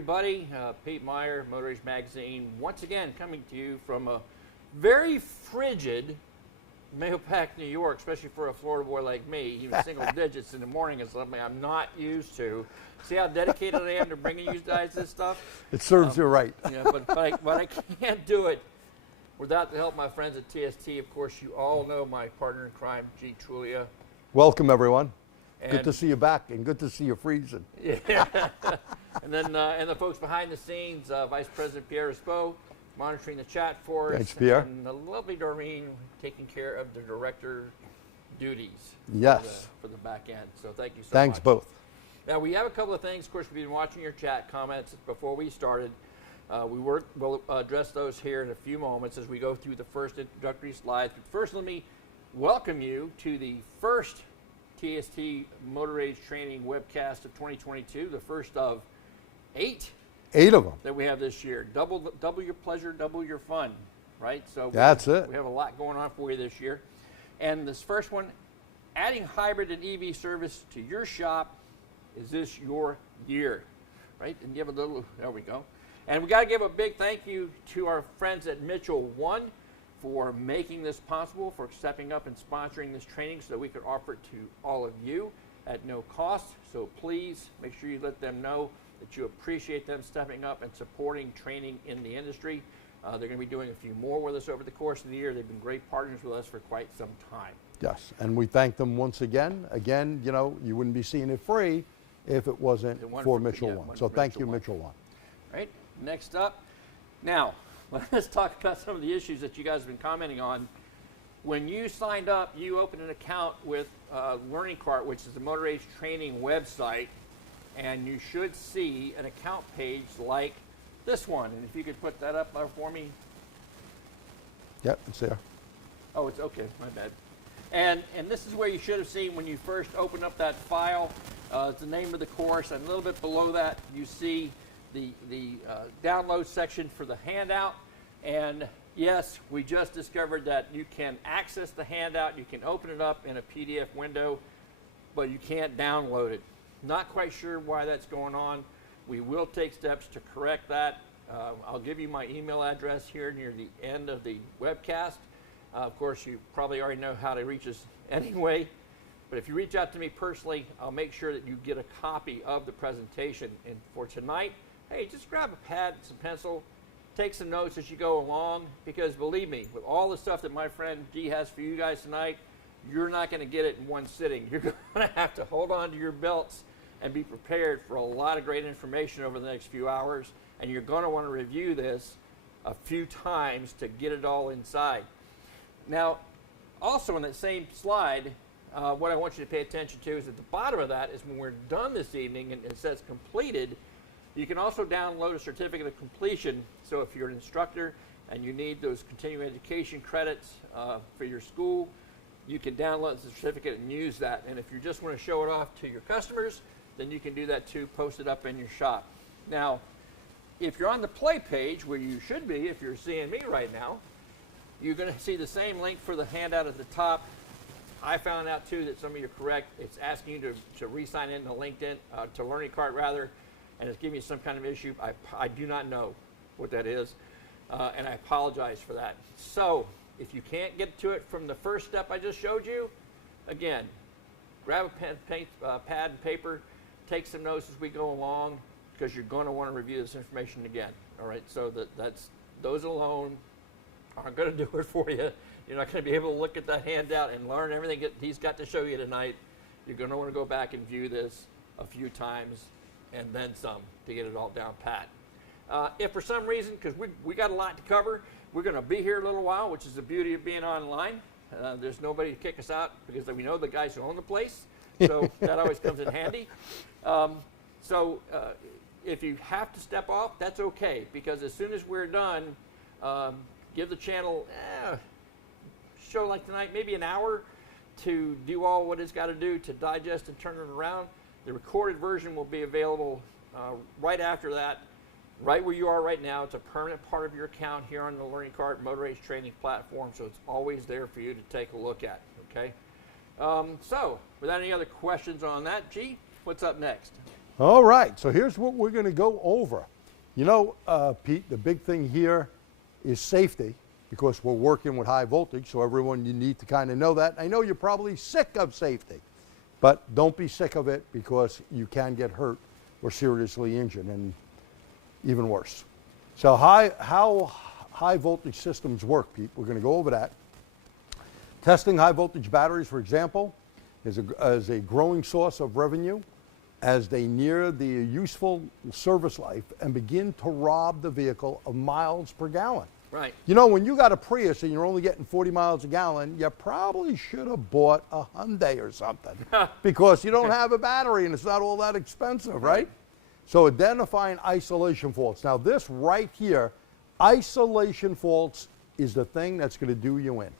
everybody. Pete Meyer, Motor Age Magazine, once again coming to you from a very frigid Mahopac, New York, especially for a Florida boy like me. Even single digits in the morning is something I'm not used to. See how dedicated I am to bringing you guys this stuff? It serves you right. Yeah, but I can't do it without the help of my friends at TST. Of course, you all know my partner in crime, G. Trulia. Welcome, everyone. And good to see you back, and good to see you freezing. Yeah. And then and the folks behind the scenes, Vice President Pierre Espo, monitoring the chat for us. Thanks, Pierre. And the lovely Doreen taking care of the director duties. Yes. For the back end. So thank you so much. Thanks, both. Now, we have a couple of things. Of course, we've been watching your chat comments before we started. We'll address those here in a few moments as we go through the first introductory slides. But first, let me welcome you to the first TST Motor Age Training Webcast of 2022, the first of 8. 8 of them. That we have this year. Double your pleasure, double your fun, right? So that's it. We have a lot going on for you this year. And this first one, adding hybrid and EV service to your shop. Is this your year, right? And give a little, there we go. And we got to give a big thank you to our friends at Mitchell 1 for making this possible, for stepping up and sponsoring this training so that we could offer it to all of you at no cost. So please make sure you let them know that you appreciate them stepping up and supporting training in the industry. They're going to be doing a few more with us over the course of the year. They've been great partners with us for quite some time. Yes, and we thank them once again. Again, you know, you wouldn't be seeing it free if it wasn't for Mitchell 1. So thank you, Mitchell 1. Right, next up. Now, let's talk about some of the issues that you guys have been commenting on. When you signed up, you opened an account with Learning Cart, which is the Motor Age Training website, and you should see an account page like this one. And if you could put that up there for me. Yep, it's there. Oh, it's okay, my bad. And this is where you should have seen when you first opened up that file. It's the name of the course, and a little bit below that you see the download section for the handout. And yes, we just discovered that you can access the handout, you can open it up in a PDF window, but you can't download it. Not quite sure why that's going on. We will take steps to correct that. I'll give you my email address here near the end of the webcast. Of course, you probably already know how to reach us anyway, but if you reach out to me personally, I'll make sure that you get a copy of the presentation. And for tonight, hey, just grab a pad, some pencil, take some notes as you go along, because believe me, with all the stuff that my friend G has for you guys tonight, you're not going to get it in one sitting. You're going to have to hold on to your belts and be prepared for a lot of great information over the next few hours, and you're going to want to review this a few times to get it all inside. Now, also on that same slide, what I want you to pay attention to is at the bottom of that is when we're done this evening and it says completed, you can also download a certificate of completion. So if you're an instructor and you need those continuing education credits for your school, you can download the certificate and use that. And if you just want to show it off to your customers, then you can do that too, post it up in your shop. Now, if you're on the play page, where you should be if you're seeing me right now, you're going to see the same link for the handout at the top. I found out too that some of you are correct. It's asking you to re-sign in to LinkedIn, to Learning Cart rather, and it's giving you some kind of issue. I do not know what that is, and I apologize for that. So if you can't get to it from the first step I just showed you, again, grab a pad and paper, take some notes as we go along, because you're going to want to review this information again. All right, so those alone aren't going to do it for you. You're not going to be able to look at that handout and learn everything that he's got to show you tonight. You're going to want to go back and view this a few times and then some to get it all down pat. If for some reason, because we got a lot to cover, we're going to be here a little while, which is the beauty of being online. There's nobody to kick us out because we know the guys who own the place, so that always comes in handy. If you have to step off, that's okay, because as soon as we're done, give the channel, show like tonight, maybe an hour to do all what it's got to do to digest and turn it around. The recorded version will be available right after that, right where you are right now. It's a permanent part of your account here on the Learning Cart Motor Age Training platform, so it's always there for you to take a look at, okay? So, without any other questions on that, G, what's up next? All right, so here's what we're going to go over. You know, Pete, the big thing here is safety, because we're working with high voltage, so everyone, you need to kind of know that. I know you're probably sick of safety, but don't be sick of it, because you can get hurt or seriously injured, and even worse. So how high voltage systems work, Pete, we're going to go over that. Testing high voltage batteries, for example, is a growing source of revenue as they near the useful service life and begin to rob the vehicle of miles per gallon. Right. You know, when you got a Prius and you're only getting 40 miles a gallon, you probably should have bought a Hyundai or something because you don't have a battery and it's not all that expensive, right? So identifying isolation faults. Now this right here, isolation faults, is the thing that's going to do you in.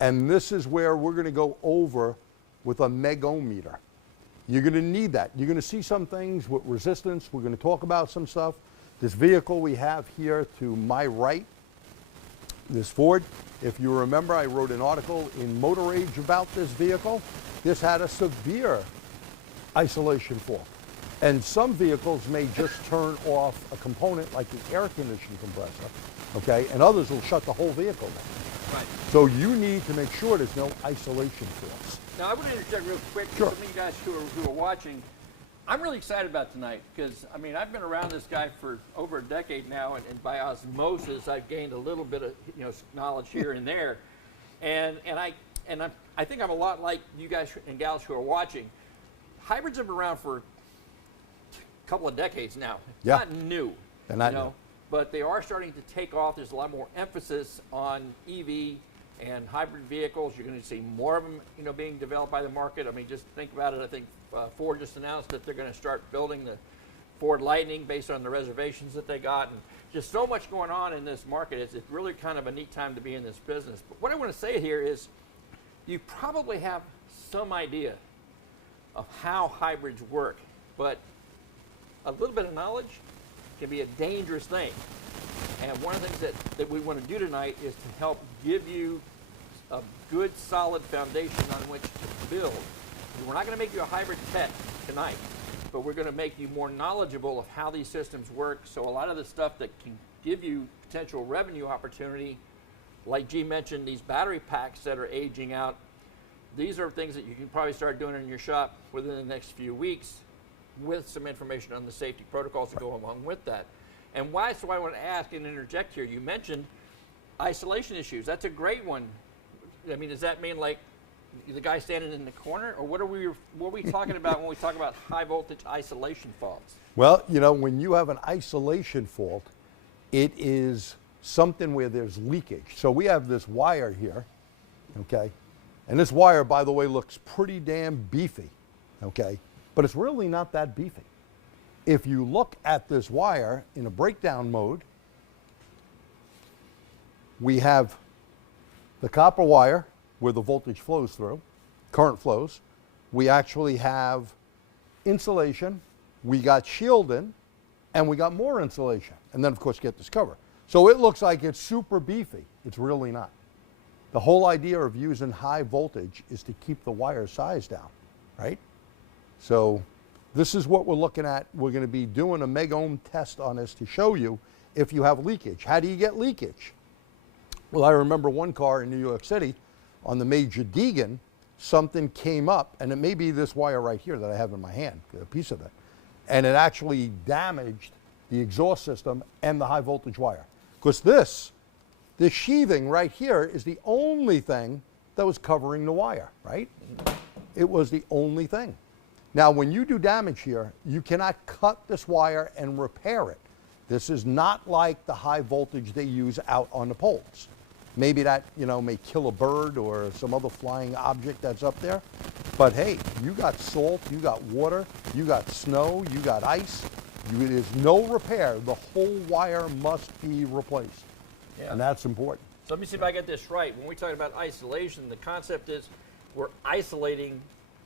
And this is where we're going to go over with a megometer. You're going to need that. You're going to see some things with resistance. We're going to talk about some stuff. This vehicle we have here to my right, this Ford, if you remember, I wrote an article in Motor Age about this vehicle. This had a severe isolation fault. And some vehicles may just turn off a component like the air conditioning compressor, okay? And others will shut the whole vehicle down. Right. So you need to make sure there's no isolation faults. Now, I want to interject real quick for Sure. some of you guys who are watching. I'm really excited about tonight because, I mean, I've been around this guy for over a decade now, and by osmosis, I've gained a little bit of knowledge here and there. And I think I'm a lot like you guys and gals who are watching. Hybrids have been around for a couple of decades now. It's Yeah. not new. They're not new. But they are starting to take off. There's a lot more emphasis on EV and hybrid vehicles. You're going to see more of them, being developed by the market. I mean, just think about it. I think Ford just announced that they're going to start building the Ford Lightning based on the reservations that they got, and just so much going on in this market. It's really kind of a neat time to be in this business. But what I want to say here is, you probably have some idea of how hybrids work, but a little bit of knowledge can be a dangerous thing. And one of the things that we want to do tonight is to help give you a good, solid foundation on which to build. We're not going to make you a hybrid tech tonight, but we're going to make you more knowledgeable of how these systems work. So a lot of the stuff that can give you potential revenue opportunity, like G mentioned, these battery packs that are aging out, these are things that you can probably start doing in your shop within the next few weeks with some information on the safety protocols that go along with that. And so I want to ask and interject here. You mentioned isolation issues. That's a great one. I mean, does that mean like the guy standing in the corner, or what are we talking about when we talk about high voltage isolation faults? Well, when you have an isolation fault, it is something where there's leakage. So we have this wire here, okay? And this wire, by the way, looks pretty damn beefy, okay? But it's really not that beefy. If you look at this wire in a breakdown mode, we have the copper wire where the voltage flows through, current flows. We actually have insulation, we got shielding, and we got more insulation. And then, of course, get this cover. So it looks like it's super beefy. It's really not. The whole idea of using high voltage is to keep the wire size down, right? So this is what we're looking at. We're going to be doing a megohm test on this to show you if you have leakage. How do you get leakage? Well, I remember one car in New York City on the Major Deegan, something came up, and it may be this wire right here that I have in my hand, a piece of it, and it actually damaged the exhaust system and the high voltage wire. Because this sheathing right here is the only thing that was covering the wire, right? It was the only thing. Now, when you do damage here, you cannot cut this wire and repair it. This is not like the high voltage they use out on the poles. Maybe that, may kill a bird or some other flying object that's up there. But hey, you got salt, you got water, you got snow, you got ice. There's no repair. The whole wire must be replaced. Yeah. And that's important. So let me see if I get this right. When we talk about isolation, the concept is we're isolating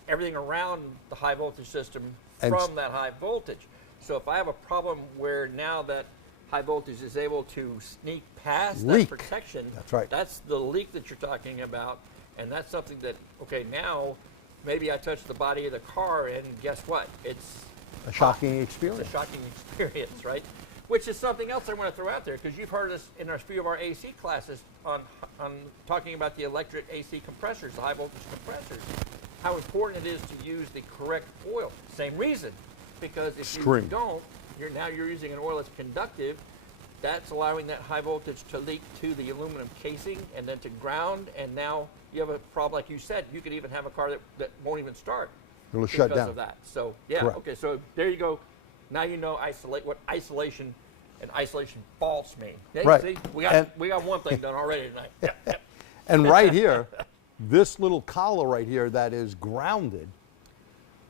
everything around the high voltage system from that high voltage. So if I have a problem where now that high voltage is able to sneak past that protection, that's right. That's the leak that you're talking about, and that's something that, okay, now maybe I touch the body of the car and guess what? It's A shocking It's experience. a shocking experience, right? Which is something else I want to throw out there, because you've heard us in a few of our AC classes on talking about the electric AC compressors, the high voltage compressors, how important it is to use the correct oil. Same reason, because if you don't, you're using an oil that's conductive. That's allowing that high voltage to leak to the aluminum casing and then to ground, and now you have a problem, like you said. You could even have a car that won't even start It'll shut down because of that. So yeah, Correct. okay. So there you go. Now you know what isolation and isolation faults mean. Yeah, Right. See, we got one thing done already tonight. Yeah. And right here, this little collar right here that is grounded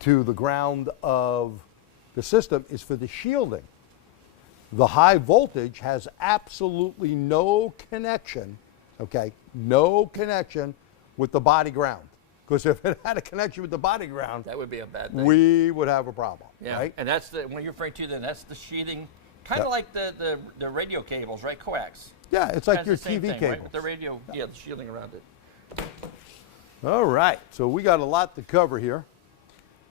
to the ground of the system is for the shielding. The high voltage has absolutely no connection, okay, no connection with the body ground. Because if it had a connection with the body ground, That would be a bad thing. we would have a problem, Yeah, right? and that's when you're referring to then, that's the sheathing, kind of like the radio cables, right? Coax. Yeah, it's like Has your the same TV thing, cables. right? With the radio, yeah, the shielding around it. All right, so we got a lot to cover here.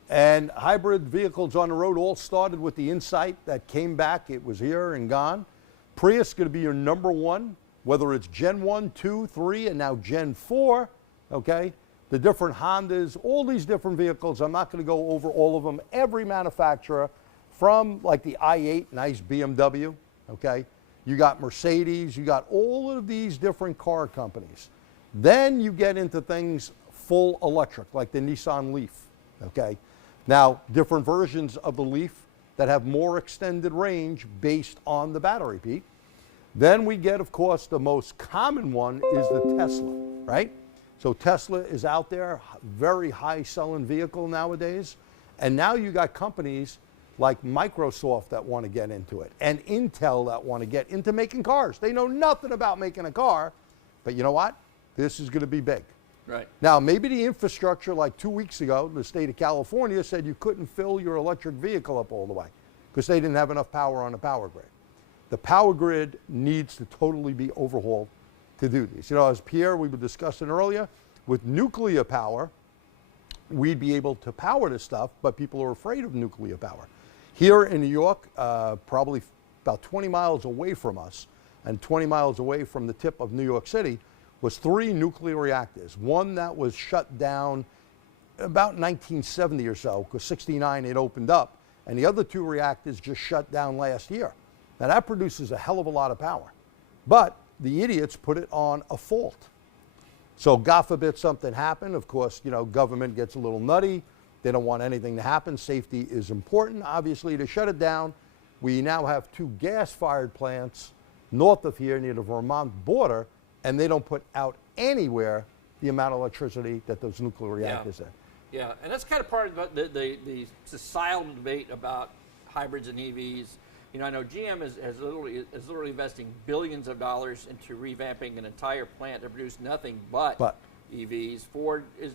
And hybrid vehicles on the road all started with the Insight that came back. It was here and gone. Prius is going to be your number one, whether it's Gen 1, 2, 3, and now Gen 4, okay? The different Hondas, all these different vehicles. I'm not going to go over all of them. Every manufacturer, from like the i8, nice BMW, okay? You got Mercedes, you got all of these different car companies. Then you get into things full electric, like the Nissan Leaf, okay? Now, different versions of the Leaf that have more extended range based on the battery, Pete. Then we get, of course, the most common one is the Tesla, right? So Tesla is out there, very high selling vehicle nowadays. And now you got companies like Microsoft that want to get into it, and Intel that want to get into making cars. They know nothing about making a car, but you know what? This is going to be big. Right. Now, maybe the infrastructure, like 2 weeks ago, the state of California said you couldn't fill your electric vehicle up all the way because they didn't have enough power on the power grid. The power grid needs to totally be overhauled to do these. You know, as Pierre, we were discussing earlier, with nuclear power, we'd be able to power this stuff, but people are afraid of nuclear power. Here in New York, probably about 20 miles away from us and 20 miles away from the tip of New York City, was 3 nuclear reactors. One that was shut down about 1970 or so, because 69 it opened up, and the other 2 reactors just shut down last year. Now that produces a hell of a lot of power, but the idiots put it on a fault. So God forbid something happened. Of course, you know, government gets a little nutty. They don't want anything to happen. Safety is important, obviously, to shut it down. We now have 2 gas-fired plants north of here near the Vermont border, and they don't put out anywhere the amount of electricity that those nuclear reactors have. Yeah, and that's kind of part of the societal debate about hybrids and EVs. You know, I know GM is literally investing billions of dollars into revamping an entire plant to produce nothing but EVs. Ford is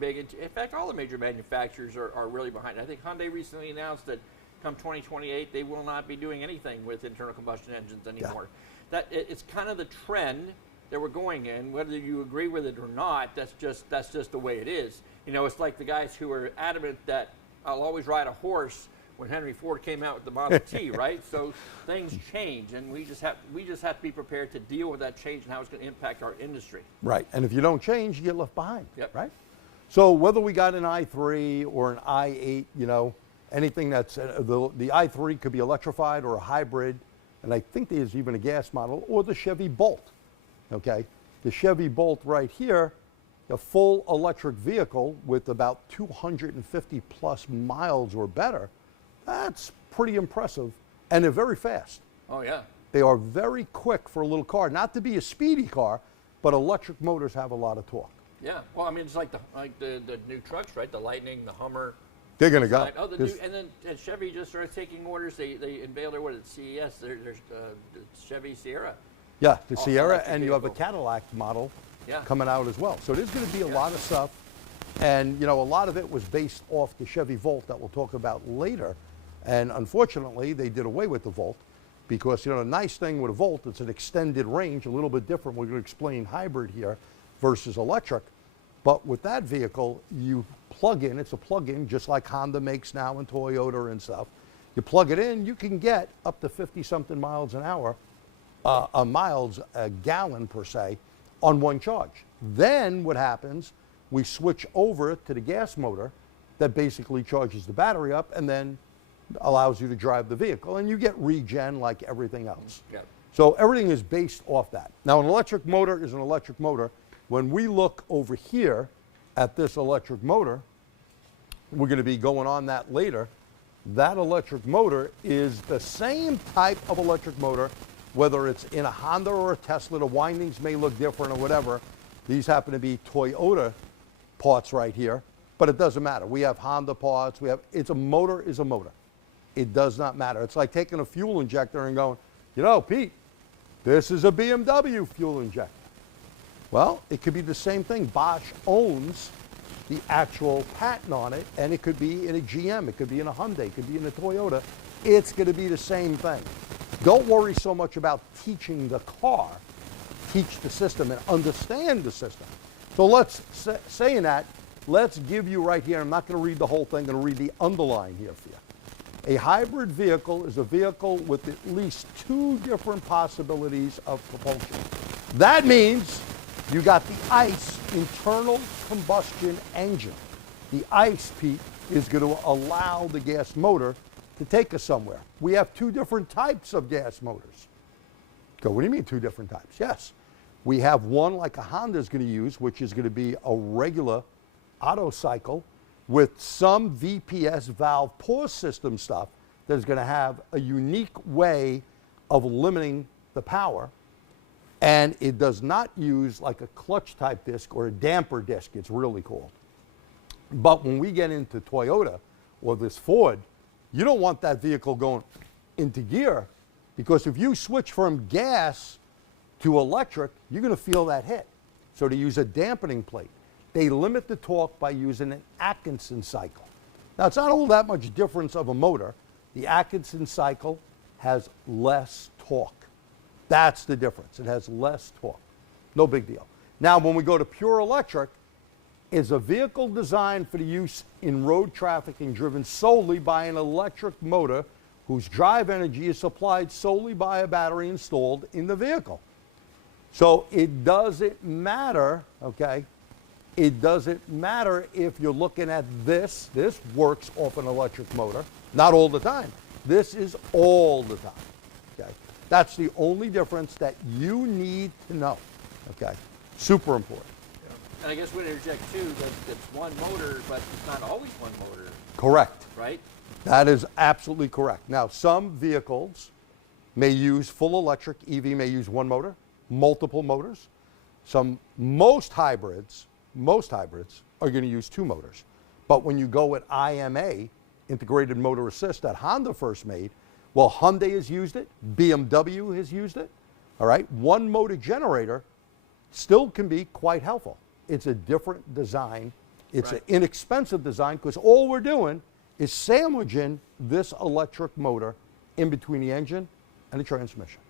big into. In fact, all the major manufacturers are really behind it. I think Hyundai recently announced that come 2028 they will not be doing anything with internal combustion engines anymore. Yeah. It's kind of the trend that we're going in. Whether you agree with it or not, that's just the way it is. You know, it's like the guys who are adamant that I'll always ride a horse when Henry Ford came out with the Model T, right? So things change, and we just have to be prepared to deal with that change and how it's going to impact our industry. Right, and if you don't change, you get left behind. Yep. Right. So whether we got an i3 or an i8, you know, anything that's the i3 could be electrified or a hybrid, and I think there's even a gas model, or the Chevy Bolt. Okay, the Chevy Bolt right here, a full electric vehicle with about 250 plus miles or better. That's pretty impressive, and they're very fast. Oh yeah. They are very quick for a little car, not to be a speedy car, but electric motors have a lot of torque. Yeah. Well, I mean, it's like the new trucks, right? The Lightning, the Hummer. They're going to go. Oh, and Chevy just started taking orders. They unveiled their CES. There's the Chevy Sierra. Yeah, the Sierra, and you have a vehicle. Cadillac model coming out as well. So there's going to be a lot of stuff, and you know, a lot of it was based off the Chevy Volt that we'll talk about later. And unfortunately, they did away with the Volt because, you know, the nice thing with a Volt, it's an extended range, a little bit different. We're going to explain hybrid here versus electric. But with that vehicle, you plug in, it's a plug-in, just like Honda makes now and Toyota and stuff. You plug it in, you can get up to 50-something miles an hour, miles a gallon per se, on one charge. Then what happens, we switch over to the gas motor that basically charges the battery up and then allows you to drive the vehicle. And you get regen like everything else. Yep. So everything is based off that. Now, an electric motor is an electric motor. When we look over here at this electric motor, we're going to be going on that later. That electric motor is the same type of electric motor, whether it's in a Honda or a Tesla. The windings may look different or whatever. These happen to be Toyota parts right here, but it doesn't matter. We have Honda parts. It's a motor is a motor. It does not matter. It's like taking a fuel injector and going, you know, Pete, this is a BMW fuel injector. Well, it could be the same thing. Bosch owns the actual patent on it, and it could be in a GM, it could be in a Hyundai, it could be in a Toyota. It's going to be the same thing. Don't worry so much about teaching the car. Teach the system and understand the system. So let's, saying that, let's give you right here, I'm not going to read the whole thing, I'm going to read the underline here for you. A hybrid vehicle is a vehicle with at least two different possibilities of propulsion. That means you got the ICE, internal combustion engine. The ICE, Pete, is going to allow the gas motor to take us somewhere. We have two different types of gas motors. Go, what do you mean two different types? Yes. We have one like a Honda is going to use, which is going to be a regular auto cycle with some VPS valve pause system stuff that is going to have a unique way of limiting the power. And it does not use like a clutch type disc or a damper disc, it's really called. But when we get into Toyota or this Ford, you don't want that vehicle going into gear, because if you switch from gas to electric, you're going to feel that hit. So to use a dampening plate, they limit the torque by using an Atkinson cycle. Now, it's not all that much difference of a motor. The Atkinson cycle has less torque. That's the difference. It has less torque. No big deal. Now, when we go to pure electric, is a vehicle designed for the use in road traffic and driven solely by an electric motor whose drive energy is supplied solely by a battery installed in the vehicle. So it doesn't matter, okay? It doesn't matter if you're looking at this. This works off an electric motor. Not all the time. This is all the time, okay? That's the only difference that you need to know, okay? Super important. And I guess we'd interject too that it's one motor, but it's not always one motor. Correct. Right? That is absolutely correct. Now, some vehicles may use full electric. EV may use one motor, multiple motors. Most hybrids are going to use two motors. But when you go with IMA, integrated motor assist, that Honda first made, well, Hyundai has used it, BMW has used it, all right? One motor generator still can be quite helpful. It's a different design. It's an inexpensive design, because all we're doing is sandwiching this electric motor in between the engine and the transmission.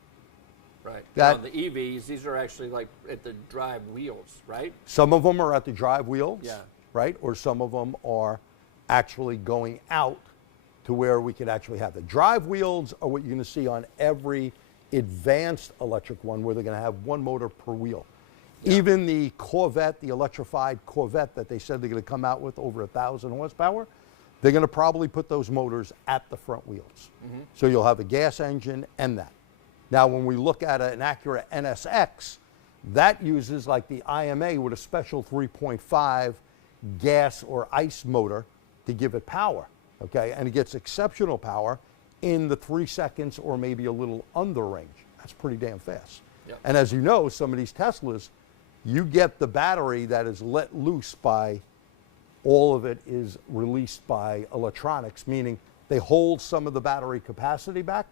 Right. Now, the EVs, these are actually like at the drive wheels, right? Some of them are at the drive wheels, yeah, right? Or some of them are actually going out to where we could actually have the drive wheels, are what you're going to see on every advanced electric one, where they're going to have one motor per wheel. Yeah. Even the Corvette, the electrified Corvette that they said they're going to come out with over 1,000 horsepower, they're going to probably put those motors at the front wheels. Mm-hmm. So you'll have a gas engine and that. Now, when we look at an Acura NSX, that uses like the IMA with a special 3.5 gas or ICE motor to give it power, okay? And it gets exceptional power in the 3 seconds or maybe a little under range. That's pretty damn fast. Yep. And as you know, some of these Teslas, you get the battery that is let loose by, all of it is released by electronics, meaning they hold some of the battery capacity back.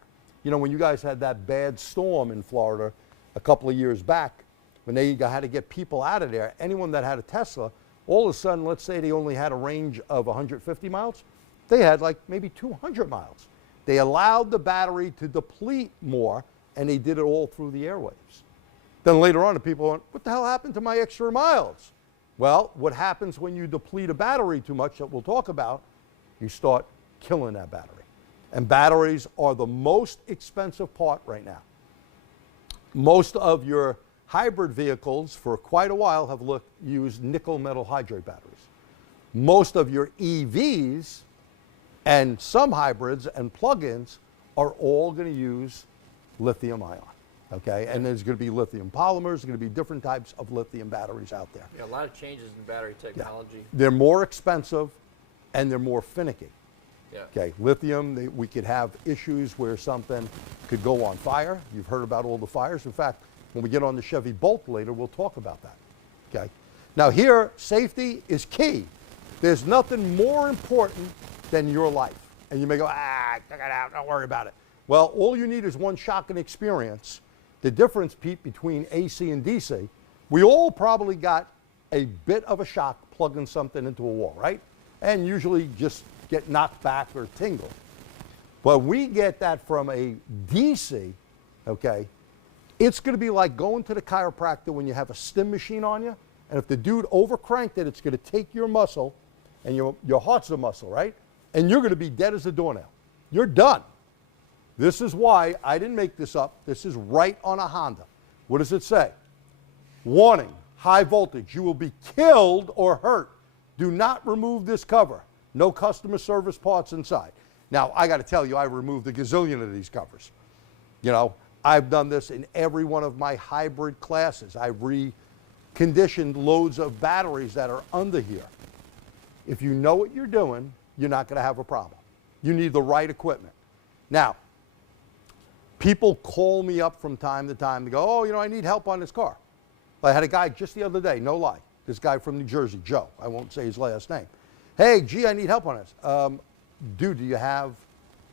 You know, when you guys had that bad storm in Florida a couple of years back, when they had to get people out of there, anyone that had a Tesla, all of a sudden, let's say they only had a range of 150 miles, they had like maybe 200 miles. They allowed the battery to deplete more, and they did it all through the airwaves. Then later on, the people went, what the hell happened to my extra miles? Well, what happens when you deplete a battery too much that we'll talk about, you start killing that battery. And batteries are the most expensive part right now. Most of your hybrid vehicles for quite a while have used nickel metal hydride batteries. Most of your EVs and some hybrids and plug-ins are all going to use lithium ion. Okay, and there's going to be lithium polymers, there's going to be different types of lithium batteries out there. Yeah, a lot of changes in battery technology. Yeah. They're more expensive and they're more finicky. Yeah. Okay, lithium, we could have issues where something could go on fire. You've heard about all the fires. In fact, when we get on the Chevy Bolt later, we'll talk about that. Okay, now here, safety is key. There's nothing more important than your life. And you may go, check it out, don't worry about it. Well, all you need is one shocking experience. The difference, Pete, between AC and DC, we all probably got a bit of a shock plugging something into a wall, right? And usually just get knocked back or tingle. But we get that from a DC, okay, it's going to be like going to the chiropractor when you have a stim machine on you, and if the dude overcranked it, it's going to take your muscle, and your heart's a muscle, right? And you're going to be dead as a doornail. You're done. This is why I didn't make this up. This is right on a Honda. What does it say? Warning, high voltage. You will be killed or hurt. Do not remove this cover. No customer service parts inside. Now, I got to tell you, I removed a gazillion of these covers. You know, I've done this in every one of my hybrid classes. I've reconditioned loads of batteries that are under here. If you know what you're doing, you're not going to have a problem. You need the right equipment. Now, people call me up from time to time to go, oh, you know, I need help on this car. I had a guy just the other day, no lie, this guy from New Jersey, Joe, I won't say his last name. Hey, gee, I need help on this. Dude, do you have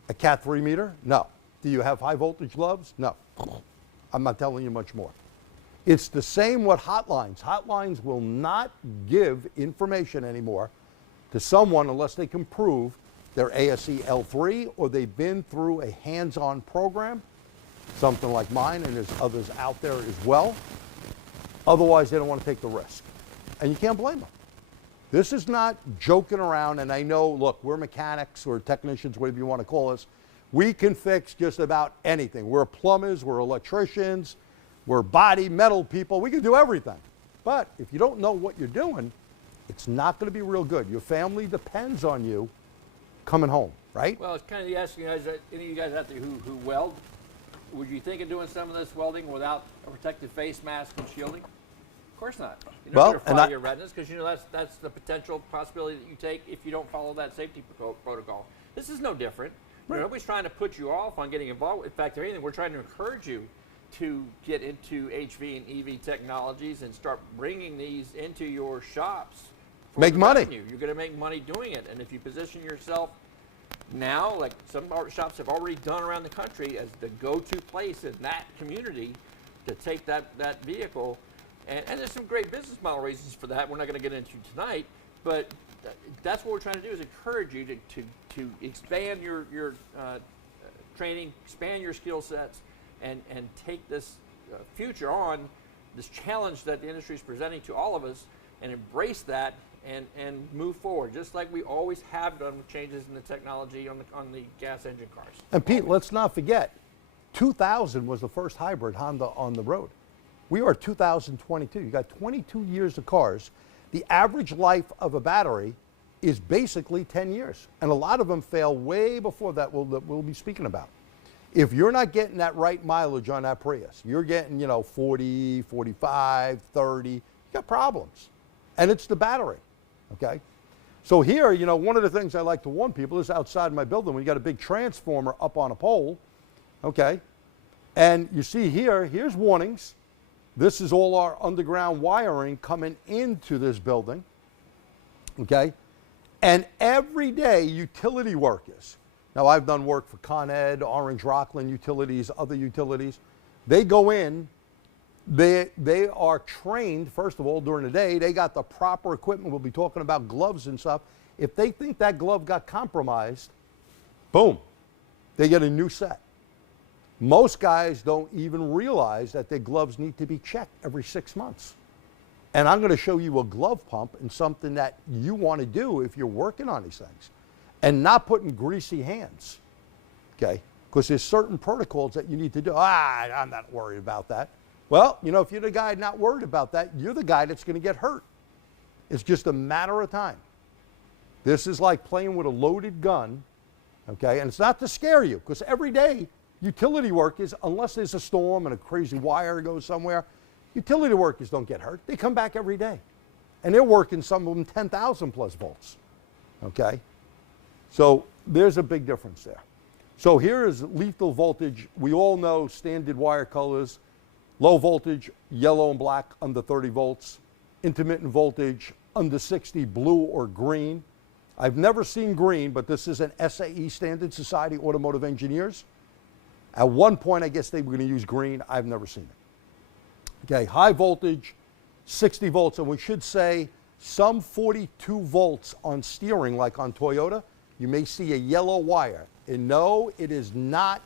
a Cat 3 meter? No. Do you have high voltage gloves? No. I'm not telling you much more. It's the same with hotlines. Hotlines will not give information anymore to someone unless they can prove they're ASE L3 or they've been through a hands-on program, something like mine, and there's others out there as well. Otherwise, they don't want to take the risk. And you can't blame them. This is not joking around, and I know, look, we're mechanics or technicians, whatever you want to call us. We can fix just about anything. We're plumbers, we're electricians, we're body metal people. We can do everything. But if you don't know what you're doing, it's not going to be real good. Your family depends on you coming home, right? Well, it's kind of asking you guys, any of you guys out there who weld, would you think of doing some of this welding without a protective face mask and shielding? Of course not. You're not going to fry your retinas because you know that's the potential possibility that you take if you don't follow that safety protocol. This is no different. Right. Nobody's trying to put you off on getting involved. In fact, if anything, we're trying to encourage you to get into HV and EV technologies and start bringing these into your shops. Make money. You're going to make money doing it. And if you position yourself now, like some shops have already done around the country, as the go-to place in that community to take that vehicle, and there's some great business model reasons for that we're not going to get into tonight, but that's what we're trying to do is encourage you to expand your training, expand your skill sets, and take this future on, this challenge that the industry is presenting to all of us, and embrace that and move forward, just like we always have done with changes in the technology on the gas engine cars. And Pete, let's not forget, 2000 was the first hybrid Honda on the road. We are 2022. You got 22 years of cars. The average life of a battery is basically 10 years. And a lot of them fail way before that we'll be speaking about. If you're not getting that right mileage on that Prius, you're getting, 40, 45, 30, you got problems. And it's the battery, okay? So here, one of the things I like to warn people is outside my building, we got a big transformer up on a pole, okay? And you see here's warnings. This is all our underground wiring coming into this building, okay? And every day, utility workers, now I've done work for Con Ed, Orange Rockland Utilities, other utilities. They go in, they are trained, first of all, during the day. They got the proper equipment. We'll be talking about gloves and stuff. If they think that glove got compromised, boom, they get a new set. Most guys don't even realize that their gloves need to be checked every 6 months. And I'm going to show you a glove pump and something that you want to do if you're working on these things. And not putting greasy hands, okay? Because there's certain protocols that you need to do. I'm not worried about that. Well, you know, if you're the guy not worried about that, you're the guy that's going to get hurt. It's just a matter of time. This is like playing with a loaded gun, okay? And it's not to scare you, because every day utility workers, unless there's a storm and a crazy wire goes somewhere, utility workers don't get hurt. They come back every day. And they're working, some of them, 10,000 plus volts, okay? So there's a big difference there. So here is lethal voltage. We all know standard wire colors. Low voltage, yellow and black, under 30 volts. Intermittent voltage, under 60, blue or green. I've never seen green, but this is an SAE, Standard Society Automotive Engineers. At one point, I guess they were going to use green. I've never seen it. Okay, high voltage, 60 volts. And we should say some 42 volts on steering, like on Toyota. You may see a yellow wire. And no, it is not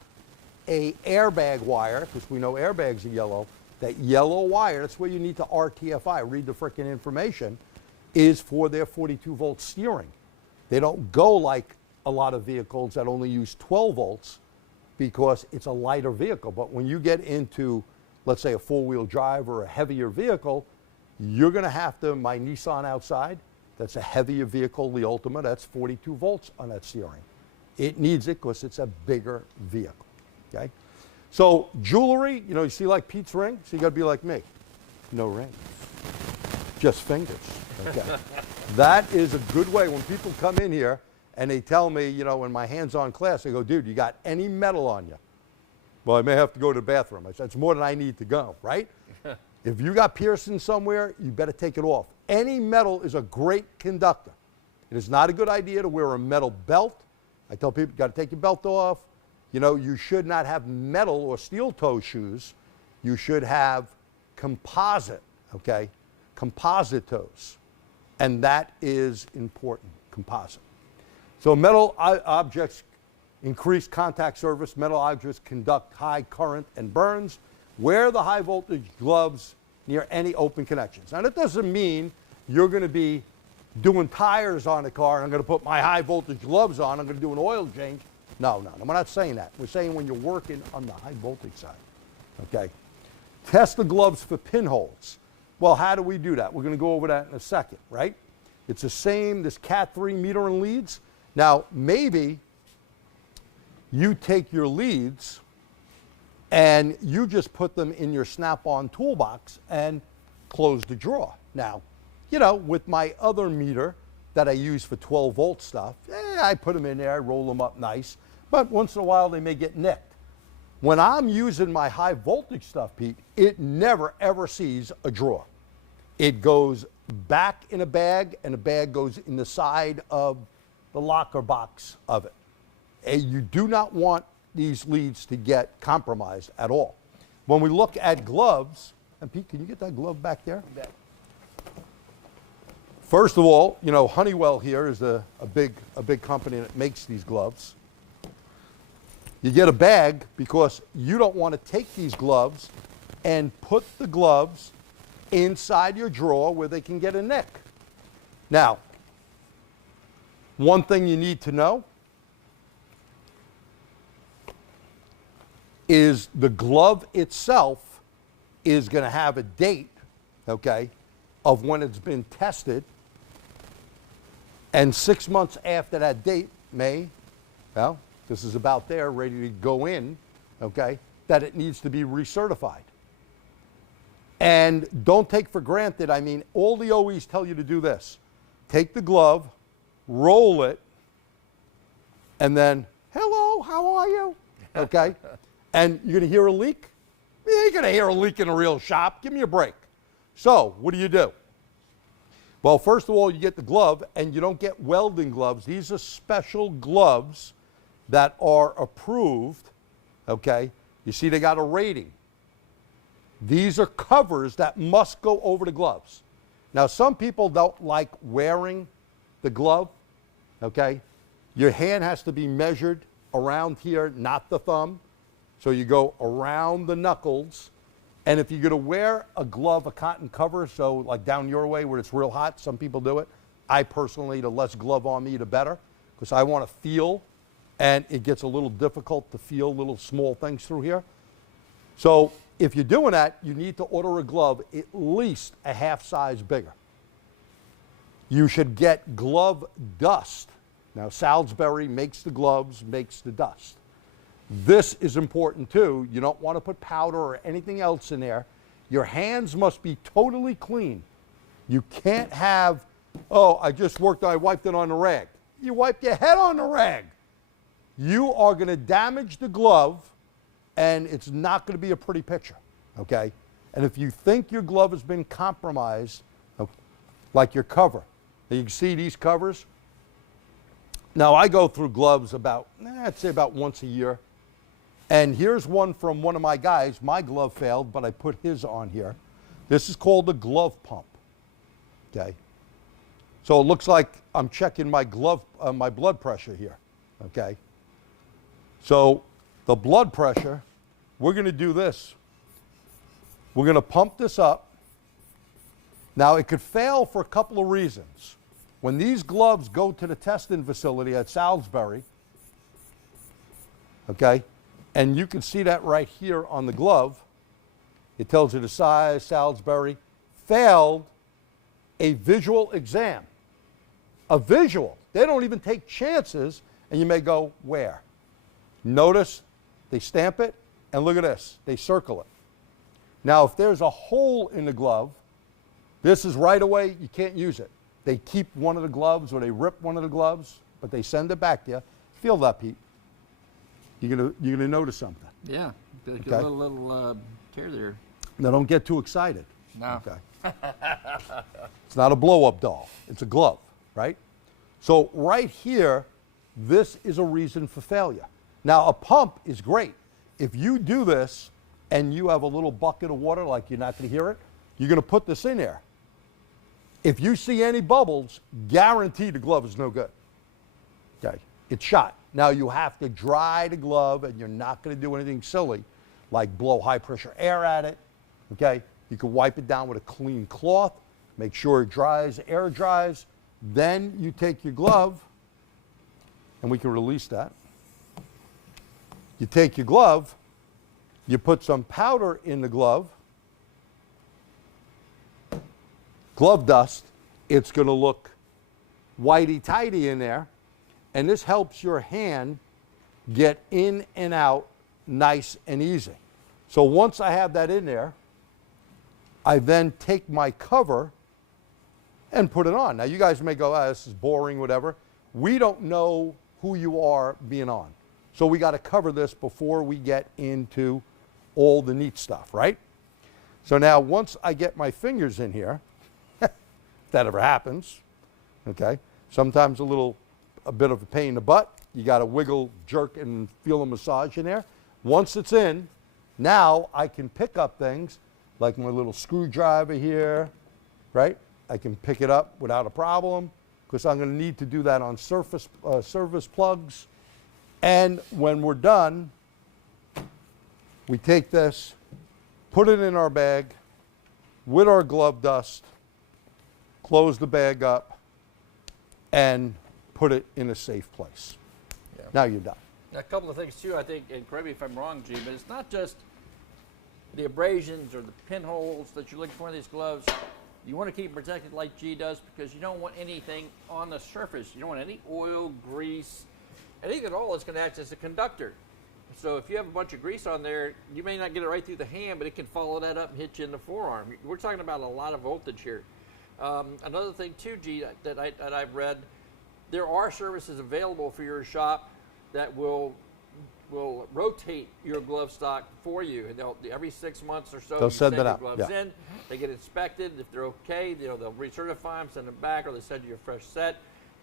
a airbag wire, because we know airbags are yellow. That yellow wire, that's where you need to RTFI, read the frickin' information, is for their 42 volt steering. They don't go like a lot of vehicles that only use 12 volts because it's a lighter vehicle. But when you get into, let's say, a four-wheel drive or a heavier vehicle, you're going to have to, my Nissan outside, that's a heavier vehicle, the Ultima, that's 42 volts on that steering. It needs it because it's a bigger vehicle, okay? So jewelry, you know, you see like Pete's ring, so you got to be like me. No rings, just fingers, okay? That is a good way. When people come in here and they tell me, you know, in my hands-on class, I go, dude, you got any metal on you? Well, I may have to go to the bathroom. I said, it's more than I need to go, right? If you got piercing somewhere, you better take it off. Any metal is a great conductor. It is not a good idea to wear a metal belt. I tell people, you got to take your belt off. You know, you should not have metal or steel toe shoes. You should have composite, okay? Composite toes. And that is important, composite. So metal objects increase contact surface. Metal objects conduct high current and burns. Wear the high voltage gloves near any open connections. Now that doesn't mean you're going to be doing tires on the car and I'm going to put my high voltage gloves on, I'm going to do an oil change. No, we're not saying that. We're saying when you're working on the high voltage side, okay? Test the gloves for pinholes. Well, how do we do that? We're going to go over that in a second, right? It's the same, this Cat 3 meter and leads. Now, maybe you take your leads and you just put them in your Snap-on toolbox and close the drawer. Now, you know, with my other meter that I use for 12 volt stuff, I put them in there, I roll them up nice, but once in a while they may get nicked. When I'm using my high voltage stuff, Pete, it never ever sees a drawer. It goes back in a bag and the bag goes in the side of the locker box of it. And you do not want these leads to get compromised at all. When we look at gloves, and Pete, can you get that glove back there? First of all, you know, Honeywell here is a big company that makes these gloves. You get a bag because you don't want to take these gloves and put the gloves inside your drawer where they can get a nick. Now, one thing you need to know is the glove itself is going to have a date, okay, of when it's been tested. And 6 months after that date, well, this is about there, ready to go in, okay, that it needs to be recertified. And don't take for granted, I mean, all the OEs tell you to do this. Take the glove, roll it, and then, hello, how are you? Okay? And you're going to hear a leak? You ain't going to hear a leak in a real shop. Give me a break. So, what do? Well, first of all, you get the glove, and you don't get welding gloves. These are special gloves that are approved, okay? You see they got a rating. These are covers that must go over the gloves. Now, some people don't like wearing the glove, okay? Your hand has to be measured around here, not the thumb. So you go around the knuckles, And if you're going to wear a glove, a cotton cover, so like down your way where it's real hot, some people do it. I personally, the less glove on me, the better, because I want to feel, and it gets a little difficult to feel little small things through here. So if you're doing that, you need to order a glove at least a half size bigger. You should get glove dust. Now, Salisbury makes the gloves, makes the dust. This is important too. You don't want to put powder or anything else in there. Your hands must be totally clean. You can't have, oh, I just worked, I wiped it on the rag. You wiped your head on the rag. You are going to damage the glove, and it's not going to be a pretty picture, okay? And if you think your glove has been compromised, like your cover, you can see these covers. Now, I go through gloves about, I'd say about once a year. And here's one from one of my guys. My glove failed, but I put his on here. This is called the glove pump, okay? So it looks like I'm checking my glove, my blood pressure here, okay? So the blood pressure, we're going to do this. We're going to pump this up. Now, it could fail for a couple of reasons. When these gloves go to the testing facility at Salisbury, okay, and you can see that right here on the glove, it tells you the size, Salisbury, failed a visual exam. A visual. They don't even take chances, and you may go, where? Notice they stamp it, and look at this, they circle it. Now, if there's a hole in the glove, this is right away, you can't use it. They keep one of the gloves or they rip one of the gloves, but they send it back to you. Feel that, Pete. You're gonna notice something. Yeah, there's Okay. a little tear there. Now, don't get too excited. No. Okay. It's not a blow-up doll. It's a glove, right? So right here, this is a reason for failure. Now, a pump is great. If you do this and you have a little bucket of water, like you're not going to hear it, you're going to put this in there. If you see any bubbles, guarantee the glove is no good. Okay, it's shot. Now you have to dry the glove, and you're not going to do anything silly, like blow high pressure air at it. Okay, you can wipe it down with a clean cloth, make sure it dries, air dries. Then you take your glove, and we can release that. You take your glove, you put some powder in the glove, glove dust, it's going to look whitey-tighty in there, and this helps your hand get in and out nice and easy. So once I have that in there, I then take my cover and put it on. Now you guys may go, this is boring, whatever. We don't know who you are being on. So we got to cover this before we get into all the neat stuff, right? So now once I get my fingers in here, if that ever happens, okay? Sometimes a bit of a pain in the butt. You got to wiggle, jerk, and feel a massage in there. Once it's in, now I can pick up things like my little screwdriver here, right? I can pick it up without a problem, because I'm going to need to do that on service plugs. And when we're done, we take this, put it in our bag with our glove dust, close the bag up, and put it in a safe place. Yeah. Now you're done. A couple of things too, I think, and correct me if I'm wrong, G, but it's not just the abrasions or the pinholes that you're looking for in these gloves. You want to keep them protected like G does, because you don't want anything on the surface. You don't want any oil, grease, anything at all that's going to act as a conductor. So if you have a bunch of grease on there, you may not get it right through the hand, but it can follow that up and hit you in the forearm. We're talking about a lot of voltage here. Another thing too, G, that I've read, there are services available for your shop that will rotate your glove stock for you. And they'll, every 6 months or so, they'll you send your it out. gloves in. They get inspected. If they're okay, they'll recertify them, send them back, or they send you a fresh set,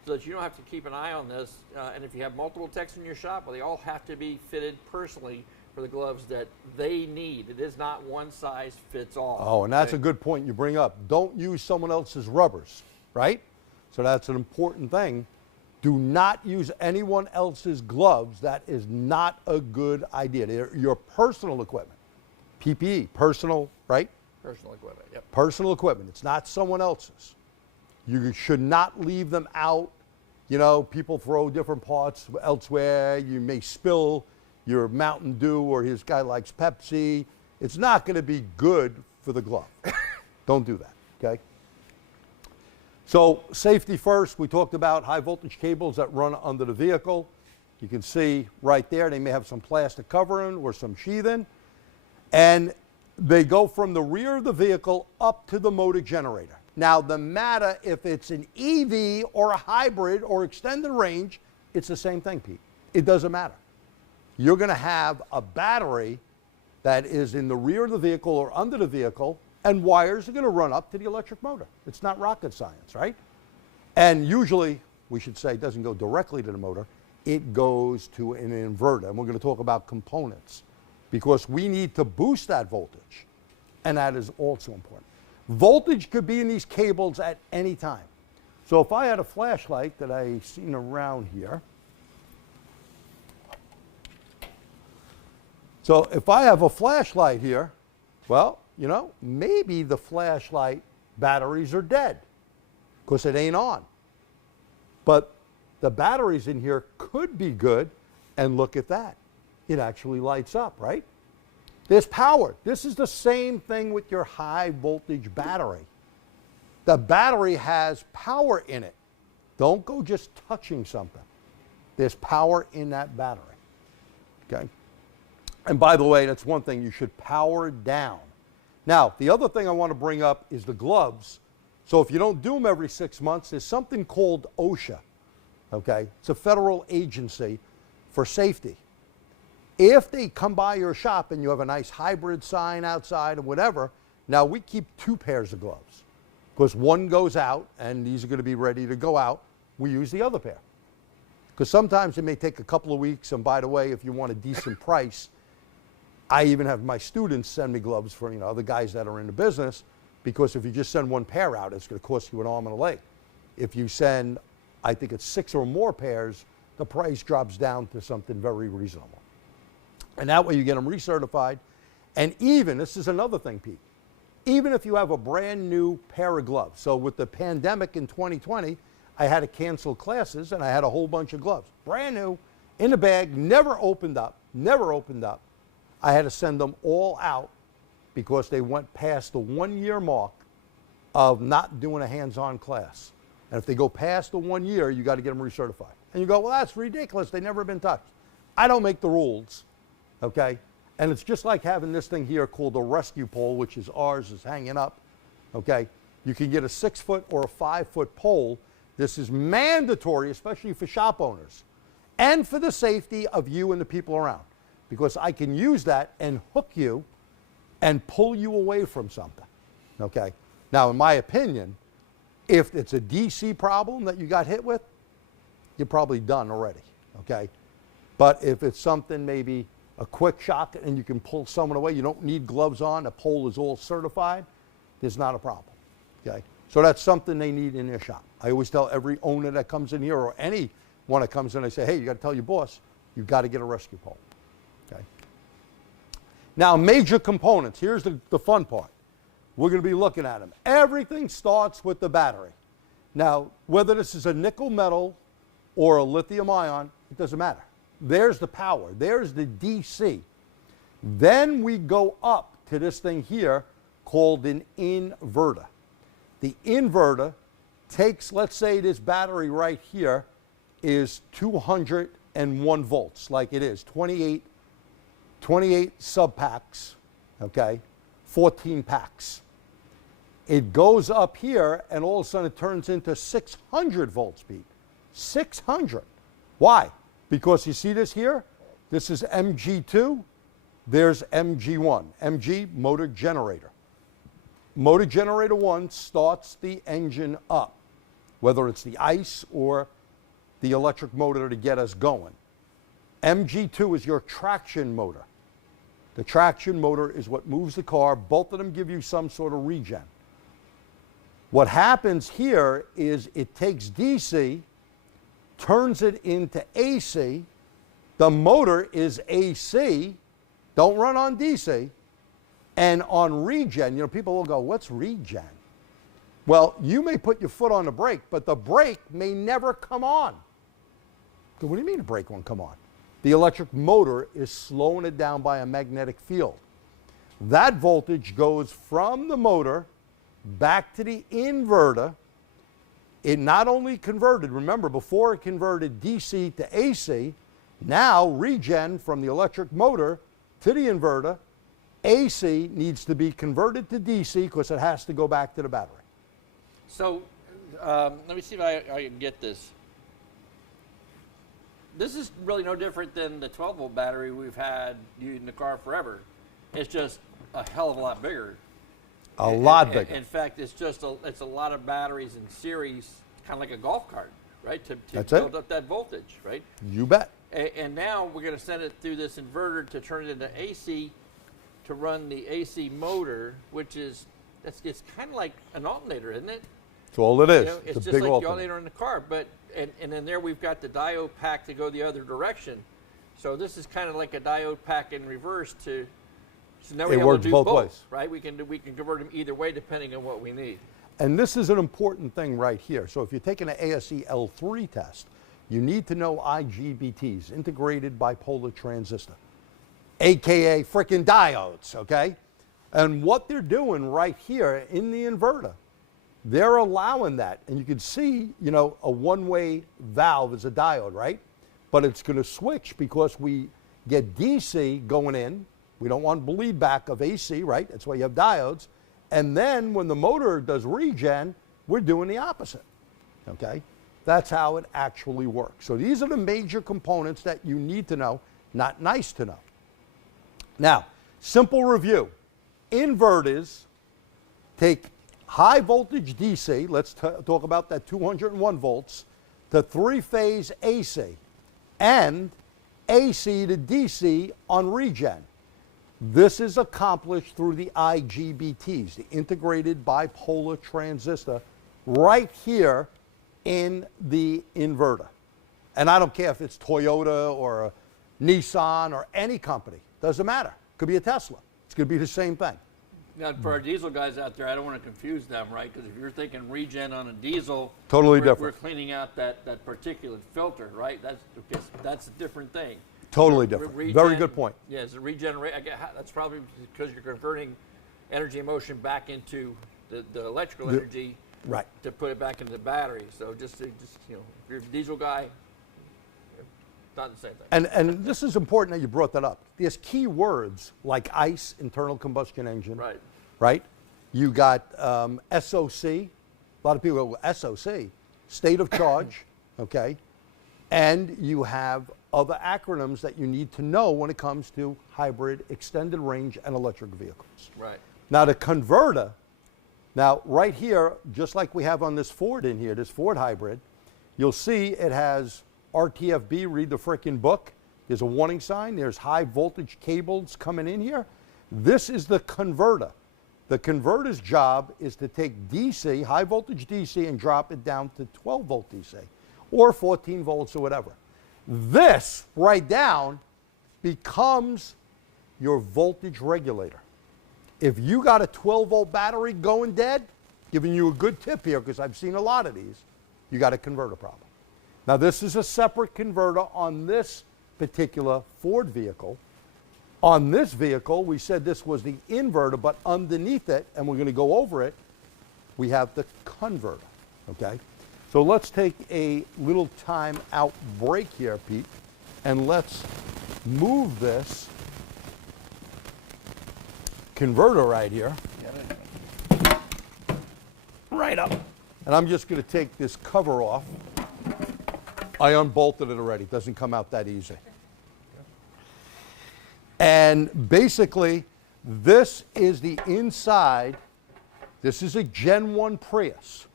so that you don't have to keep an eye on this. And if you have multiple techs in your shop, well, they all have to be fitted personally for the gloves that they need. It is not one size fits all. Oh, and that's a good point you bring up. Don't use someone else's rubbers, right? So that's an important thing. Do not use anyone else's gloves. That is not a good idea. They're your personal equipment. PPE, personal right? Personal equipment, yep. Personal equipment. It's not someone else's. You should not leave them out. You know, people throw different parts elsewhere. You may spill your Mountain Dew, or his guy likes Pepsi. It's not going to be good for the glove. Don't do that, okay? So safety first. We talked about high voltage cables that run under the vehicle. You can see right there, they may have some plastic covering or some sheathing. And they go from the rear of the vehicle up to the motor generator. Now, the matter if it's an EV or a hybrid or extended range, it's the same thing, Pete. It doesn't matter. You're going to have a battery that is in the rear of the vehicle or under the vehicle, and wires are going to run up to the electric motor. It's not rocket science, right? And usually, we should say, it doesn't go directly to the motor. It goes to an inverter. And we're going to talk about components, because we need to boost that voltage, and that is also important. Voltage could be in these cables at any time. So if I had a flashlight that I seen around here, so if I have a flashlight here, well, you know, maybe the flashlight batteries are dead because it ain't on. But the batteries in here could be good, and look at that. It actually lights up, right? There's power. This is the same thing with your high voltage battery. The battery has power in it. Don't go just touching something. There's power in that battery, okay? And by the way, that's one thing, you should power down. Now, the other thing I want to bring up is the gloves. So if you don't do them every 6 months, there's something called OSHA, okay? It's a federal agency for safety. If they come by your shop and you have a nice hybrid sign outside or whatever, now we keep 2 pairs of gloves, because one goes out and these are going to be ready to go out. We use the other pair, because sometimes it may take a couple of weeks. And by the way, if you want a decent price, I even have my students send me gloves for, you know, the guys that are in the business, because if you just send 1 pair out, it's going to cost you an arm and a leg. If you send, I think it's 6 or more pairs, the price drops down to something very reasonable. And that way you get them recertified. And even, this is another thing, Pete, even if you have a brand new pair of gloves. So with the pandemic in 2020, I had to cancel classes, and I had a whole bunch of gloves, brand new, in the bag, never opened up. I had to send them all out because they went past the 1-year mark of not doing a hands-on class. And if they go past the 1 year, you got to get them recertified. And you go, well, that's ridiculous. They've never been touched. I don't make the rules. Okay, and it's just like having this thing here called a rescue pole, which is ours, is hanging up. Okay, you can get a 6-foot or a 5-foot pole. This is mandatory, especially for shop owners, and for the safety of you and the people around, because I can use that and hook you and pull you away from something. Okay, now in my opinion, if it's a DC problem that you got hit with, you're probably done already. Okay, but if it's something maybe a quick shock and you can pull someone away, you don't need gloves on, the pole is all certified, there's not a problem, okay? So that's something they need in their shop. I always tell every owner that comes in here, or anyone that comes in, I say, hey, you got to tell your boss, you've got to get a rescue pole, okay? Now, major components, here's the fun part. We're going to be looking at them. Everything starts with the battery. Now, whether this is a nickel metal or a lithium ion, it doesn't matter. There's the power. There's the DC. Then we go up to this thing here called an inverter. The inverter takes, let's say this battery right here is 201 volts, like it is, 28 sub-packs, okay, 14 packs. It goes up here, and all of a sudden it turns into 600 volts, Pete. 600. Why? Because you see this here? This is MG2. There's MG1. MG, motor generator. Motor generator 1 starts the engine up, whether it's the ICE or the electric motor to get us going. MG2 is your traction motor. The traction motor is what moves the car. Both of them give you some sort of regen. What happens here is it takes DC, turns it into AC. The motor is AC, don't run on DC. And on regen, people will go, what's regen? Well, you may put your foot on the brake, but the brake may never come on. So what do you mean the brake won't come on? The electric motor is slowing it down by a magnetic field. That voltage goes from the motor back to the inverter. It not only converted, remember before it converted DC to AC, now regen from the electric motor to the inverter, AC needs to be converted to DC because it has to go back to the battery. So let me see if I can get this. This is really no different than the 12-volt battery we've had in the car forever. It's just a hell of a lot bigger. A lot bigger. In fact, it's a lot of batteries in series, kind of like a golf cart, right? To build up that voltage, right? You bet. And now we're going to send it through this inverter to turn it into AC to run the AC motor, which is it's kind of like an alternator, isn't it? That's all it is. It's a just big like alternator. the alternator in the car, but and then there we've got the diode pack to go the other direction. So this is kind of like a diode pack in reverse to. So now we works do both ways, right? We can convert them either way depending on what we need. And this is an important thing right here. So if you're taking an ASE L3 test, you need to know IGBTs, integrated bipolar transistor, AKA frickin' diodes, okay? And what they're doing right here in the inverter, they're allowing that. And you can see, a one-way valve is a diode, right? But it's going to switch because we get DC going in. We don't want bleed back of AC, right? That's why you have diodes. And then when the motor does regen, we're doing the opposite, okay? That's how it actually works. So these are the major components that you need to know, not nice to know. Now, simple review. Inverters take high voltage DC, let's talk about that 201 volts, to three-phase AC, and AC to DC on regen. This is accomplished through the IGBTs, the integrated bipolar transistor, right here in the inverter. And I don't care if it's Toyota or a Nissan or any company. Doesn't matter. Could be a Tesla. It's going to be the same thing. Now, for our diesel guys out there, I don't want to confuse them, right? Because if you're thinking regen on a diesel, totally we're different. We're cleaning out that particulate filter, right? That's a different thing. Totally different. Very good point. Yeah, it's a regenerate. That's probably because you're converting energy and motion back into the electrical energy, right, to put it back into the battery. So just if you're a diesel guy, not the same thing. And this is important that you brought that up. There's key words like ICE, internal combustion engine. Right. Right. You got SOC. A lot of people go SOC, state of charge. Okay. And you have other acronyms that you need to know when it comes to hybrid, extended range, and electric vehicles. Right. Now the converter, now right here, just like we have on this Ford in here, this Ford hybrid, you'll see it has RTFB, read the frickin' book. There's a warning sign. There's high voltage cables coming in here. This is the converter. The converter's job is to take DC, high voltage DC, and drop it down to 12 volt DC or 14 volts or whatever. This right down becomes your voltage regulator. If you got a 12 volt battery going dead, giving you a good tip here because I've seen a lot of these, you got a converter problem. Now this is a separate converter on this particular Ford vehicle. On this vehicle, we said this was the inverter, but underneath it, and we're going to go over it, we have the converter, okay? So let's take a little time out break here, Pete, and let's move this converter right here, right up. And I'm just going to take this cover off. I unbolted it already. It doesn't come out that easy. And basically, this is the inside. This is a Gen 1 Prius.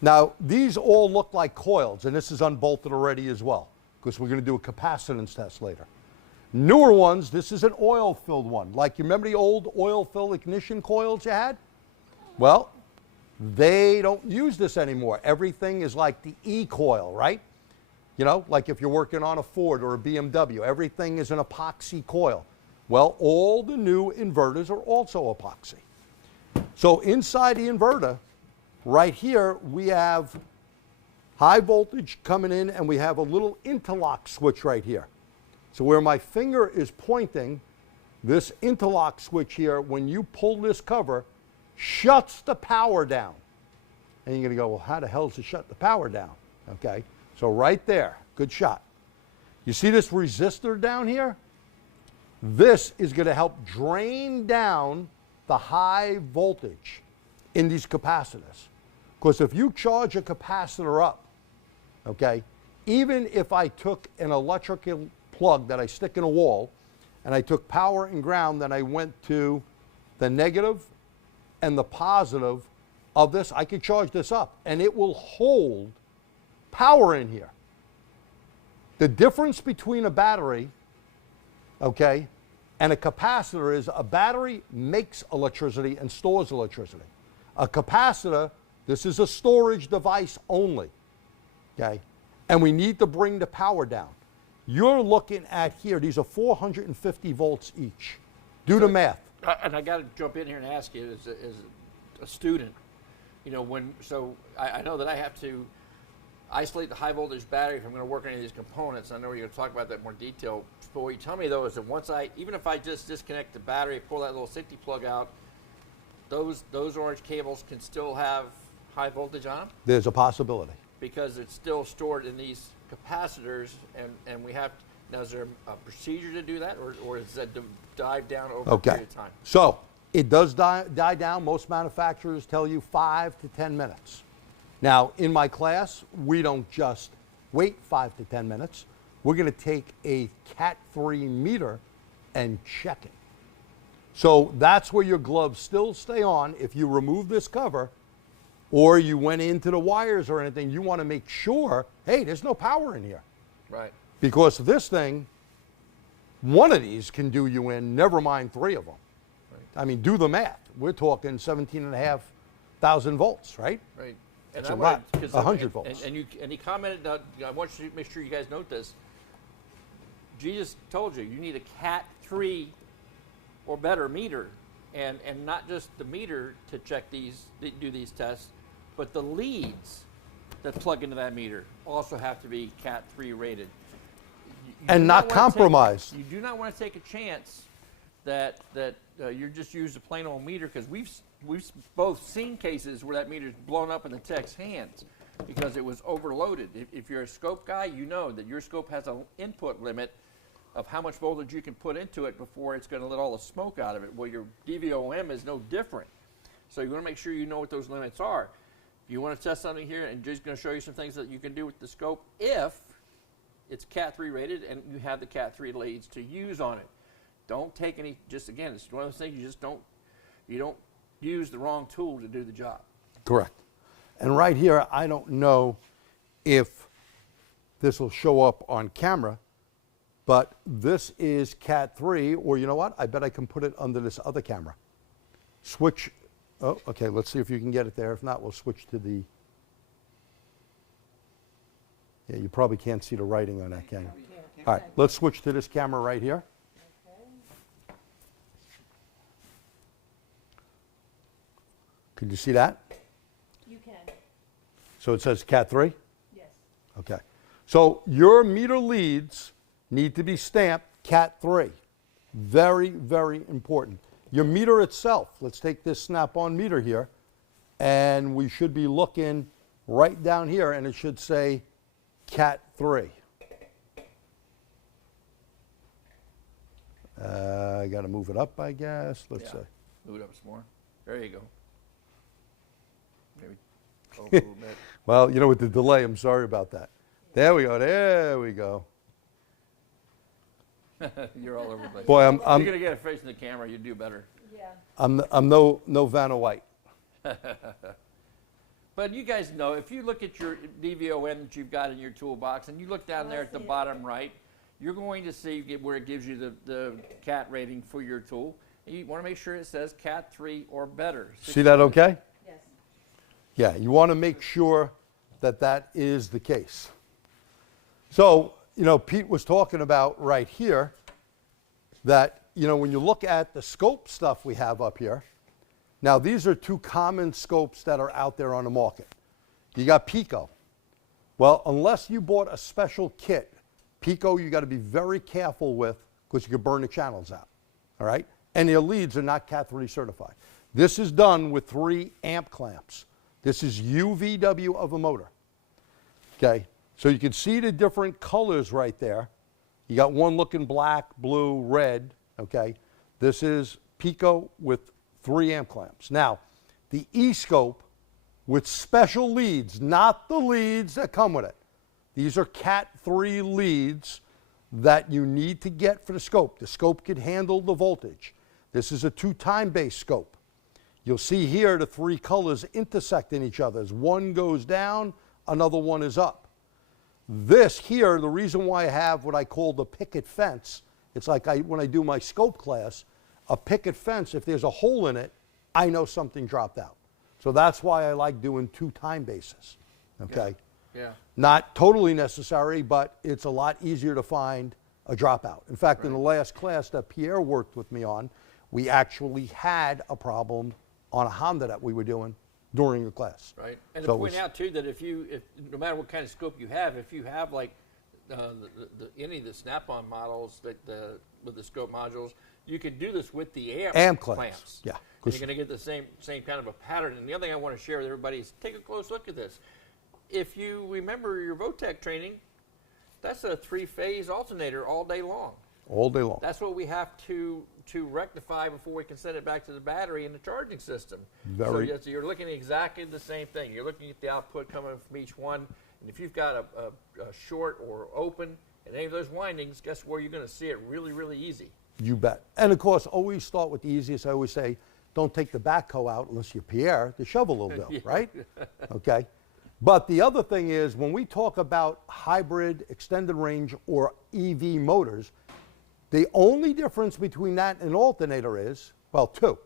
Now, these all look like coils, and this is unbolted already as well, because we're going to do a capacitance test later. Newer ones, this is an oil-filled one. Like, you remember the old oil-filled ignition coils you had? Well, they don't use this anymore. Everything is like the E-coil, right? You know, like if you're working on a Ford or a BMW, everything is an epoxy coil. Well, all the new inverters are also epoxy. So inside the inverter, right here, we have high voltage coming in, and we have a little interlock switch right here. So where my finger is pointing, this interlock switch here, when you pull this cover, shuts the power down. And you're going to go, well, how the hell does it shut the power down? Okay, so right there, good shot. You see this resistor down here? This is going to help drain down the high voltage in these capacitors. Because if you charge a capacitor up, okay, even if I took an electrical plug that I stick in a wall, and I took power and ground, then I went to the negative and the positive of this, I could charge this up, and it will hold power in here. The difference between a battery, okay, and a capacitor is a battery makes electricity and stores electricity. A capacitor, this is a storage device only, okay, and we need to bring the power down. You're looking at here, these are 450 volts each. Do the math. And I got to jump in here and ask you, as a student, you know, I know that I have to isolate the high voltage battery if I'm going to work on any of these components. I know you're going to talk about that in more detail. But what you tell me though is that even if I just disconnect the battery, pull that little safety plug out, those orange cables can still have high voltage on them? There's a possibility. Because it's still stored in these capacitors, and we have, now is there a procedure to do that, or is that dive down over a period of time? So it does die down. Most manufacturers tell you 5 to 10 minutes. Now, in my class, we don't just wait 5 to 10 minutes. We're going to take a Cat 3 meter and check it. So that's where your gloves still stay on. If you remove this cover, or you went into the wires or anything, you want to make sure, hey, there's no power in here. Right. Because this thing, one of these can do you in, never mind 3 of them. Right. I mean, do the math. We're talking 17,500 volts, right? Right. That's a lot, 100 volts. And he commented, I want you to make sure you guys note this. Jesus told you need a Cat 3 or better meter, and not just the meter to check do these tests, but the leads that plug into that meter also have to be Cat 3 rated. And not compromised. You do not want to take a chance that you're just using a plain old meter, because we've both seen cases where that meter's blown up in the tech's hands because it was overloaded. If you're a scope guy, you know that your scope has an input limit of how much voltage you can put into it before it's going to let all the smoke out of it. Well, your DVOM is no different. So you want to make sure you know what those limits are. If you want to test something here, and Jay's going to show you some things that you can do with the scope if it's Cat 3 rated and you have the Cat 3 leads to use on it. Don't take any, just again, it's one of those things you don't use the wrong tool to do the job. Correct. And right here, I don't know if this will show up on camera, but this is Cat 3, or you know what? I bet I can put it under this other camera. Switch, oh, okay, let's see if you can get it there. If not, we'll switch to the, yeah, you probably can't see the writing on that camera. All right, let's switch to this camera right here. Can you see that? You can. So it says Cat 3? Yes. Okay. So your meter leads need to be stamped Cat 3. Very, very important. Your meter itself, let's take this snap-on meter here, and we should be looking right down here, and it should say Cat 3. I got to move it up, I guess. Let's see. Move it up some more. There you go. Maybe over a little bit. Well, you know, with the delay, I'm sorry about that. There we go. There we go. You're all over the place. Boy, You're going to get it facing the camera. You do better. Yeah. I'm no Vanna White. But you guys know, if you look at your DVOM that you've got in your toolbox, and you look down there at the bottom right, you're going to see where it gives you the Cat rating for your tool. And you want to make sure it says Cat 3 or better. See that okay? Yes. Yeah, you want to make sure that that is the case. So, you know, Pete was talking about right here that you know, when you look at the scope stuff we have up here, now these are two common scopes that are out there on the market. You got Pico. Well, unless you bought a special kit, Pico you got to be very careful with because you could burn the channels out, all right? And their leads are not Cat 3 certified. This is done with 3 amp clamps. This is UVW of a motor, okay? So you can see the different colors right there. You got one looking black, blue, red, okay? This is Pico with 3 amp clamps. Now, the E-scope with special leads, not the leads that come with it. These are Cat 3 leads that you need to get for the scope. The scope can handle the voltage. This is a 2-time based scope. You'll see here the 3 colors intersecting each other. As one goes down, another one is up. This here, the reason why I have what I call the picket fence, it's like when I do my scope class, a picket fence, if there's a hole in it, I know something dropped out. So that's why I like doing 2-time bases, okay? Yeah. Not totally necessary, but it's a lot easier to find a dropout. In fact, in the last class that Pierre worked with me on, we actually had a problem on a Honda that we were doing during the class. Right. And so to point out too that if no matter what kind of scope you have, if you have like any of the Snap-on models with the scope modules, you can do this with the amp clamps. Yeah. And you're going to get the same kind of a pattern. And the other thing I want to share with everybody is take a close look at this. If you remember your Votech training, that's a 3-phase alternator all day long. All day long. That's what we have to rectify before we can send it back to the battery and the charging system. So you're looking at exactly the same thing. You're looking at the output coming from each one. And if you've got a short or open in any of those windings, guess where you're going to see it really, really easy. You bet. And of course, always start with the easiest. I always say, don't take the backhoe out unless you're Pierre. The shovel will do, right? Okay. But the other thing is, when we talk about hybrid, extended range, or EV motors, the only difference between that and an alternator is, well, 2.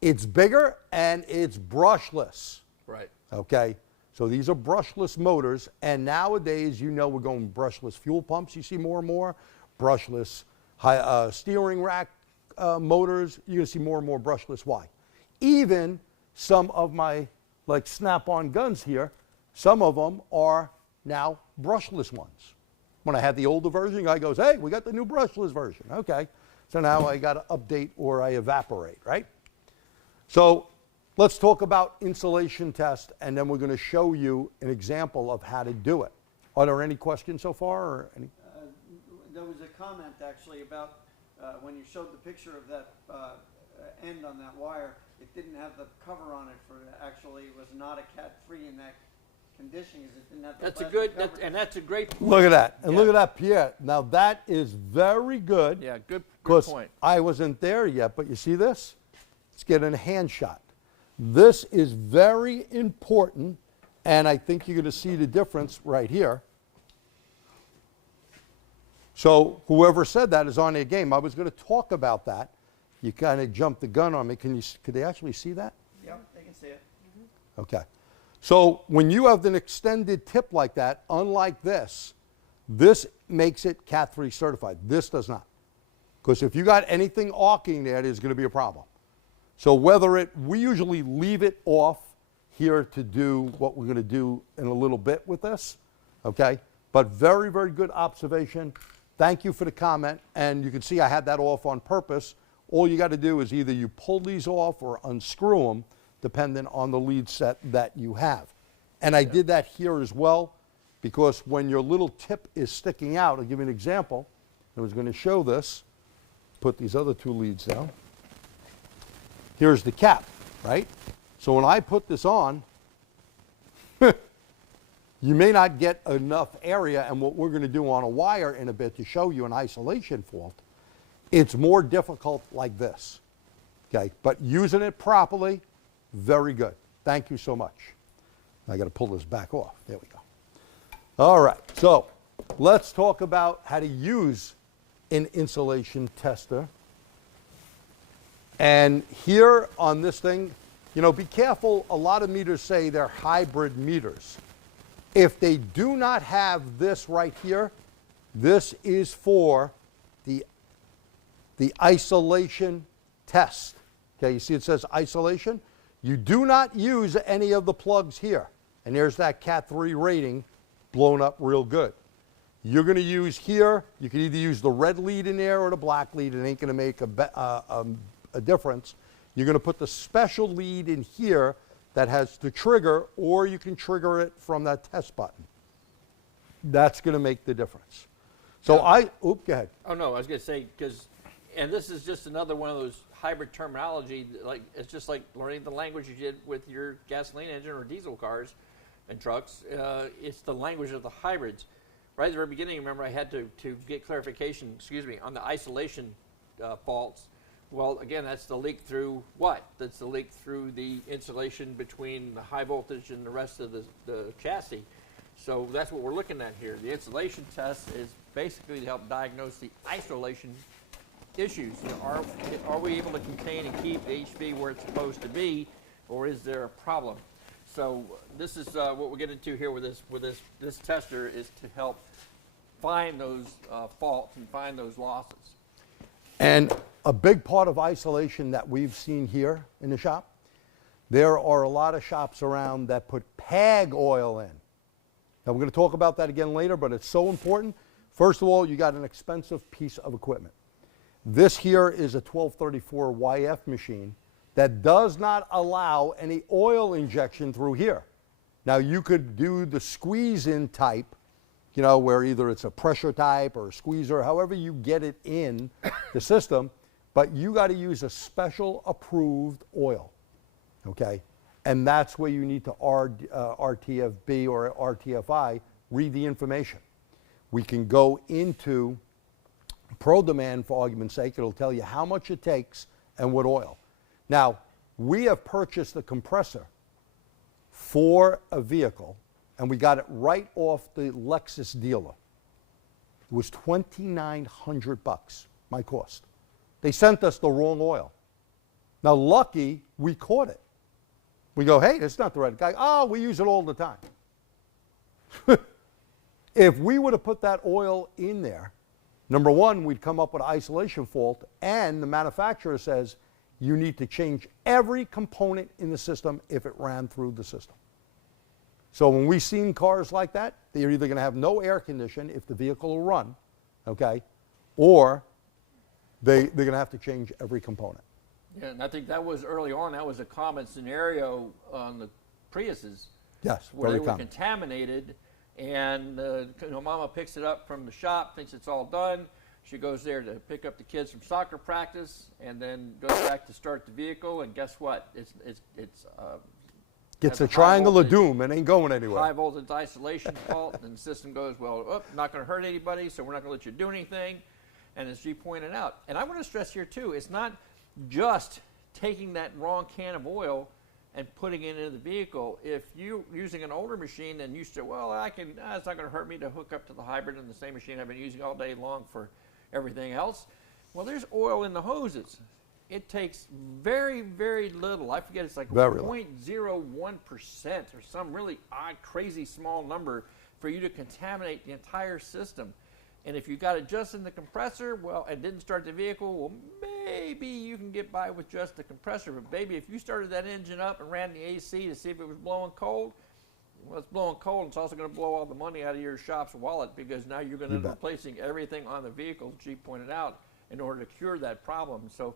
It's bigger and it's brushless. Right. Okay? So these are brushless motors, and nowadays, you know, we're going brushless fuel pumps. You see more and more brushless steering rack motors. You're going to see more and more brushless. Why? Even some of my like Snap-on guns here, some of them are now brushless ones. When I had the older version, the guy goes, hey, we got the new brushless version. Okay, so now I got to update or I evaporate, right? So let's talk about insulation test, and then we're going to show you an example of how to do it. Are there any questions so far? Or any? There was a comment actually about when you showed the picture of that end on that wire, it didn't have the cover on it for actually, it was not a Cat 3 in that condition because it didn't have the That's a great point. Look at that. And look at that, Pierre. Now that is very good. Yeah, good point. I wasn't there yet, but you see this? Let's get a hand shot. This is very important, and I think you're going to see the difference right here. So whoever said that is on their game. I was going to talk about that. You kind of jumped the gun on me. Could they actually see that? Yeah, they can see it. Okay. So when you have an extended tip like that, unlike this, this makes it Cat 3 certified. This does not. Because if you got anything arcing there, there's going to be a problem. So we usually leave it off here to do what we're going to do in a little bit with this. Okay. But very, very good observation. Thank you for the comment. And you can see I had that off on purpose. All you got to do is either you pull these off or unscrew them, depending on the lead set that you have. And I did that here as well, because when your little tip is sticking out, I'll give you an example. I was going to show this. Put these other 2 leads down. Here's the cap, right? So when I put this on, you may not get enough area, and what we're going to do on a wire in a bit to show you an isolation fault, it's more difficult like this, okay? But using it properly, very good. Thank you so much. I got to pull this back off. There we go. All right, so let's talk about how to use an insulation tester. And here on this thing, you know, be careful. A lot of meters say they're hybrid meters. If they do not have this right here, this is for the the isolation test. Okay, you see it says isolation? You do not use any of the plugs here. And there's that Cat 3 rating blown up real good. You're going to use here, you can either use the red lead in there or the black lead. It ain't going to make a difference. You're going to put the special lead in here that has the trigger, or you can trigger it from that test button. That's going to make the difference. So go ahead. Oh no, I was going to say, and this is just another one of those hybrid terminology, like it's just like learning the language you did with your gasoline engine or diesel cars and trucks. It's the language of the hybrids. Right at the very beginning, remember I had to get clarification, on the isolation faults. Well, again, that's the leak through what? That's the leak through the insulation between the high voltage and the rest of the chassis. So that's what we're looking at here. The insulation test is basically to help diagnose the isolation issues. You know, are we able to contain and keep the HV where it's supposed to be, or is there a problem? So this is what we're getting to here with this tester, is to help find those faults and find those losses. And a big part of isolation that we've seen here in the shop, there are a lot of shops around that put PAG oil in. Now we're going to talk about that again later, but it's so important. First of all, you got an expensive piece of equipment. This here is a 1234 YF machine that does not allow any oil injection through here. Now you could do the squeeze in type, you know, where either it's a pressure type or a squeezer, however you get it in the system, but you got to use a special approved oil, okay? And that's where you need to RTFB or RTFI, read the information. We can go into ProDemand, for argument's sake. It'll tell you how much it takes and what oil. Now, we have purchased a compressor for a vehicle, and we got it right off the Lexus dealer. It was $2,900, my cost. They sent us the wrong oil. Now, lucky we caught it. We go, hey, that's not the right guy. Oh, we use it all the time. If we would have put that oil in there, number one, we'd come up with an isolation fault, and the manufacturer says you need to change every component in the system if it ran through the system. So when we've seen cars like that, they're either going to have no air condition if the vehicle will run, okay, or they're going to have to change every component. Yeah, and I think that was early on. That was a common scenario on the Priuses. Yes, where very they were common. Contaminated, and Mama picks it up from the shop, thinks it's all done. She goes there to pick up the kids from soccer practice, and then goes back to start the vehicle. And guess what? Gets a triangle of doom and ain't going anywhere. High voltage isolation fault, and the system goes, well, not going to hurt anybody, so we're not going to let you do anything. And as G pointed out, and I want to stress here too, it's not just taking that wrong can of oil and putting it into the vehicle. If you're using an older machine and you say, well, it's not going to hurt me to hook up to the hybrid in the same machine I've been using all day long for everything else. Well, there's oil in the hoses. It takes very, very little. I forget, it's like 0.01% or some really odd, crazy small number for you to contaminate the entire system. And if you got it just in the compressor, well, and didn't start the vehicle, well, maybe you can get by with just the compressor. But baby, if you started that engine up and ran the AC to see if it was blowing cold, well, it's blowing cold. It's also going to blow all the money out of your shop's wallet, because now you're going to end up replacing everything on the vehicle, as G pointed out, in order to cure that problem. So,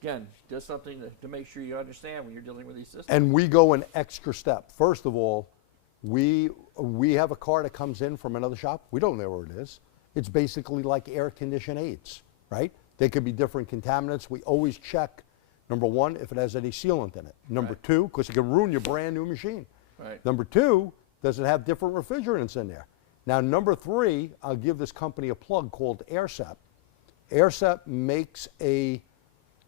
again, just something to make sure you understand when you're dealing with these systems. And we go an extra step. First of all, we have a car that comes in from another shop. We don't know where it is. It's basically like air condition aids, right? They could be different contaminants. We always check, number one, if it has any sealant in it. Number two, because it can ruin your brand new machine. Right. Number two, does it have different refrigerants in there? Now, number three, I'll give this company a plug called AirSep. AirSep makes a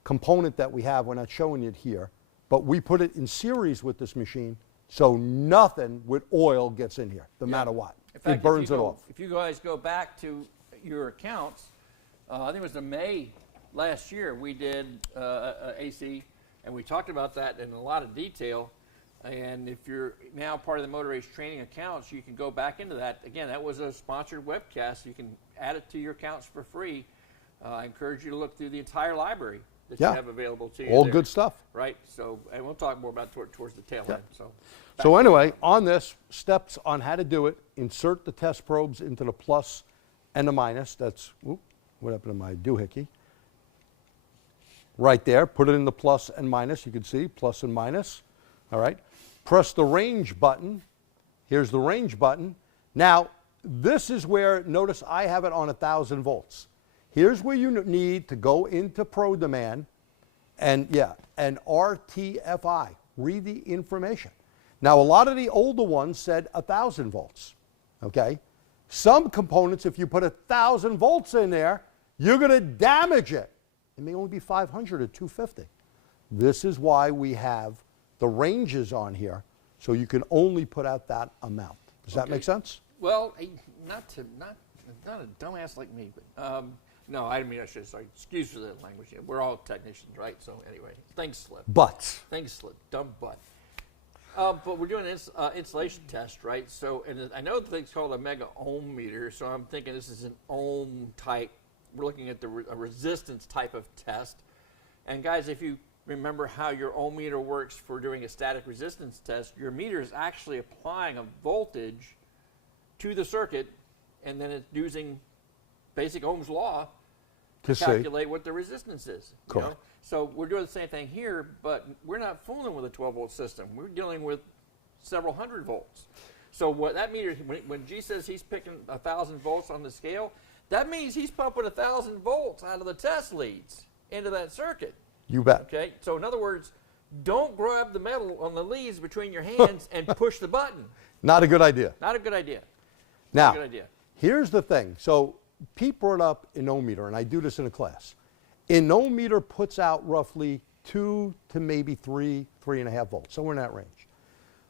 component that we have. We're not showing it here, but we put it in series with this machine, so nothing with oil gets in here, no matter what. In fact, it burns it off. If you guys go back to your accounts, I think it was in May last year, we did AC, and we talked about that in a lot of detail. And if you're now part of the Motor Age training accounts, you can go back into that. Again, that was a sponsored webcast. You can add it to your accounts for free. I encourage you to look through the entire library that Yeah. you have available to you. All there, good stuff. right? So, and we'll talk more about towards the tail end. So, back So to anyway, on this, steps on how to do it, insert the test probes into the plus and the minus. That's, whoop, what happened to my doohickey? Right there, put it in the plus and minus. You can see plus and minus, all right? Press the range button. Here's the range button. Now, this is where, notice I have it on 1,000 volts. Here's where you need to go into Pro Demand and, yeah, and RTFI, read the information. Now, a lot of the older ones said 1,000 volts, okay? Some components, if you put 1,000 volts in there, you're going to damage it. It may only be 500 or 250. This is why we have the ranges on here, so you can only put out that amount. Does that make sense? well, not a dumbass like me, but no, I didn't mean I should. Sorry, excuse for the language. We're all technicians, right? So anyway, things slip. But Things slip. Dumb butt. But we're doing this insulation test, right? So, and I know the thing's called a mega ohm meter, so I'm thinking this is an ohm type. We're looking at a resistance type of test. And guys, if you remember how your ohm meter works for doing a static resistance test, your meter is actually applying a voltage to the circuit, and then it's using basic Ohm's law to calculate what the resistance is. Correct. So we're doing the same thing here, but we're not fooling with a 12-volt system. We're dealing with several hundred volts. So what that meter, when G says he's picking 1,000 volts on the scale, that means he's pumping 1,000 volts out of the test leads into that circuit. you bet. Okay. So in other words, don't grab the metal on the leads between your hands and push the button. Not a good idea. Not a good idea. Now, Not a good idea. here's the thing. So Pete brought up an ohm meter, and I do this in a class. An ohm meter puts out roughly 2 to maybe 3.5 volts, somewhere in that range.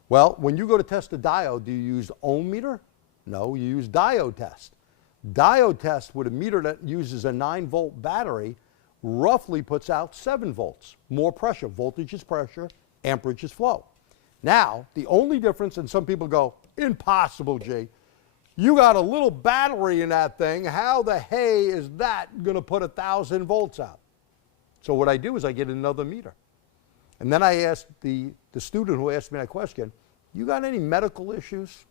Well, when you go to test a diode, do you use ohm meter? No, you use diode test. Diode test with a meter that uses a 9-volt battery roughly puts out 7 volts. More pressure. Voltage is pressure, amperage is flow. Now, the only difference, and some people go, impossible, G. You got a little battery in that thing. How the hay is that going to put 1,000 volts out? So what I do is I get another meter. And then I ask the student who asked me that question, you got any medical issues?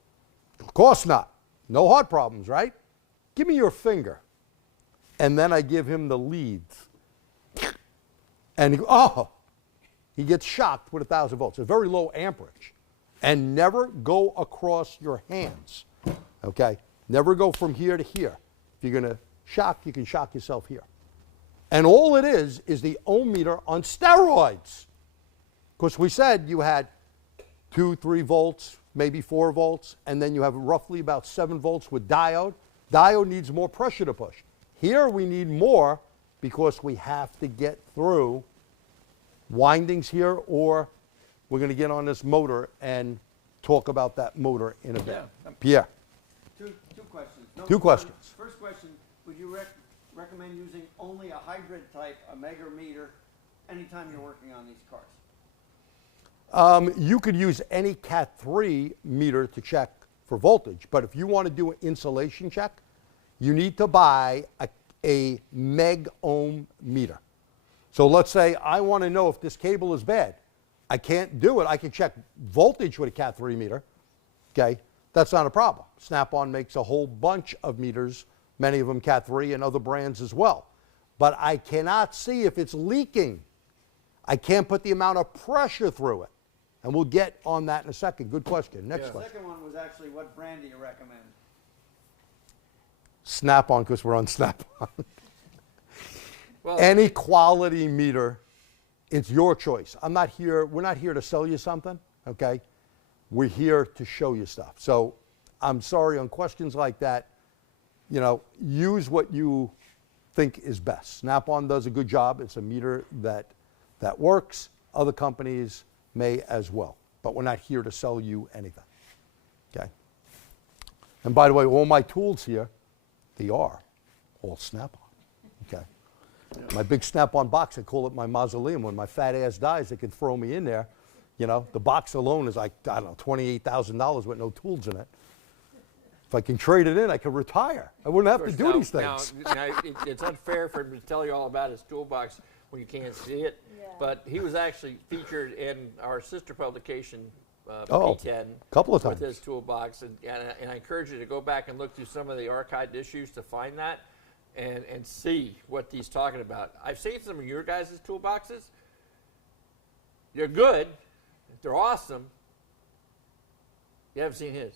Of course not. No heart problems, right? Give me your finger. And then I give him the leads. And he gets shocked with 1,000 volts. A very low amperage. And never go across your hands. Okay? Never go from here to here. If you're going to shock, you can shock yourself here. And all it is the ohm meter on steroids. Because we said you had 2, 3 volts, maybe 4 volts, and then you have roughly about 7 volts with diode. Diode needs more pressure to push. Here we need more because we have to get through windings here, or we're going to get on this motor and talk about that motor in a bit. Yeah. Pierre. Two questions. No, Two questions. First question, would you recommend using only a hybrid type, a mega meter, anytime you're working on these cars? You could use any Cat 3 meter to check for voltage, but if you want to do an insulation check, you need to buy a meg ohm meter. So let's say I want to know if this cable is bad. I can't do it. I can check voltage with a Cat 3 meter. Okay, that's not a problem. Snap-on makes a whole bunch of meters, many of them Cat 3 and other brands as well. But I cannot see if it's leaking. I can't put the amount of pressure through it. And we'll get on that in a second. Good question. Next The question. second one was actually, what brand do you recommend? Snap-on, because we're on Snap-on. Well, Any quality meter, it's your choice. we're not here to sell you something, okay? We're here to show you stuff. So I'm sorry, on questions like that, use what you think is best. Snap-on does a good job. It's a meter that works. Other companies may as well. But we're not here to sell you anything, okay? And by the way, all my tools here, they are all Snap-on, okay? My big Snap-on box, I call it my mausoleum. When my fat ass dies, they can throw me in there. The box alone is like, I don't know, $28,000 with no tools in it. If If I can trade it in, I can retire. I wouldn't have to do these things. Now, it's unfair for him to tell you all about his toolbox when you can't see it. Yeah. But he was actually featured in our sister publication, Oh, P10, couple of with times. his toolbox. And I encourage you to go back and look through some of the archived issues to find that and see what he's talking about. I've seen some of your guys' toolboxes. They're good. They're awesome. You haven't seen his.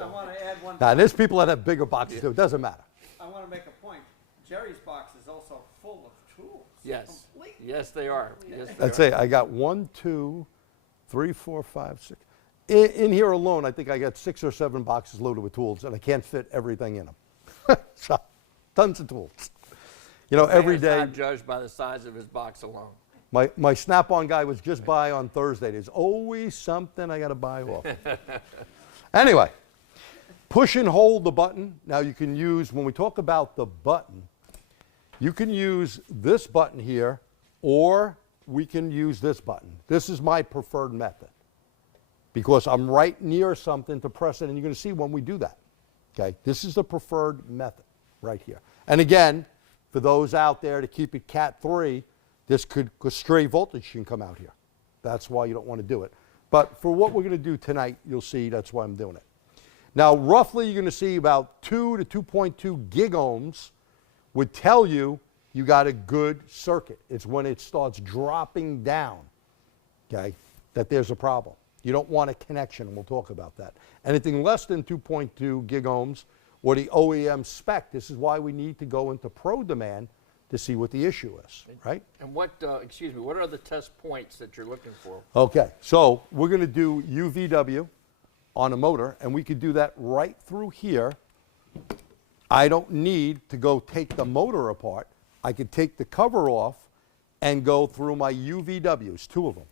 I want to add one. Now, there's people that have bigger boxes too. It doesn't matter. I want to make a point. Jerry's box is also full of tools. Yes. Completely. Yes, they are. Yes, they Let's are. say I got 1, 2, 3, 4, 5, 6. In here alone, I think I got 6 or 7 boxes loaded with tools, and I can't fit everything in them. So, tons of tools. You know, every Man's day. not judged by the size of his box alone. My Snap-on guy was just by on Thursday. There's always something I got to buy off. Anyway, push and hold the button. Now you can use, when we talk about the button, you can use this button here, or we can use this button. This is my preferred method because I'm right near something to press it, and you're going to see when we do that. Okay, this is the preferred method right here. And again, for those out there to keep it Cat 3, this could, because stray voltage can come out here. That's why you don't want to do it. But for what we're going to do tonight, you'll see that's why I'm doing it. Now, roughly, you're going to see about 2 to 2.2 gigohms would tell you you got a good circuit. It's when it starts dropping down, okay, that there's a problem. You don't want a connection, and we'll talk about that. Anything less than 2.2 gigohms or the OEM spec, this is why we need to go into pro demand to see what the issue is, right? And what, excuse me, what are the test points that you're looking for? Okay, so we're going to do UVW on a motor, and we could do that right through here. I don't need to go take the motor apart. I could take the cover off and go through my UVWs, 2 of them.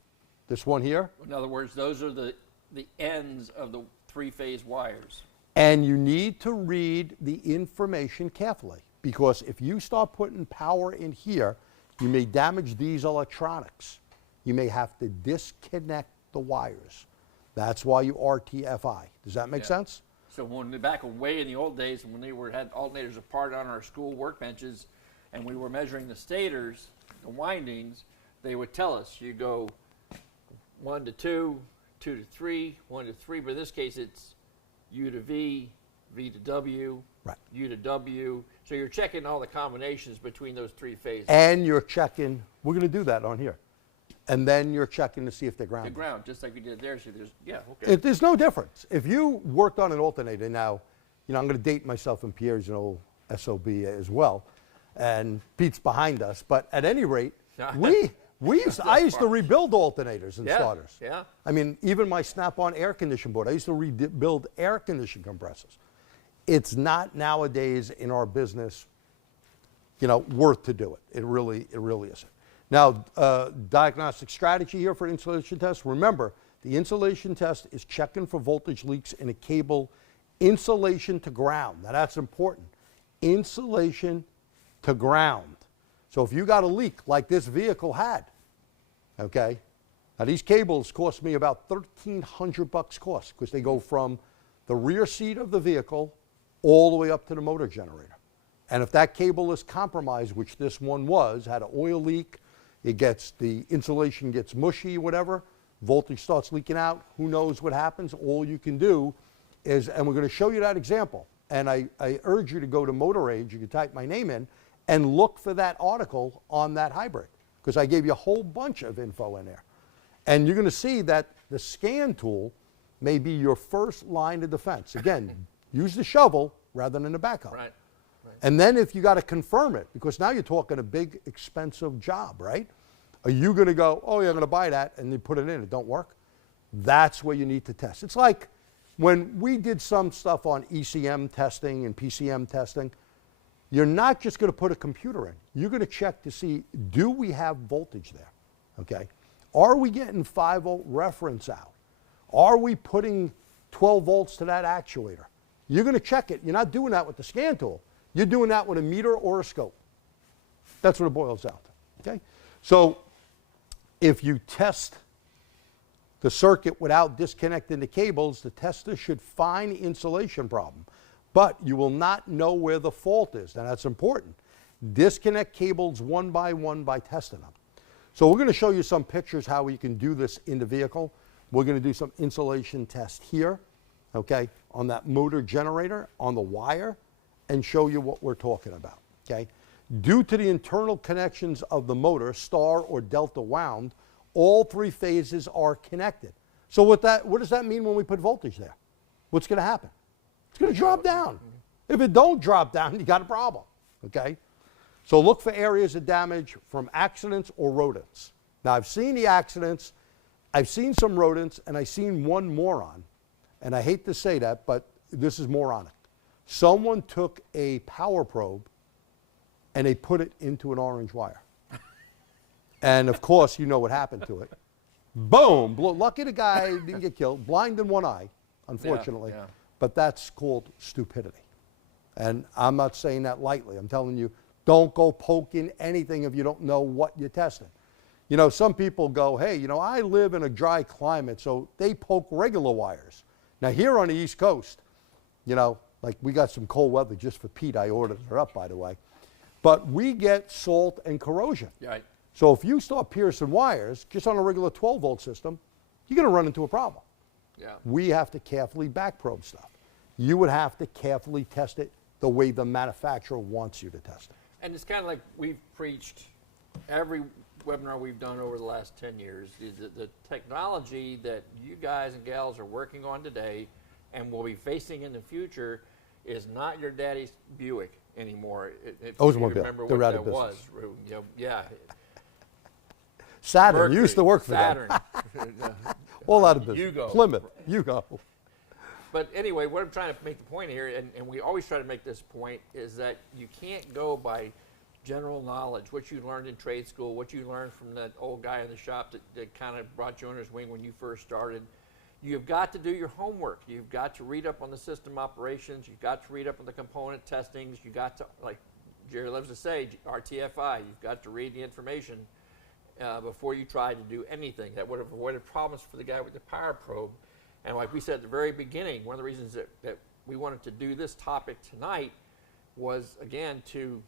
This one here, In other words, those are the ends of the 3-phase wires. and you need to read the information carefully, because if you start putting power in here, you may damage these electronics. You may have to disconnect the wires. That's why you RTFI. Does that make Yeah. sense? So back way in the old days when they had alternators apart on our school workbenches and we were measuring the stators, the windings, they would tell us, you go 1 to 2, 2 to 3, 1 to 3, but in this case it's U to V, V to W, Right. U to W. So you're checking all the combinations between those 3 phases. And you're checking, we're going to do that on here. And then you're checking to see if they're The grounded. ground, just like we did there. So there's, yeah, okay. There's no difference. If you worked on an alternator, now, you know, I'm going to date myself and Pierre's an old SOB as well, and Pete's behind us. But at any rate, I used to rebuild alternators and Yeah, starters. yeah. I mean, even my Snap-on air conditioning board, I used to rebuild air conditioning compressors. It's not nowadays in our business, you know, worth to do it. It really isn't. Now, diagnostic strategy here for insulation test. Remember, the insulation test is checking for voltage leaks in a cable insulation to ground. Now, that's important. Insulation to ground. So if you got a leak like this vehicle had, okay, now these cables cost me about $1,300 cost because they go from the rear seat of the vehicle all the way up to the motor generator. And if that cable is compromised, which this one was, had an oil leak, the insulation gets mushy, whatever, voltage starts leaking out, who knows what happens. All you can do is, and we're going to show you that example, and I urge you to go to Motor Age, you can type my name in, and look for that article on that hybrid, because I gave you a whole bunch of info in there. And you're going to see that the scan tool may be your first line of defense. Again, use the shovel rather than the backhoe. Right. And then if you got to confirm it, because now you're talking a big, expensive job, right? Are you going to go, oh, yeah, I'm going to buy that, and you put it in, it don't work? That's where you need to test. It's like when we did some stuff on ECM testing and PCM testing, you're not just going to put a computer in. You're going to check to see, do we have voltage there, okay? Are we getting 5-volt reference out? Are we putting 12 volts to that actuator? You're going to check it. You're not doing that with the scan tool. You're doing that with a meter or a scope. That's what it boils down to, okay? So if you test the circuit without disconnecting the cables, the tester should find the insulation problem. But you will not know where the fault is. Now that's important. Disconnect cables one by testing them. So we're going to show you some pictures how you can do this in the vehicle. We're going to do some insulation tests here, okay, on that motor generator, on the wire, and show you what we're talking about, okay? Due to the internal connections of the motor, star or delta wound, all three phases are connected. So what does that mean when we put voltage there? What's going to happen? It's going to drop down. If it don't drop down, you got a problem, okay? So look for areas of damage from accidents or rodents. Now I've seen the accidents, I've seen some rodents, and I've seen one moron, and I hate to say that, but this is moronic. Someone took a power probe and they put it into an orange wire. And of course, you know what happened to it. Boom! Lucky the guy didn't get killed, blind in one eye, unfortunately. Yeah. But that's called stupidity. And I'm not saying that lightly. I'm telling you, don't go poking anything if you don't know what you're testing. You know, some people go, hey, you know, I live in a dry climate, so they poke regular wires. Now here on the East Coast, you know, like we got some cold weather just for Pete. I ordered her up, by the way. But we get salt and corrosion. Right. So if you start piercing wires just on a regular 12-volt system, you're going to run into a problem. Yeah. We have to carefully back probe stuff. You would have to carefully test it the way the manufacturer wants you to test it. And it's kind of like we've preached every webinar we've done over the last 10 years. The technology that you guys and gals are working on today and will be facing in the future is not your daddy's Buick anymore. If you remember what that was. You know, yeah. Saturn Mercury, used to work for Saturn. them. All out of business. You go. Plymouth, you go. But anyway, what I'm trying to make the point here, and we always try to make this point, is that you can't go by general knowledge, what you learned in trade school, what you learned from that old guy in the shop that kind of brought you under his wing when you first started. You've got to do your homework. You've got to read up on the system operations. You've got to read up on the component testings. You've got to, like Jerry loves to say, RTFI, you've got to read the information before you try to do anything. That would have avoided problems for the guy with the power probe. And like we said at the very beginning, one of the reasons that we wanted to do this topic tonight was, again, to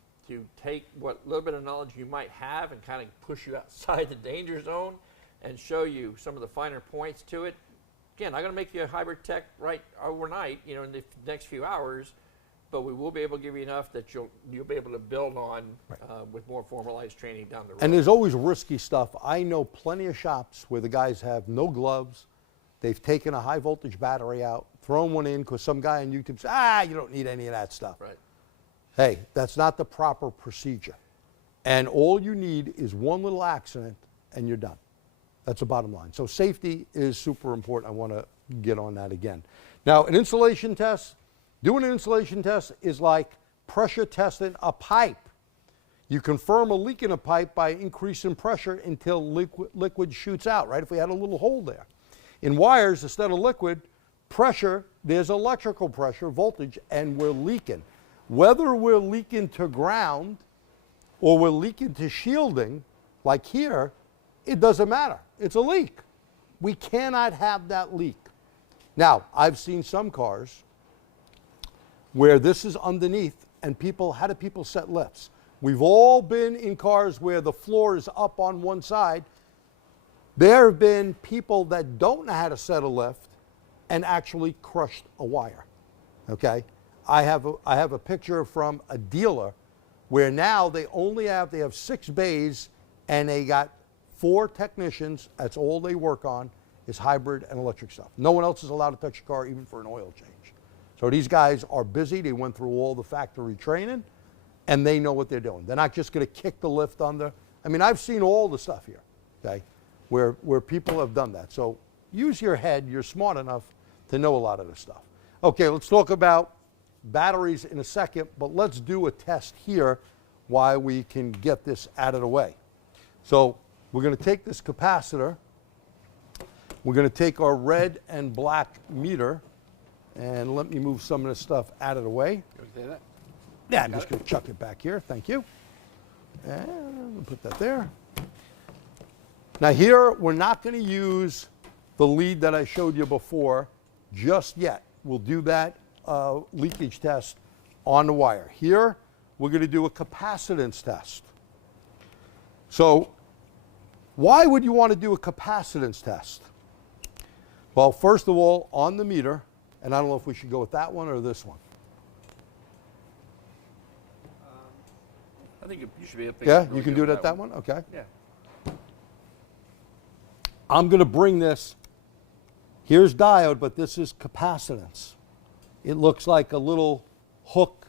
take what little bit of knowledge you might have and kind of push you outside the danger zone and show you some of the finer points to it. Again, I'm going to make you a hybrid tech right overnight, you know, in the next few hours, but we will be able to give you enough that you'll be able to build on with more formalized training down the road. And there's always risky stuff. I know plenty of shops where the guys have no gloves. They've taken a high voltage battery out, thrown one in because some guy on YouTube says, you don't need any of that stuff. Right. Hey, that's not the proper procedure. And all you need is one little accident and you're done. That's the bottom line. So safety is super important. I want to get on that again. Now, an insulation test, doing an insulation test is like pressure testing a pipe. You confirm a leak in a pipe by increasing pressure until liquid shoots out, right? If we had a little hole there. In wires, instead of liquid, pressure, there's electrical pressure, voltage, and we're leaking. Whether we're leaking to ground or we're leaking to shielding, like here, it doesn't matter. It's a leak. We cannot have that leak. Now, I've seen some cars where this is underneath and how do people set lifts? We've all been in cars where the floor is up on one side. There have been people that don't know how to set a lift and actually crushed a wire, okay? I have a picture from a dealer where now they have 6 bays and they got 4 technicians. That's all they work on is hybrid and electric stuff. No one else is allowed to touch a car even for an oil change. So these guys are busy. They went through all the factory training and they know what they're doing. They're not just going to kick the lift under. I mean, I've seen all the stuff here, okay, where people have done that. So use your head. You're smart enough to know a lot of this stuff. Okay, let's talk about batteries in a second, but let's do a test here while we can get this out of the way. So we're going to take this capacitor. We're going to take our red and black meter, and let me move some of this stuff out of the way. You want to say that? Yeah, I'm just going to chuck it back here. Thank you. And we'll put that there. Now here, we're not going to use the lead that I showed you before just yet. We'll do that leakage test on the wire. Here, we're going to do a capacitance test. So, why would you want to do a capacitance test? Well, first of all, on the meter, and I don't know if we should go with that one or this one. I think you should be able to. Yeah, you can do it at that one? Okay. Yeah. I'm going to bring this, here's diode, but this is capacitance. It looks like a little hook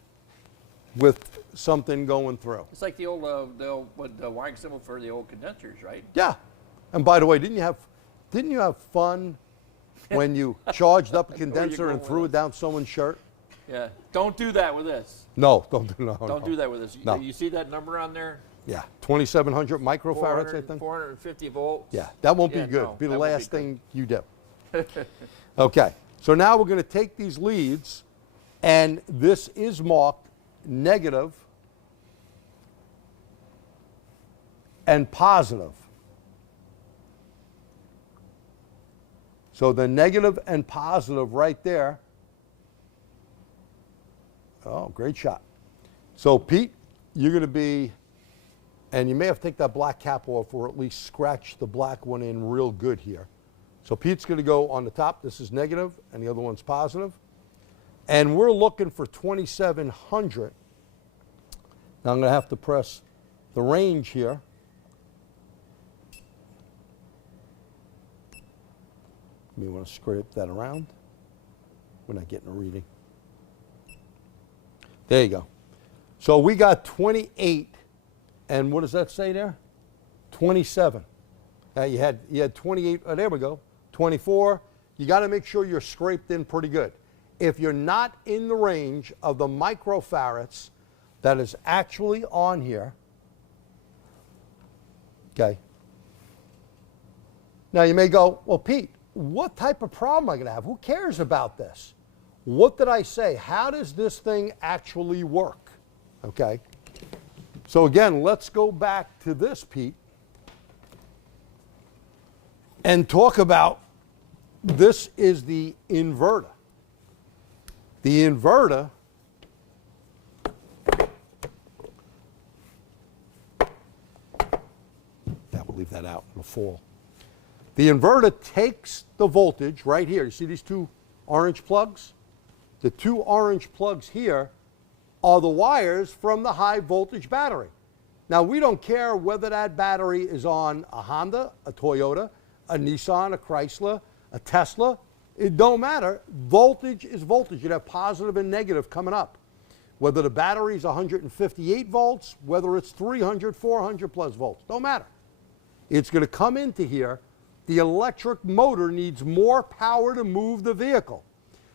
with something going through. It's like the old wiring symbol for the old condensers, right? Yeah. And by the way, didn't you have fun when you charged up a condenser and threw it down someone's shirt? Yeah. Don't do that with this. No, don't do that with this. No. You see that number on there? Yeah, 2,700 microfarads, I think. 450 volts. Yeah, that won't be good. No, be the that won't last be thing you do. Okay, so now we're going to take these leads, and this is marked negative and positive. So the negative and positive right there. Oh, great shot. So Pete, you're going to be, and you may have to take that black cap off or at least scratch the black one in real good here. So Pete's going to go on the top. This is negative, and the other one's positive. And we're looking for 2,700. Now I'm going to have to press the range here. You may want to scrape that around. We're not getting a reading. There you go. So we got 28, and what does that say there? 27. Now you had 28. Oh, there we go. 24. You got to make sure you're scraped in pretty good. If you're not in the range of the microfarads that is actually on here, okay. Now you may go, well, Pete, what type of problem am I going to have? Who cares about this? What did I say? How does this thing actually work? Okay. So again, let's go back to this, Pete, and talk about this is the inverter. The inverter we'll leave that out, it'll fall. The inverter takes the voltage right here. You see these two orange plugs? The two orange plugs here are the wires from the high voltage battery. Now we don't care whether that battery is on a Honda, a Toyota, a Nissan, a Chrysler, a Tesla. It don't matter. Voltage is voltage. You'd have positive and negative coming up. Whether the battery is 158 volts, whether it's 300, 400 plus volts, don't matter. It's going to come into here. The electric motor needs more power to move the vehicle.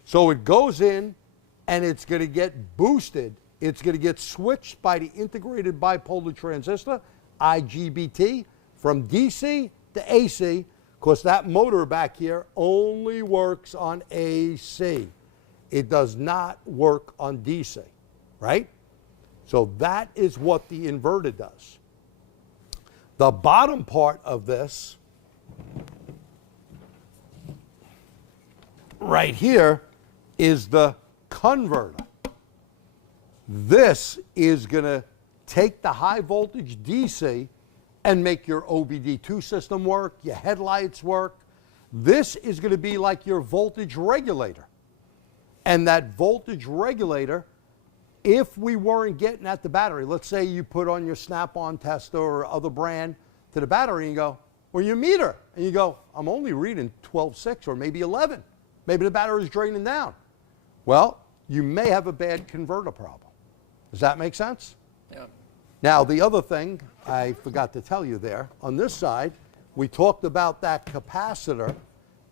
So it goes in and it's going to get boosted. It's going to get switched by the integrated bipolar transistor, IGBT, from DC to AC, because that motor back here only works on AC. It does not work on DC, right? So that is what the inverter does. The bottom part of this right here is the converter. This is going to take the high voltage DC and make your OBD2 system work, your headlights work. This is going to be like your voltage regulator. And that voltage regulator, if we weren't getting at the battery, let's say you put on your Snap-on tester or other brand to the battery and you go, or your meter, and you go, I'm only reading 12.6 or maybe 11. Maybe the battery is draining down. Well, you may have a bad converter problem. Does that make sense? Yeah. Now, the other thing I forgot to tell you there, on this side, we talked about that capacitor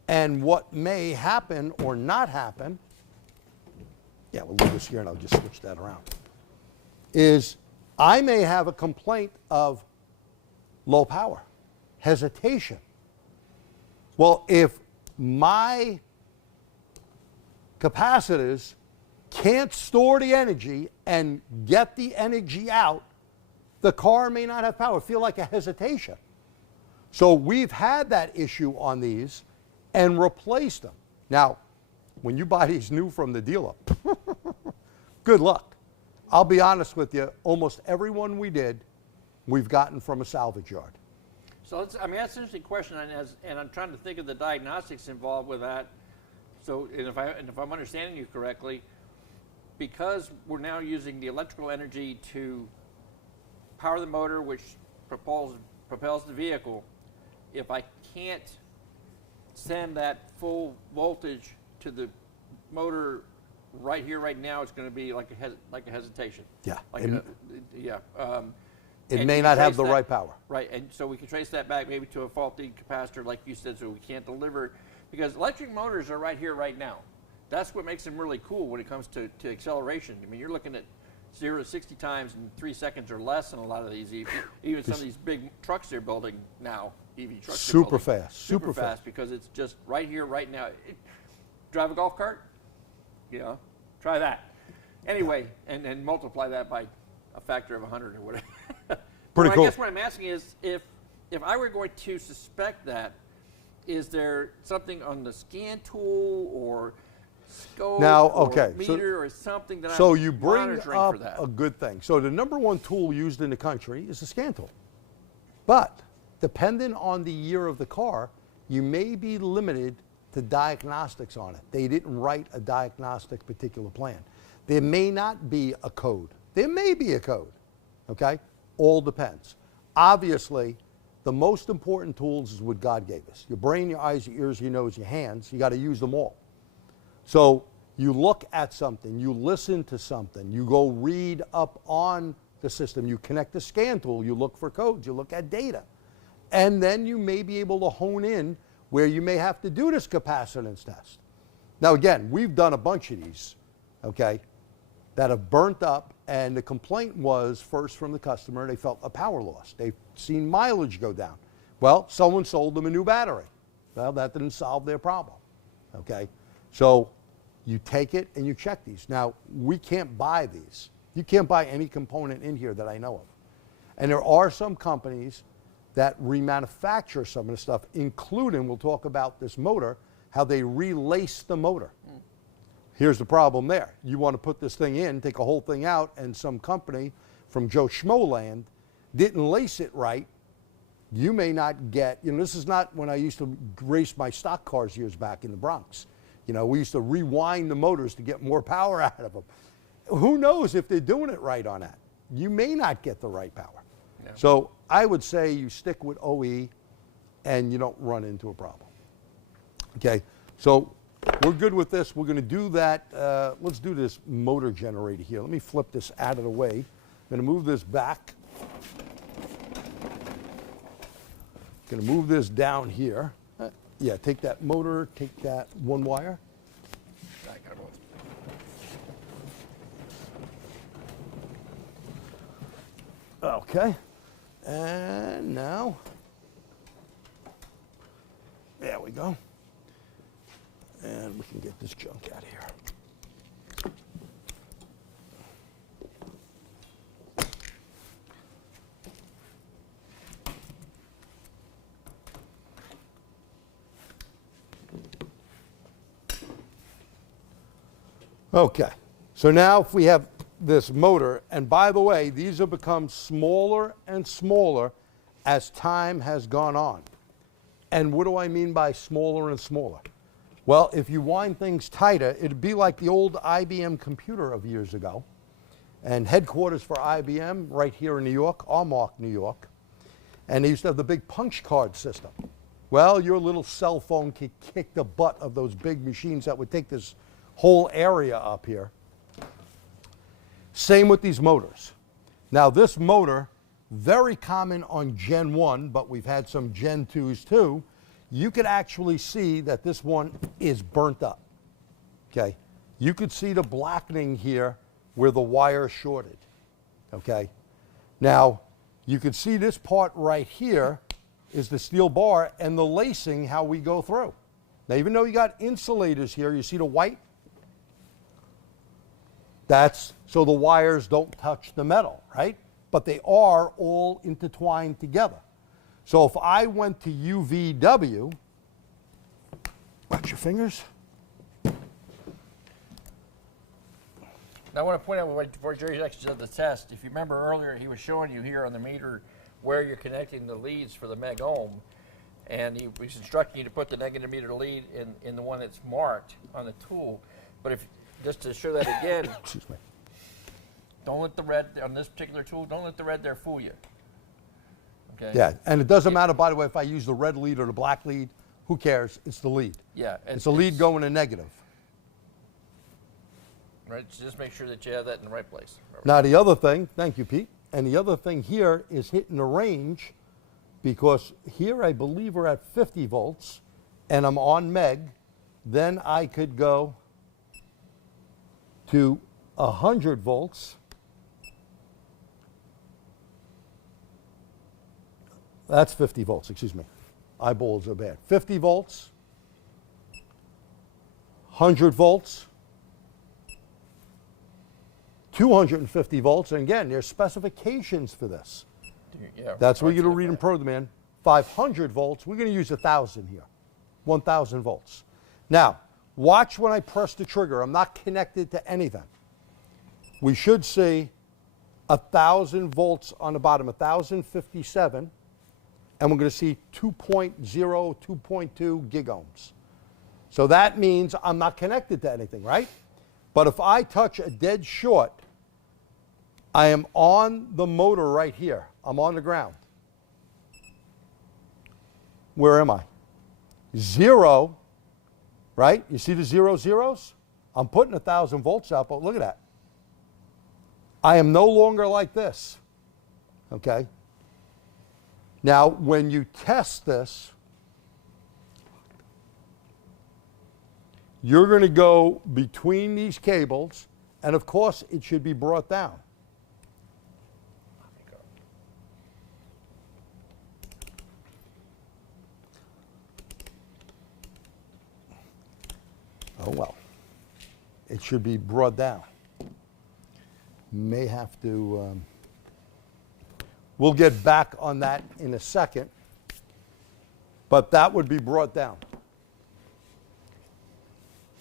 and what may happen or not happen. Yeah, we'll leave this here and I'll just switch that around. Is I may have a complaint of low power, hesitation. Well, if my capacitors can't store the energy and get the energy out, the car may not have power, feel like a hesitation. So we've had that issue on these, and replaced them. Now, when you buy these new from the dealer, good luck. I'll be honest with you, almost everyone we did, we've gotten from a salvage yard. So that's an interesting question, and I'm trying to think of the diagnostics involved with that. So, and if I'm understanding you correctly, because we're now using the electrical energy to power the motor, which propels the vehicle, if I can't send that full voltage to the motor right here, right now, it's going to be like a hesitation. Yeah. It may not have the right power. Right, and so we can trace that back maybe to a faulty capacitor, like you said, so we can't deliver, because electric motors are right here, right now. That's what makes them really cool when it comes to acceleration. I mean, you're looking at 0 to 60 times in 3 seconds or less in a lot of these, even some of these big trucks they're building now, EV trucks. Super fast. Super fast, because it's just right here, right now. Drive a golf cart? You know, try that. Anyway, and multiply that by a factor of 100 or whatever. Pretty cool. I guess what I'm asking is, if I were going to suspect that, is there something on the scan tool or scope or meter or something that I'm monitoring for that? So you bring up a good thing. So the #1 tool used in the country is the scan tool. But depending on the year of the car, you may be limited to diagnostics on it. They didn't write a diagnostic particular plan. There may not be a code. There may be a code, okay? All depends. Obviously, the most important tools is what God gave us. Your brain, your eyes, your ears, your nose, your hands, you got to use them all. So you look at something, you listen to something, you go read up on the system, you connect the scan tool, you look for codes, you look at data. And then you may be able to hone in where you may have to do this capacitance test. Now again, we've done a bunch of these, okay, that have burnt up, and the complaint was first from the customer, they felt a power loss. They've seen mileage go down. Well, someone sold them a new battery. Well, that didn't solve their problem, okay? So you take it and you check these. Now, we can't buy these. You can't buy any component in here that I know of. And there are some companies that remanufacture some of the stuff, including, we'll talk about this motor, how they relace the motor. Here's the problem there. You want to put this thing in, take a whole thing out, and some company from Joe Schmo land didn't lace it right. You may not get, this is not when I used to race my stock cars years back in the Bronx. We used to rewind the motors to get more power out of them. Who knows if they're doing it right on that? You may not get the right power. Yeah. So I would say you stick with OE and you don't run into a problem. Okay, so we're good with this. We're going to do that. Let's do this motor generator here. Let me flip this out of the way. I'm going to move this back. Going to move this down here. Yeah, take that motor, take that one wire. Okay, and now, there we go. And we can get this junk out of here. Okay, so now if we have this motor, and by the way, these have become smaller and smaller as time has gone on. And what do I mean by smaller and smaller? Well, if you wind things tighter, it'd be like the old IBM computer of years ago. And headquarters for IBM right here in New York, Armonk, New York. And they used to have the big punch card system. Well, your little cell phone could kick the butt of those big machines that would take this whole area up here. Same with these motors. Now this motor, very common on Gen 1, but we've had some Gen 2s too. You could actually see that this one is burnt up, okay? You could see the blackening here where the wire shorted, okay? Now, you could see this part right here is the steel bar and the lacing, how we go through. Now, even though you got insulators here, you see the white? That's so the wires don't touch the metal, right? But they are all intertwined together. So if I went to UVW, Watch your fingers. Now I want to point out before Jerry actually did the test, if you remember earlier, he was showing you here on the meter where you're connecting the leads for the meg ohm, and he was instructing you to put the negative meter lead in the one that's marked on the tool. But if just to show that again, Excuse me. don't let the red on this particular tool, don't let the red there fool you. Okay. Yeah, and it doesn't matter, by the way, if I use the red lead or the black lead. Who cares? It's the lead. Yeah. It's the lead going to negative. Right. So just make sure that you have that in the right place. Now the other thing, thank you, Pete, and the other thing here is hitting the range, because here I believe we're at 50 volts and I'm on meg. Then I could go to 100 volts. That's 50 volts, excuse me. Eyeballs are bad. 50 volts, 100 volts, 250 volts, and again, there's specifications for this. Yeah. That's where you're going to read and program in. 500 volts, we're going to use 1,000 here, 1,000 volts. Now, watch when I press the trigger. I'm not connected to anything. We should see 1,000 volts on the bottom, 1,057, and we're going to see 2.0, 2.2 gigohms. So that means I'm not connected to anything, right? But if I touch a dead short, I am on the motor right here. I'm on the ground. Where am I? 0, right? You see the 0 zeros? I'm putting 1,000 volts out, but look at that. I am no longer like this, okay? Now, when you test this, you're going to go between these cables, and of course, it should be brought down. Oh well, it should be brought down. May have to, we'll get back on that in a second, but that would be brought down.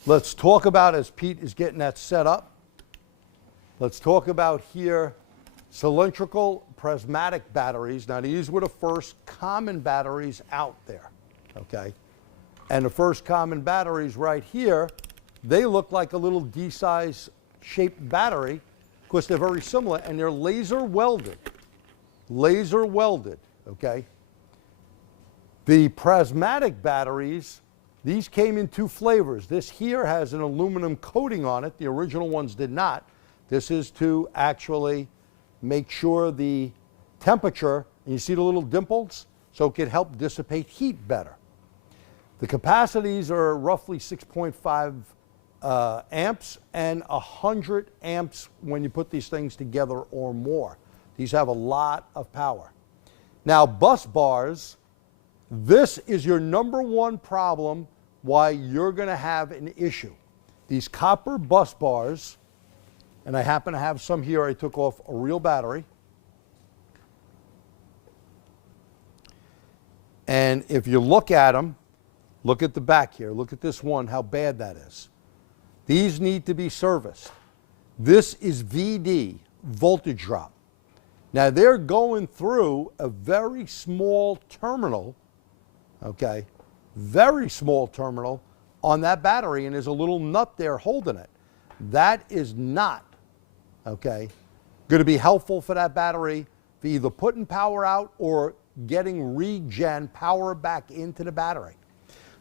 Let's talk about, as Pete is getting that set up, let's talk about here cylindrical prismatic batteries. Now these were the first common batteries out there, okay? And the first common batteries right here, they look like a little D-size shaped battery because they're very similar, and they're laser welded, okay? The prismatic batteries, these came in 2 flavors. This here has an aluminum coating on it. The original ones did not. This is to actually make sure the temperature, and you see the little dimples, so it can help dissipate heat better. The capacities are roughly 6.5 amps and 100 amps when you put these things together or more. These have a lot of power. Now, bus bars, this is your #1 problem why you're going to have an issue. These copper bus bars, and I happen to have some here. I took off a real battery. And if you look at them, look at the back here. Look at this one, how bad that is. These need to be serviced. This is VD, voltage drop. Now they're going through a very small terminal, okay, very small terminal on that battery, and there's a little nut there holding it. That is not, okay, going to be helpful for that battery for either putting power out or getting regen power back into the battery.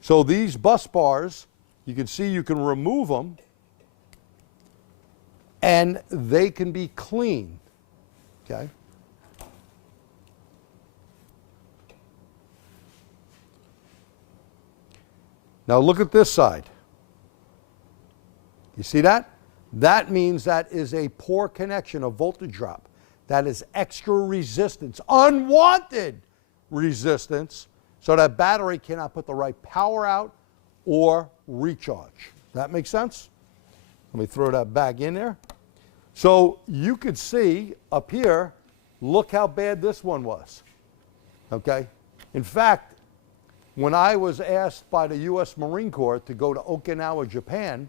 So these bus bars, you can see you can remove them and they can be cleaned, okay? Now look at this side. You see that? That means that is a poor connection, a voltage drop. That is extra resistance, unwanted resistance, so that battery cannot put the right power out or recharge. That makes sense? Let me throw that back in there. So you could see up here, look how bad this one was, okay? In fact, When I was asked by the U.S. Marine Corps to go to Okinawa, Japan,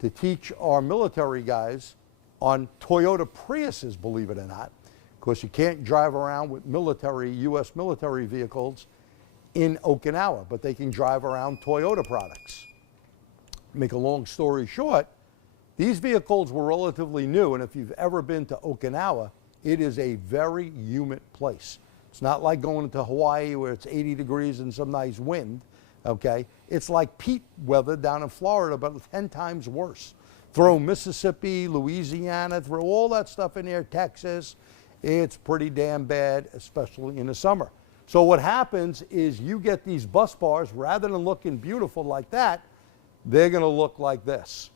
to teach our military guys on Toyota Priuses, believe it or not, because you can't drive around with U.S. military vehicles in Okinawa, but they can drive around Toyota products. Make a long story short, these vehicles were relatively new, and if you've ever been to Okinawa, it is a very humid place. It's not like going to Hawaii where it's 80 degrees and some nice wind, okay? It's like peat weather down in Florida, but 10 times worse. Throw Mississippi, Louisiana, throw all that stuff in there, Texas, it's pretty damn bad, especially in the summer. So what happens is you get these bus bars, rather than looking beautiful like that, they're gonna look like this.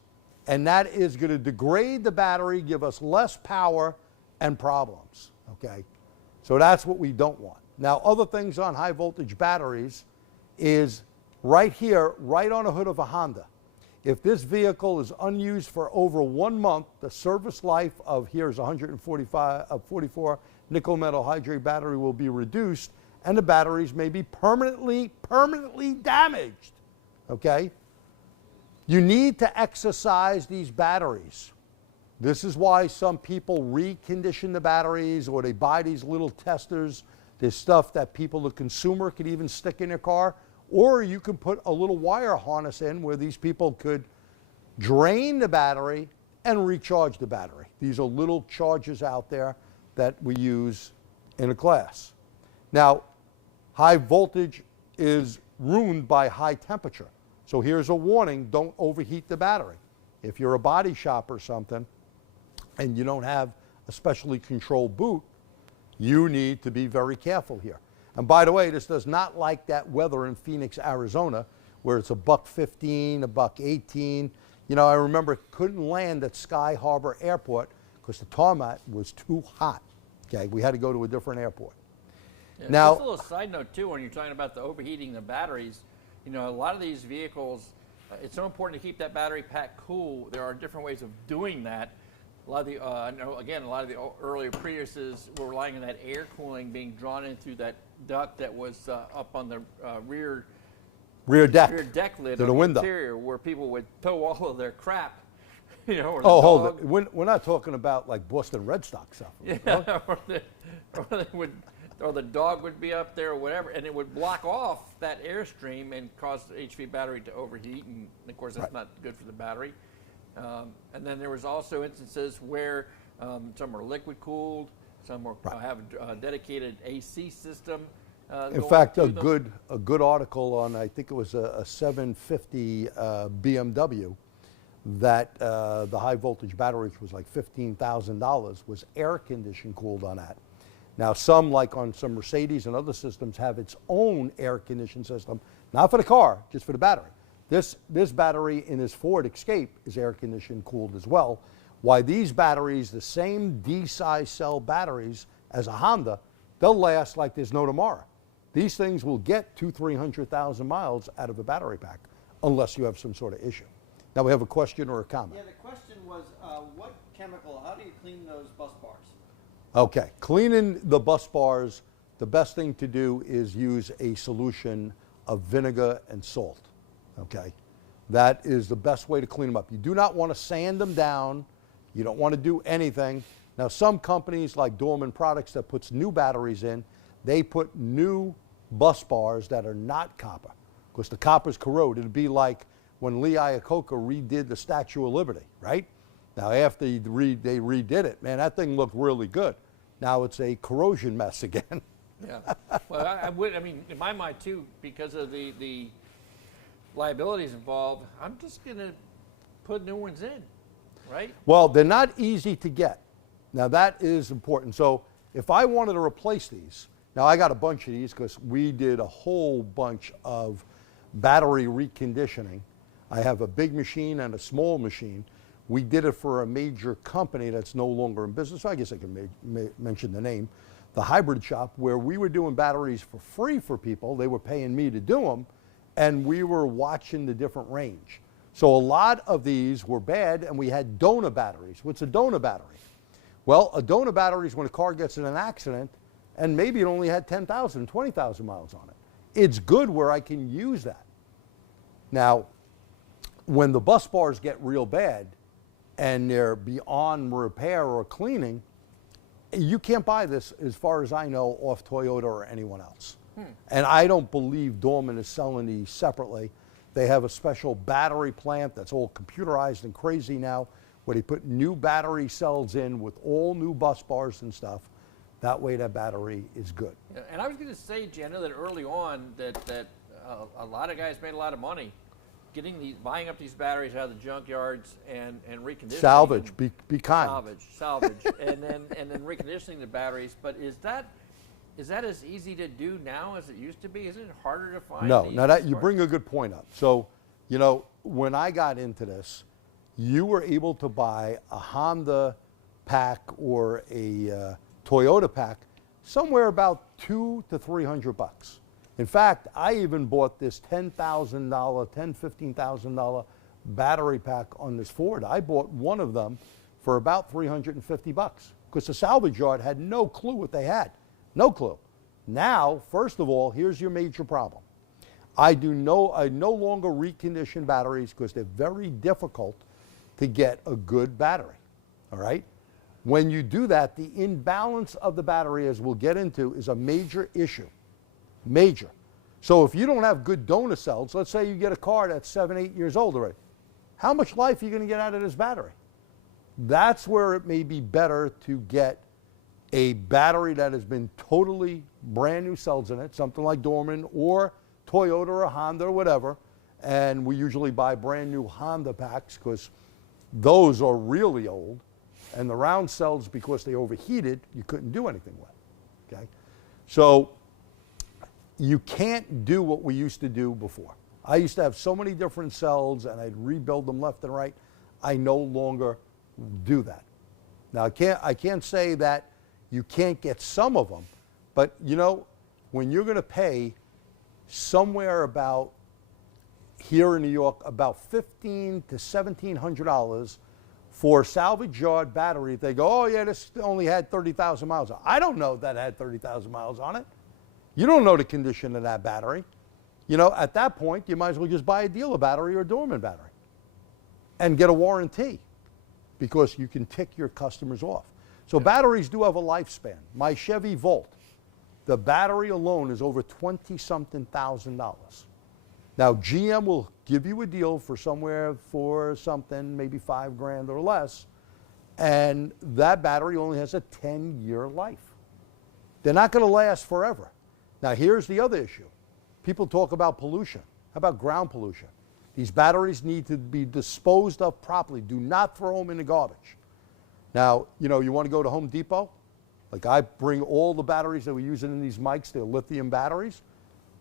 And that is gonna degrade the battery, give us less power and problems, okay? So that's what we don't want. Now, other things on high voltage batteries is right here, right on the hood of a Honda. If this vehicle is unused for over 1 month, the service life of here's 44 nickel metal hydrate battery will be reduced, and the batteries may be permanently damaged, okay? You need to exercise these batteries. This is why some people recondition the batteries, or they buy these little testers. There's stuff that people, the consumer, could even stick in their car, or you can put a little wire harness in where these people could drain the battery and recharge the battery. These are little chargers out there that we use in a class. Now, high voltage is ruined by high temperature. So here's a warning, don't overheat the battery. If you're a body shop or something and you don't have a specially controlled boot, you need to be very careful here. And by the way, this does not like that weather in Phoenix, Arizona, where it's $1.15, $1.18. You know, I remember couldn't land at Sky Harbor Airport because the tarmac was too hot. Okay, we had to go to a different airport. Yeah, now, just a little side note too, when you're talking about the overheating the batteries, you know, a lot of these vehicles, it's so important to keep that battery pack cool. There are different ways of doing that. A lot of the, I know again, a lot of the earlier Priuses were relying on that air cooling being drawn in through that duct that was up on the rear deck lid to on the window, interior, where people would tow all of their crap. You know, or oh, the hold dog. it. We're not talking about like Boston Red Sox stuff. Yeah, or the dog would be up there or whatever, and it would block off that airstream and cause the HV battery to overheat, and of course that's not good for the battery. And then there was also instances where some are liquid cooled, some are, have a dedicated AC system. In fact, a good article on, I think it was a 750 BMW, that the high voltage battery, which was like $15,000, was air conditioned cooled on that. Now some, like on some Mercedes and other systems, have its own air conditioning system, not for the car, just for the battery. This battery in this Ford Escape is air conditioned cooled as well. Why these batteries, the same D-size cell batteries as a Honda, they'll last like there's no tomorrow. These things will get 200,000-300,000 miles out of a battery pack, unless you have some sort of issue. Now we have a question or a comment. Yeah, the question was, what chemical, how do you clean those bus bars? Okay, cleaning the bus bars, the best thing to do is use a solution of vinegar and salt, okay? That is the best way to clean them up. You do not want to sand them down. You don't want to do anything. Now, some companies like Dorman Products that puts new batteries in, they put new bus bars that are not copper, because the copper's corrode. It'd be like when Lee Iacocca redid the Statue of Liberty, right? Now, after they redid it, man, that thing looked really good. Now it's a corrosion mess again. Yeah. Well, I mean, in my mind too, because of the liabilities involved, I'm just going to put new ones in, right? Well, they're not easy to get. Now that is important. So if I wanted to replace these, now I got a bunch of these because we did a whole bunch of battery reconditioning. I have a big machine and a small machine. We did it for a major company that's no longer in business. So I guess I can mention the name, the Hybrid Shop, where we were doing batteries for free for people. They were paying me to do them, and we were watching the different range. So a lot of these were bad, and we had donor batteries. What's a donor battery? Well, a donor battery is when a car gets in an accident, and maybe it only had 10,000, 20,000 miles on it. it's good where I can use that. Now, when the bus bars get real bad and they're beyond repair or cleaning, you can't buy this, as far as I know, off Toyota or anyone else. And I don't believe Dorman is selling these separately. They have a special battery plant that's all computerized and crazy now, where they put new battery cells in with all new bus bars and stuff. That way that battery is good. Yeah, and I was going to say, Jenna, that early on that a lot of guys made a lot of money buying up these batteries out of the junkyards and reconditioning. Salvage, be kind. Salvage, and then reconditioning the batteries. But is that as easy to do now as it used to be? Is it harder to find? No. Now that you bring a good point up. So, you know, when I got into this, you were able to buy a Honda pack or a Toyota pack somewhere about $200 to $300. In fact, I even bought this $15,000 battery pack on this Ford. I bought one of them for about $350 because the salvage yard had no clue what they had. No clue. Now, first of all, here's your major problem. I no longer recondition batteries because they're very difficult to get a good battery, all right? When you do that, the imbalance of the battery, as we'll get into, is a major issue. Major. So if you don't have good donor cells, let's say you get a car that's 7, 8 years old already, how much life are you going to get out of this battery? That's where it may be better to get a battery that has been totally brand new cells in it, something like Dorman or Toyota or Honda or whatever, and we usually buy brand new Honda packs because those are really old, and the round cells, because they overheated, you couldn't do anything with, okay? So you can't do what we used to do before. I used to have so many different cells and I'd rebuild them left and right. I no longer do that. Now I can't say that you can't get some of them, but you know, when you're going to pay somewhere about, here in New York, about $1,500 to $1,700 for a salvage yard battery, they go, oh yeah, this only had 30,000 miles on it. I don't know that had 30,000 miles on it. You don't know the condition of that battery. You know, at that point, you might as well just buy a dealer battery or a Dorman battery and get a warranty, because you can tick your customers off. So batteries do have a lifespan. My Chevy Volt, the battery alone is over $20-something thousand. Now GM will give you a deal for somewhere for something, maybe $5,000 or less, and that battery only has a 10-year life. They're not going to last forever. Now here's the other issue. People talk about pollution. How about ground pollution? These batteries need to be disposed of properly. Do not throw them in the garbage. Now, you know, you want to go to Home Depot? Like, I bring all the batteries that we're using in these mics, they're lithium batteries.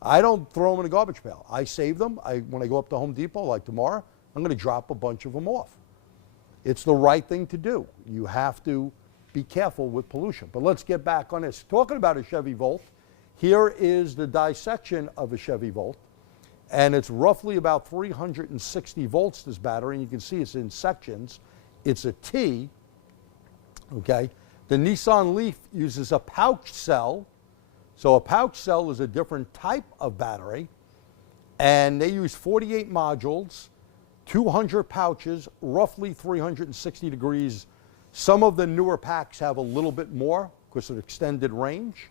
I don't throw them in a garbage pail. I save them. When I go up to Home Depot, like tomorrow, I'm going to drop a bunch of them off. It's the right thing to do. You have to be careful with pollution. But let's get back on this. Talking about a Chevy Volt, here is the dissection of a Chevy Volt. And it's roughly about 360 volts, this battery. And you can see it's in sections. It's a T, okay? The Nissan Leaf uses a pouch cell. So a pouch cell is a different type of battery. And they use 48 modules, 200 pouches, roughly 360 degrees. Some of the newer packs have a little bit more because of extended range.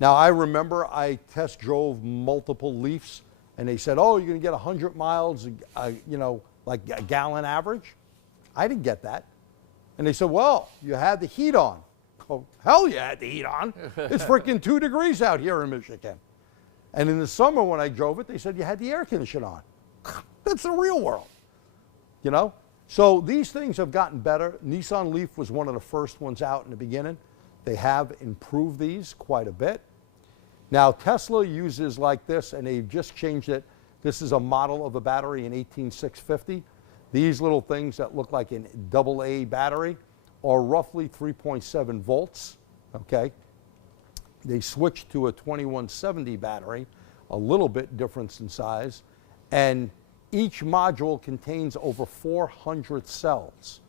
Now, I remember I test drove multiple Leafs, and they said, oh, you're going to get 100 miles, you know, like a gallon average. I didn't get that. And they said, well, you had the heat on. Oh, hell, you had the heat on. It's freaking 2 degrees out here in Michigan. And in the summer when I drove it, they said you had the air conditioner on. That's the real world, you know? So these things have gotten better. Nissan Leaf was one of the first ones out in the beginning. They have improved these quite a bit. Now, Tesla uses like this, and they've just changed it. This is a model of a battery in 18650. These little things that look like an AA battery are roughly 3.7 volts, okay? They switched to a 2170 battery, a little bit difference in size, and each module contains over 400 cells.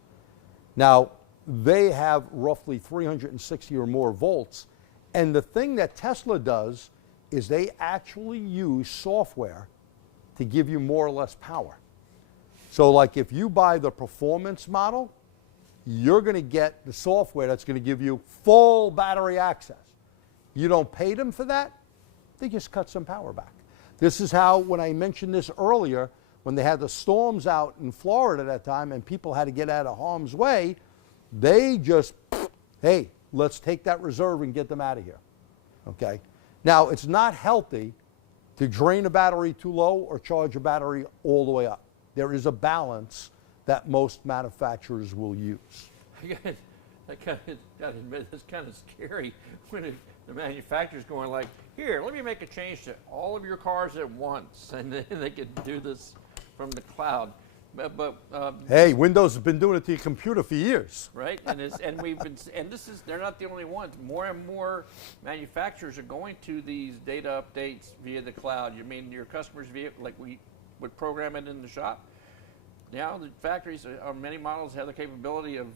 Now, they have roughly 360 or more volts, and the thing that Tesla does is they actually use software to give you more or less power. So like if you buy the performance model, you're going to get the software that's going to give you full battery access. You don't pay them for that, they just cut some power back. This is how, when I mentioned this earlier, when they had the storms out in Florida at that time and people had to get out of harm's way, they just, hey, let's take that reserve and get them out of here. Okay? Now, it's not healthy to drain a battery too low or charge a battery all the way up. There is a balance that most manufacturers will use. I gotta admit, it's kind of scary when the manufacturer's going like, here, let me make a change to all of your cars at once, and then they can do this from the cloud. But hey, Windows has been doing it to your computer for years. Right, they're not the only ones. More and more manufacturers are going to these data updates via the cloud. You mean your customer's vehicle, like we would program it in the shop? Now the factories, many models have the capability of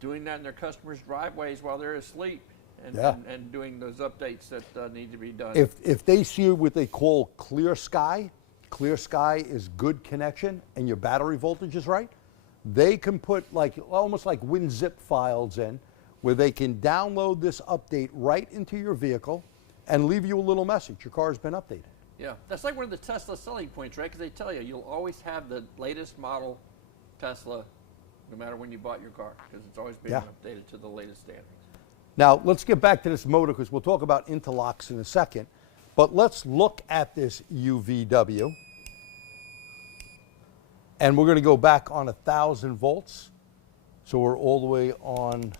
doing that in their customers' driveways while they're asleep, and doing those updates that need to be done. If they see what they call clear sky is good connection, and your battery voltage is right, they can put almost like WinZip files in, where they can download this update right into your vehicle and leave you a little message. Your car's been updated. Yeah, that's like one of the Tesla selling points, right? Because they tell you you'll always have the latest model Tesla, no matter when you bought your car, because it's always being updated to the latest standards. Now, let's get back to this motor, because we'll talk about interlocks in a second. But let's look at this UVW. And we're going to go back on 1,000 volts. So we're all the way on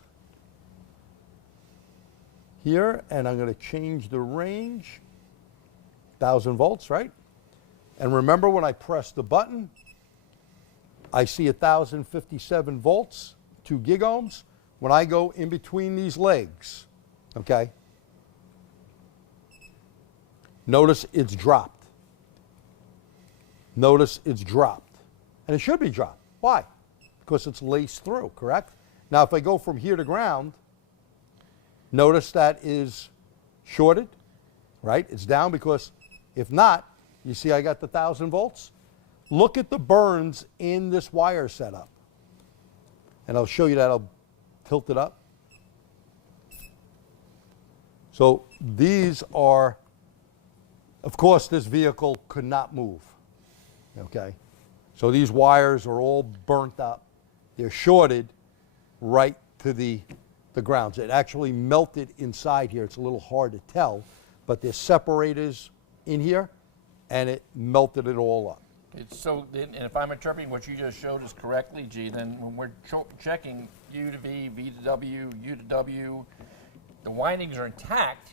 here. And I'm going to change the range. 1,000 volts, right? And remember, when I press the button, I see 1,057 volts, 2 gigohms. When I go in between these legs, okay? Notice it's dropped. Notice it's dropped. And it should be dropped. Why? Because it's laced through, correct? Now, if I go from here to ground, notice that is shorted, right? It's down, because if not, you see I got the 1,000 volts? Look at the burns in this wire setup. And I'll show you that. I'll tilt it up. So these are, of course, this vehicle could not move, okay? So these wires are all burnt up. They're shorted right to the grounds. It actually melted inside here. It's a little hard to tell, but there's separators in here, and it melted it all up. So, and if I'm interpreting what you just showed us correctly, G, then when we're checking U to V, V to W, U to W, the windings are intact,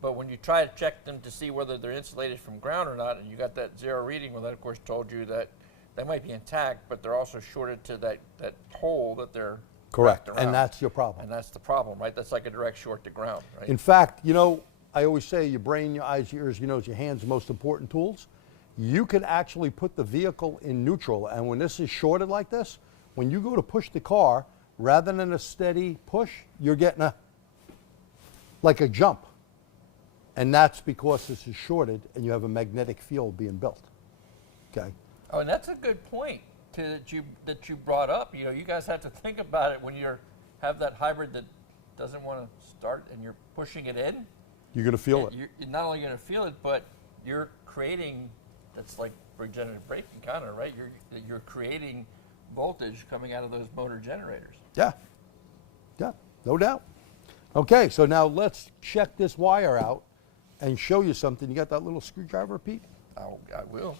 but when you try to check them to see whether they're insulated from ground or not, and you got that zero reading, well, that of course told you that they might be intact, but they're also shorted to that hole that they're correct, around. And that's your problem. And that's the problem, right? That's like a direct short to ground, right? In fact, you know, I always say your brain, your eyes, your ears, your nose, your hands are the most important tools. You could actually put the vehicle in neutral, and when this is shorted like this, when you go to push the car, rather than a steady push, you're getting like a jump. And that's because this is shorted and you have a magnetic field being built. Okay? Oh, and that's a good point that you brought up. You know, you guys have to think about it when you have that hybrid that doesn't want to start and you're pushing it in. You're going to feel it. You're not only going to feel it, but you're creating, that's like regenerative braking kind of, right? You're creating voltage coming out of those motor generators. Yeah. Yeah, no doubt. Okay, so now let's check this wire out and show you something. You got that little screwdriver, Pete? Oh, I will.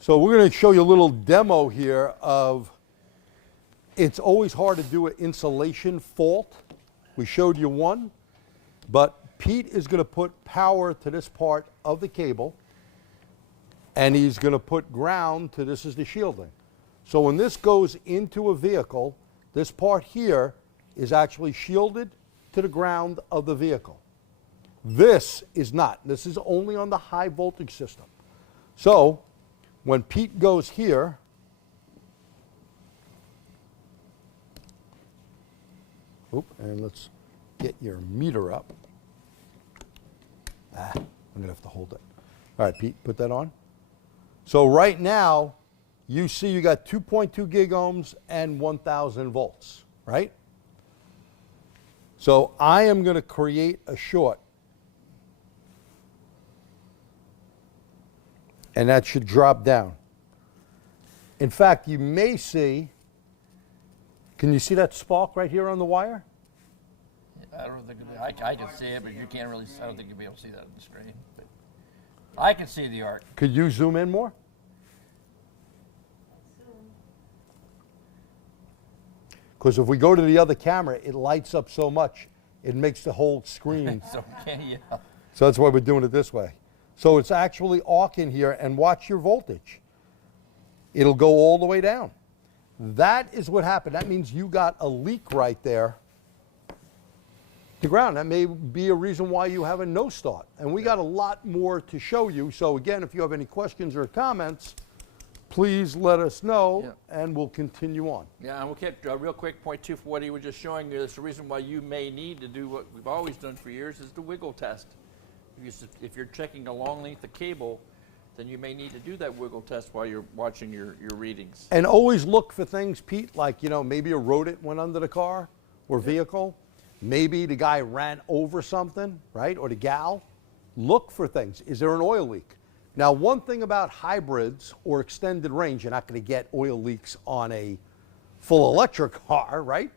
So we're going to show you a little demo here of, it's always hard to do an insulation fault. We showed you one, but Pete is going to put power to this part of the cable, and he's going to put ground to, this is the shielding. So when this goes into a vehicle, this part here is actually shielded to the ground of the vehicle. This is not. This is only on the high voltage system. So when Pete goes here, and let's get your meter up. I'm gonna have to hold it. All right, Pete, put that on. So right now, you see you got 2.2 gig ohms and 1,000 volts, right? So I am gonna create a short. And that should drop down. In fact, you may see, can you see that spark right here on the wire? I don't think, I can see it, but you can't really, I don't think you'll be able to see that on the screen. But I can see the arc. Could you zoom in more? Because if we go to the other camera, it lights up so much, it makes the whole screen. So can you? So that's why we're doing it this way. So it's actually arcing here, and watch your voltage. It'll go all the way down. That is what happened. That means you got a leak right there to ground. That may be a reason why you have a no start. And we got a lot more to show you. So again, if you have any questions or comments, please let us know, and we'll continue on. Yeah, and we'll get real quick point two for what he was just showing you. That's the reason why you may need to do what we've always done for years is the wiggle test. If you're checking a long length of cable, then you may need to do that wiggle test while you're watching your readings. And always look for things, Pete, like, you know, maybe a rodent went under the car or vehicle. Maybe the guy ran over something, right? Or the gal. Look for things. Is there an oil leak? Now, one thing about hybrids or extended range, you're not going to get oil leaks on a full electric car, right?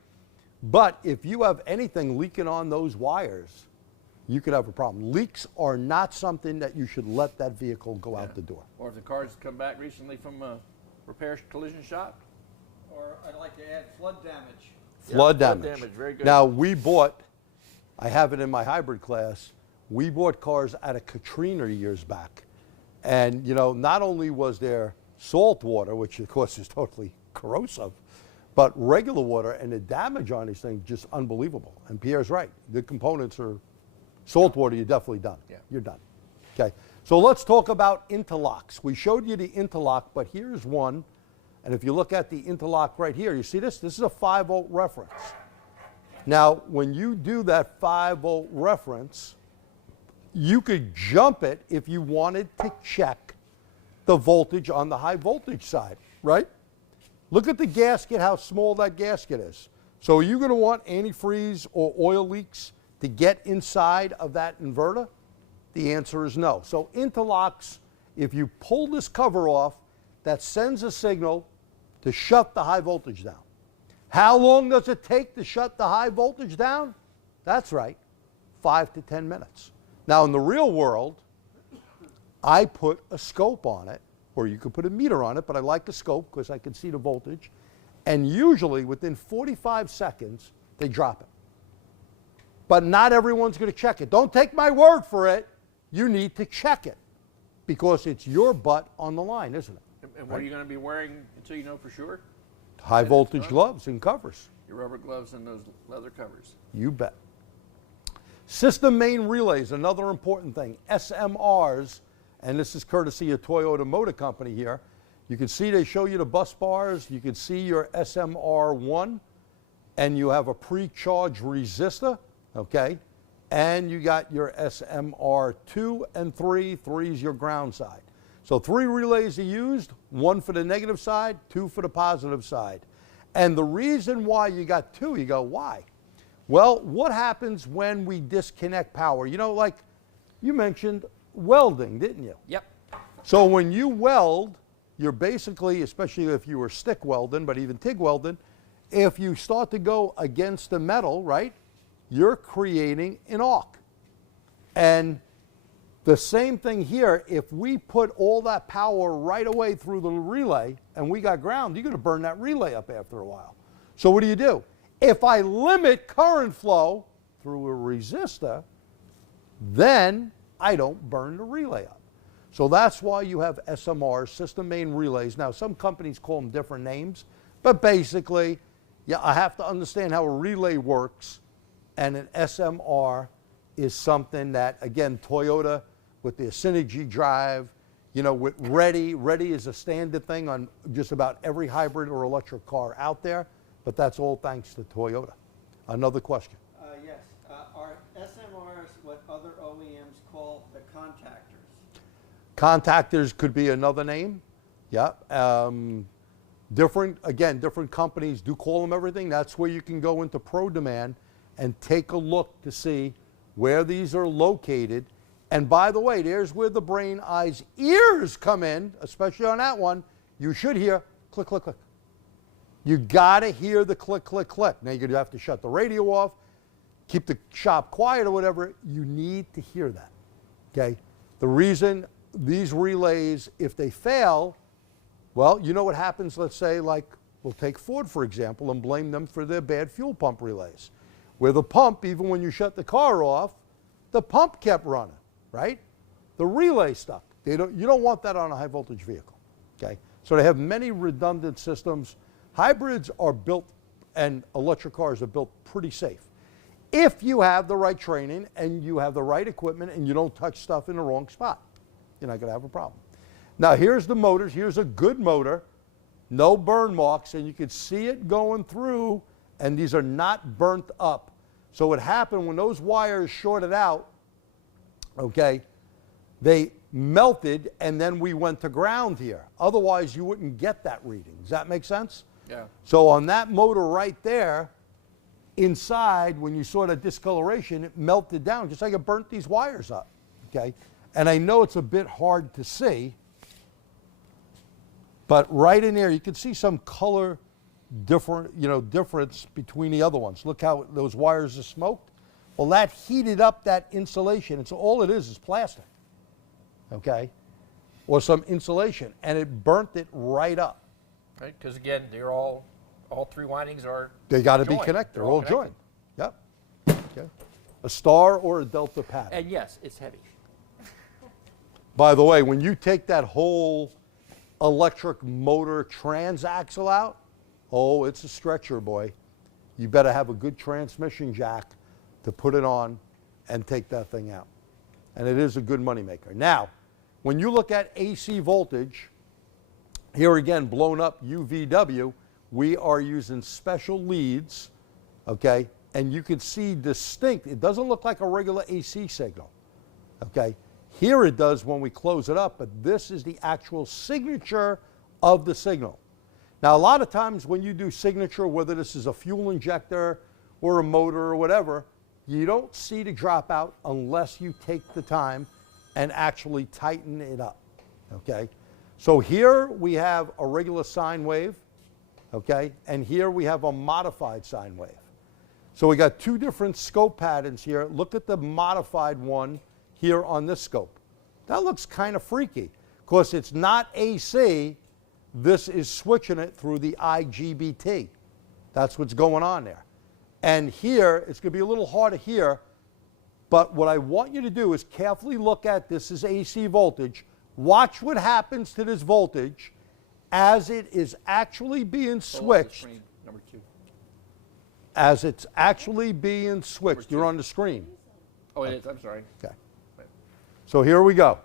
But if you have anything leaking on those wires, you could have a problem. Leaks are not something that you should let that vehicle go out the door. Or if the car's come back recently from a repair collision shop. Or I'd like to add flood damage. Flood Flood damage. very good. Now, we bought, I have it in my hybrid class, we bought cars out of Katrina years back. And, you know, not only was there salt water, which of course is totally corrosive, but regular water, and the damage on these things just unbelievable. And Pierre's right. The components are salt water, you're definitely done. Yeah. You're done. Okay. So let's talk about interlocks. We showed you the interlock, but here's one. And if you look at the interlock right here, you see this? This is a 5-volt reference. Now, when you do that 5-volt reference, you could jump it if you wanted to check the voltage on the high voltage side, right? Look at the gasket, how small that gasket is. So are you going to want antifreeze or oil leaks to get inside of that inverter? The answer is no. So interlocks, if you pull this cover off, that sends a signal to shut the high voltage down. How long does it take to shut the high voltage down? That's right, 5 to 10 minutes. Now in the real world, I put a scope on it, or you could put a meter on it, but I like the scope because I can see the voltage. And usually within 45 seconds, they drop it. But not everyone's going to check it. Don't take my word for it. You need to check it because it's your butt on the line, isn't it? And what are you going to be wearing until you know for sure? High voltage gloves and covers. Your rubber gloves and those leather covers. You bet. System main relays, another important thing. SMRs, and this is courtesy of Toyota Motor Company here. You can see they show you the bus bars. You can see your SMR1, and you have a pre-charge resistor, okay? And you got your SMR2 and 3. 3 is your ground side. So 3 relays are used, 1 for the negative side, 2 for the positive side. And the reason why you got 2, you go, why? Well, what happens when we disconnect power? You know, like you mentioned welding, didn't you? Yep. So when you weld, you're basically, especially if you were stick welding, but even TIG welding, if you start to go against the metal, right, you're creating an arc. And the same thing here, if we put all that power right away through the relay and we got ground, you're going to burn that relay up after a while. So what do? If I limit current flow through a resistor, then I don't burn the relay up. So that's why you have SMRs, system main relays. Now, some companies call them different names, but basically, yeah, I have to understand how a relay works, and an SMR is something that, again, Toyota with their Synergy drive, you know, with Ready is a standard thing on just about every hybrid or electric car out there, but that's all thanks to Toyota. Another question. Yes. Are SMRs what other OEMs call the contactors. Contactors could be another name. Yeah. Different companies do call them everything. That's where you can go into Pro Demand and take a look to see where these are located. And by the way, there's where the brain, eyes, ears come in, especially on that one. You should hear click, click, click. You got to hear the click, click, click. Now you're going to have to shut the radio off, keep the shop quiet or whatever. You need to hear that, okay? The reason these relays, if they fail, well, you know what happens, let's say, like, we'll take Ford, for example, and blame them for their bad fuel pump relays. Where the pump, even when you shut the car off, the pump kept running, right? The relay stuck. You don't want that on a high voltage vehicle, okay? So they have many redundant systems. Hybrids are built, and electric cars are built pretty safe. If you have the right training and you have the right equipment and you don't touch stuff in the wrong spot, you're not going to have a problem. Now here's the motors. Here's a good motor, no burn marks, and you can see it going through, and these are not burnt up. So what happened when those wires shorted out, okay, they melted and then we went to ground here. Otherwise you wouldn't get that reading. Does that make sense? Yeah. So on that motor right there, inside, when you saw that discoloration, it melted down, just like it burnt these wires up, okay? And I know it's a bit hard to see, but right in there, you can see some color difference between the other ones. Look how those wires are smoked. Well, that heated up that insulation. It's all it is plastic, okay? Or some insulation, and it burnt it right up. Right, because again, they're all three windings are They got to be joined. connected. They're all connected. joined. Yep. Okay. A star or a delta pattern. And yes, it's heavy. By the way, when you take that whole electric motor transaxle out, oh, it's a stretcher, boy. You better have a good transmission jack to put it on and take that thing out. And it is a good moneymaker. Now, when you look at AC voltage, here again, blown up UVW, we are using special leads, okay? And you can see distinct, it doesn't look like a regular AC signal, okay? Here it does when we close it up, but this is the actual signature of the signal. Now, a lot of times when you do signature, whether this is a fuel injector or a motor or whatever, you don't see the dropout unless you take the time and actually tighten it up, okay? So here we have a regular sine wave, okay? And here we have a modified sine wave. So we got two different scope patterns here. Look at the modified one here on this scope. That looks kind of freaky. Of course, it's not AC. This is switching it through the IGBT. That's what's going on there. And here, it's going to be a little hard to hear, but what I want you to do is carefully look at this is AC voltage. Watch what happens to this voltage as it is actually being switched. Number 2. As it's actually being switched. You're on the screen. Oh, it is. I'm sorry. Okay. So here we go.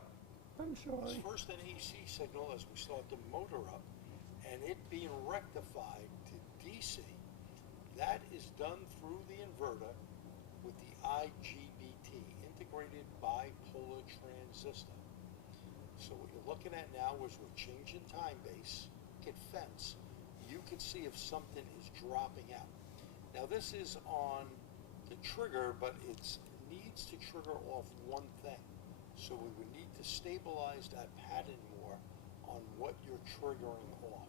I'm sorry. First an AC signal as we start the motor up, and it being rectified to DC. That is done through the inverter with the IGBT, integrated bipolar transistor. So what you're looking at now is we're changing time base, get fence. You can see if something is dropping out. Now this is on the trigger, but it needs to trigger off one thing. So we would need to stabilize that pattern more on what you're triggering off.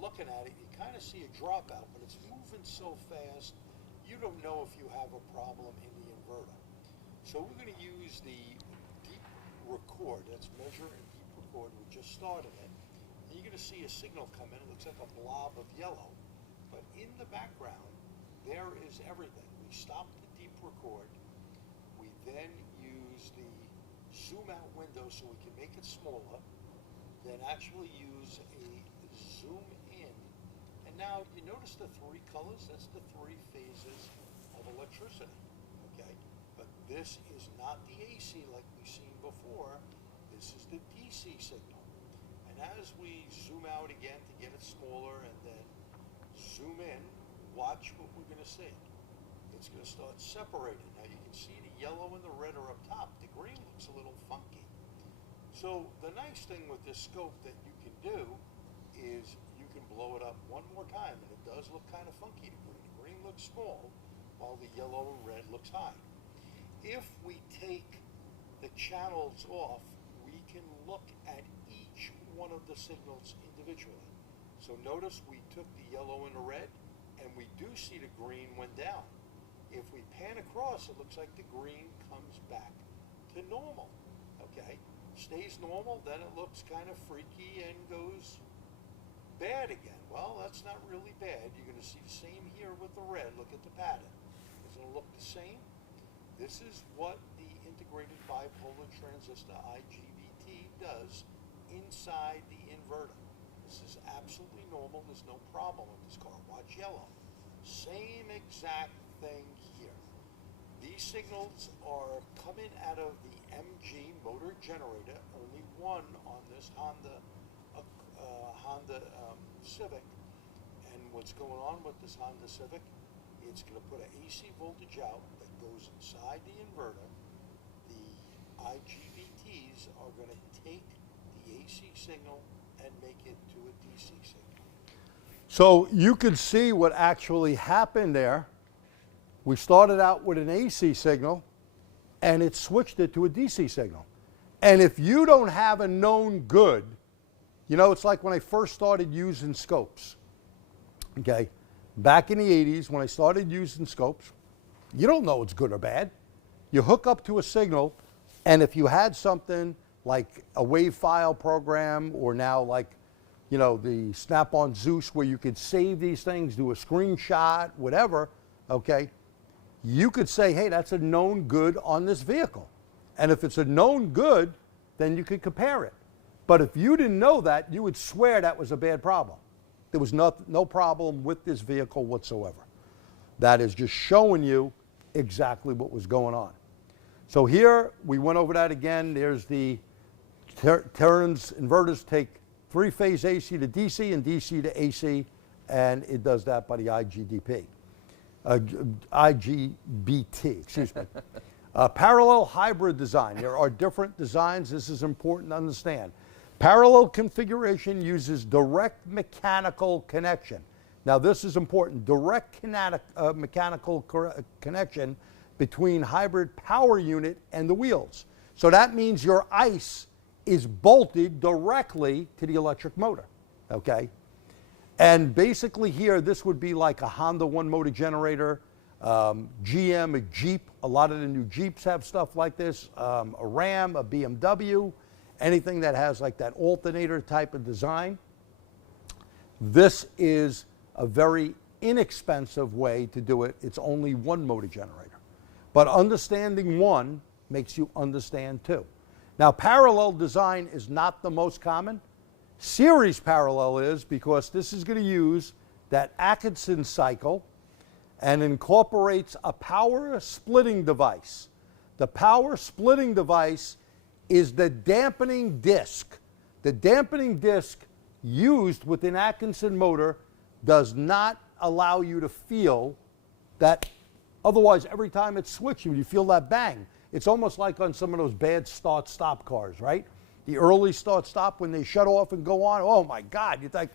Looking at it, you kind of see a dropout, but it's moving so fast, you don't know if you have a problem in the inverter. So we're going to use the deep record, that's measure and deep record, we just started it. And you're going to see a signal come in, it looks like a blob of yellow. But in the background, there is everything. We stop the deep record, we then use the zoom out window so we can make it smaller, then actually use a zoom in. And now you notice the 3 colors, that's the 3 phases of electricity, okay? But this is not the AC like we've seen before, this is the DC signal. And as we zoom out again to get it smaller and then zoom in, watch what we're gonna see. it's going to start separating. Now you can see the yellow and the red are up top. The green looks a little funky. So the nice thing with this scope that you can do is you can blow it up one more time, and it does look kind of funky, the green. The green looks small, while the yellow and red looks high. If we take the channels off, we can look at each one of the signals individually. So notice we took the yellow and the red, and we do see the green went down. If we pan across, it looks like the green comes back to normal, okay? Stays normal, then it looks kind of freaky and goes bad again. Well, that's not really bad. You're going to see the same here with the red. Look at the pattern. Is it look the same? This is what the integrated bipolar transistor IGBT does inside the inverter. This is absolutely normal. There's no problem with this car. Watch yellow. Same exact thing here. These signals are coming out of the MG motor generator, only one on this Honda Civic. And what's going on with this Honda Civic, it's going to put an AC voltage out that goes inside the inverter. The IGBTs are going to take the AC signal and make it to a DC signal. So you could see what actually happened there. We started out with an AC signal, and it switched it to a DC signal. And if you don't have a known good, you know, it's like when I first started using scopes, okay? Back in the 80s, when I started using scopes, you don't know it's good or bad. You hook up to a signal, and if you had something like a wave file program, or now like, you know, the Snap-on Zeus, where you could save these things, do a screenshot, whatever, okay, you could say, hey, that's a known good on this vehicle. And if it's a known good, then you could compare it. But if you didn't know that, you would swear that was a bad problem. There was no problem with this vehicle whatsoever. That is just showing you exactly what was going on. So here, we went over that again. There's the Terran's inverters take three-phase AC to DC and DC to AC, and it does that by the IGBT, excuse me. Parallel hybrid design. There are different designs. This is important to understand. Parallel configuration uses direct mechanical connection. Now this is important. Direct mechanical connection between hybrid power unit and the wheels. So that means your ICE is bolted directly to the electric motor, okay? And basically here, this would be like a Honda one motor generator, GM, a Jeep. A lot of the new Jeeps have stuff like this, a Ram, a BMW, anything that has like that alternator type of design. This is a very inexpensive way to do it. It's only one motor generator. But understanding one makes you understand two. Now, parallel design is not the most common. Series parallel is, because this is going to use that Atkinson cycle and incorporates a power splitting device. The power splitting device is the dampening disc. The dampening disc used with an Atkinson motor does not allow you to feel that. Otherwise, every time it's switching, you feel that bang. It's almost like on some of those bad start-stop cars, right? The early start-stop, when they shut off and go on, oh my God, you think,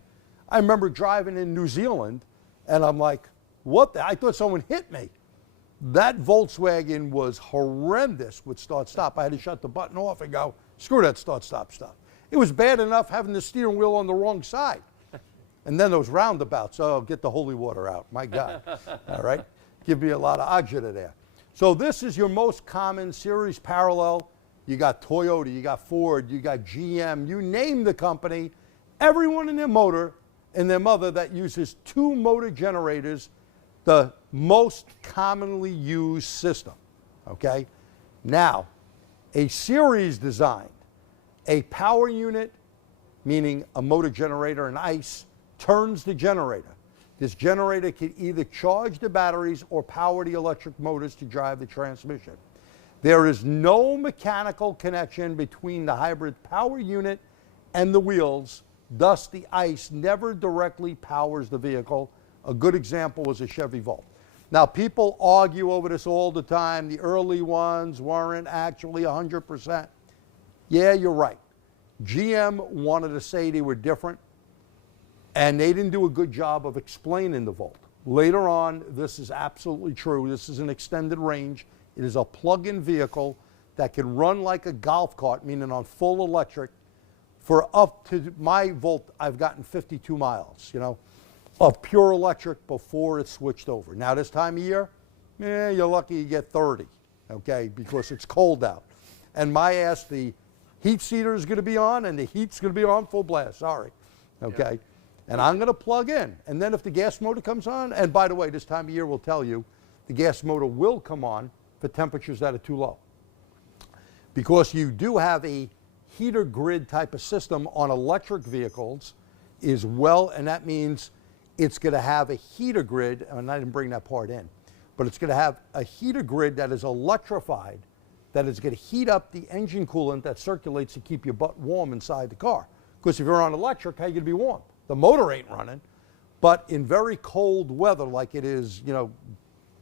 I remember driving in New Zealand, and I'm like, what the, I thought someone hit me. That Volkswagen was horrendous with start-stop. I had to shut the button off and go, screw that start-stop stuff. It was bad enough having the steering wheel on the wrong side. And then those roundabouts, oh, get the holy water out, my God, all right? Give me a lot of agita there. So this is your most common series parallel. You got Toyota, you got Ford, you got GM, you name the company, everyone in their motor and their mother that uses two motor generators, the most commonly used system, okay? Now, a series design, a power unit, meaning a motor generator, an ICE, turns the generator. This generator can either charge the batteries or power the electric motors to drive the transmission. There is no mechanical connection between the hybrid power unit and the wheels, thus the ICE never directly powers the vehicle. A good example was a Chevy Volt. Now, people argue over this all the time. The early ones weren't actually 100%. Yeah, you're right. GM wanted to say they were different, and they didn't do a good job of explaining the volt. Later on, this is absolutely true. This is an extended range. It is a plug-in vehicle that can run like a golf cart, meaning on full electric, for up to my volt. I've gotten 52 miles, of pure electric before it's switched over. Now, this time of year, you're lucky you get 30, okay, because it's cold out. And my ass, the heat seater is going to be on, and the heat's going to be on full blast. Sorry, okay? Yeah. And I'm going to plug in. And then if the gas motor comes on, and by the way, this time of year will tell you, the gas motor will come on for temperatures that are too low. Because you do have a heater grid type of system on electric vehicles as well, and that means it's going to have a heater grid, and I didn't bring that part in, but it's going to have a heater grid that is electrified, that is going to heat up the engine coolant that circulates to keep your butt warm inside the car. Because if you're on electric, how are you going to be warm? The motor ain't running. But in very cold weather, like it is,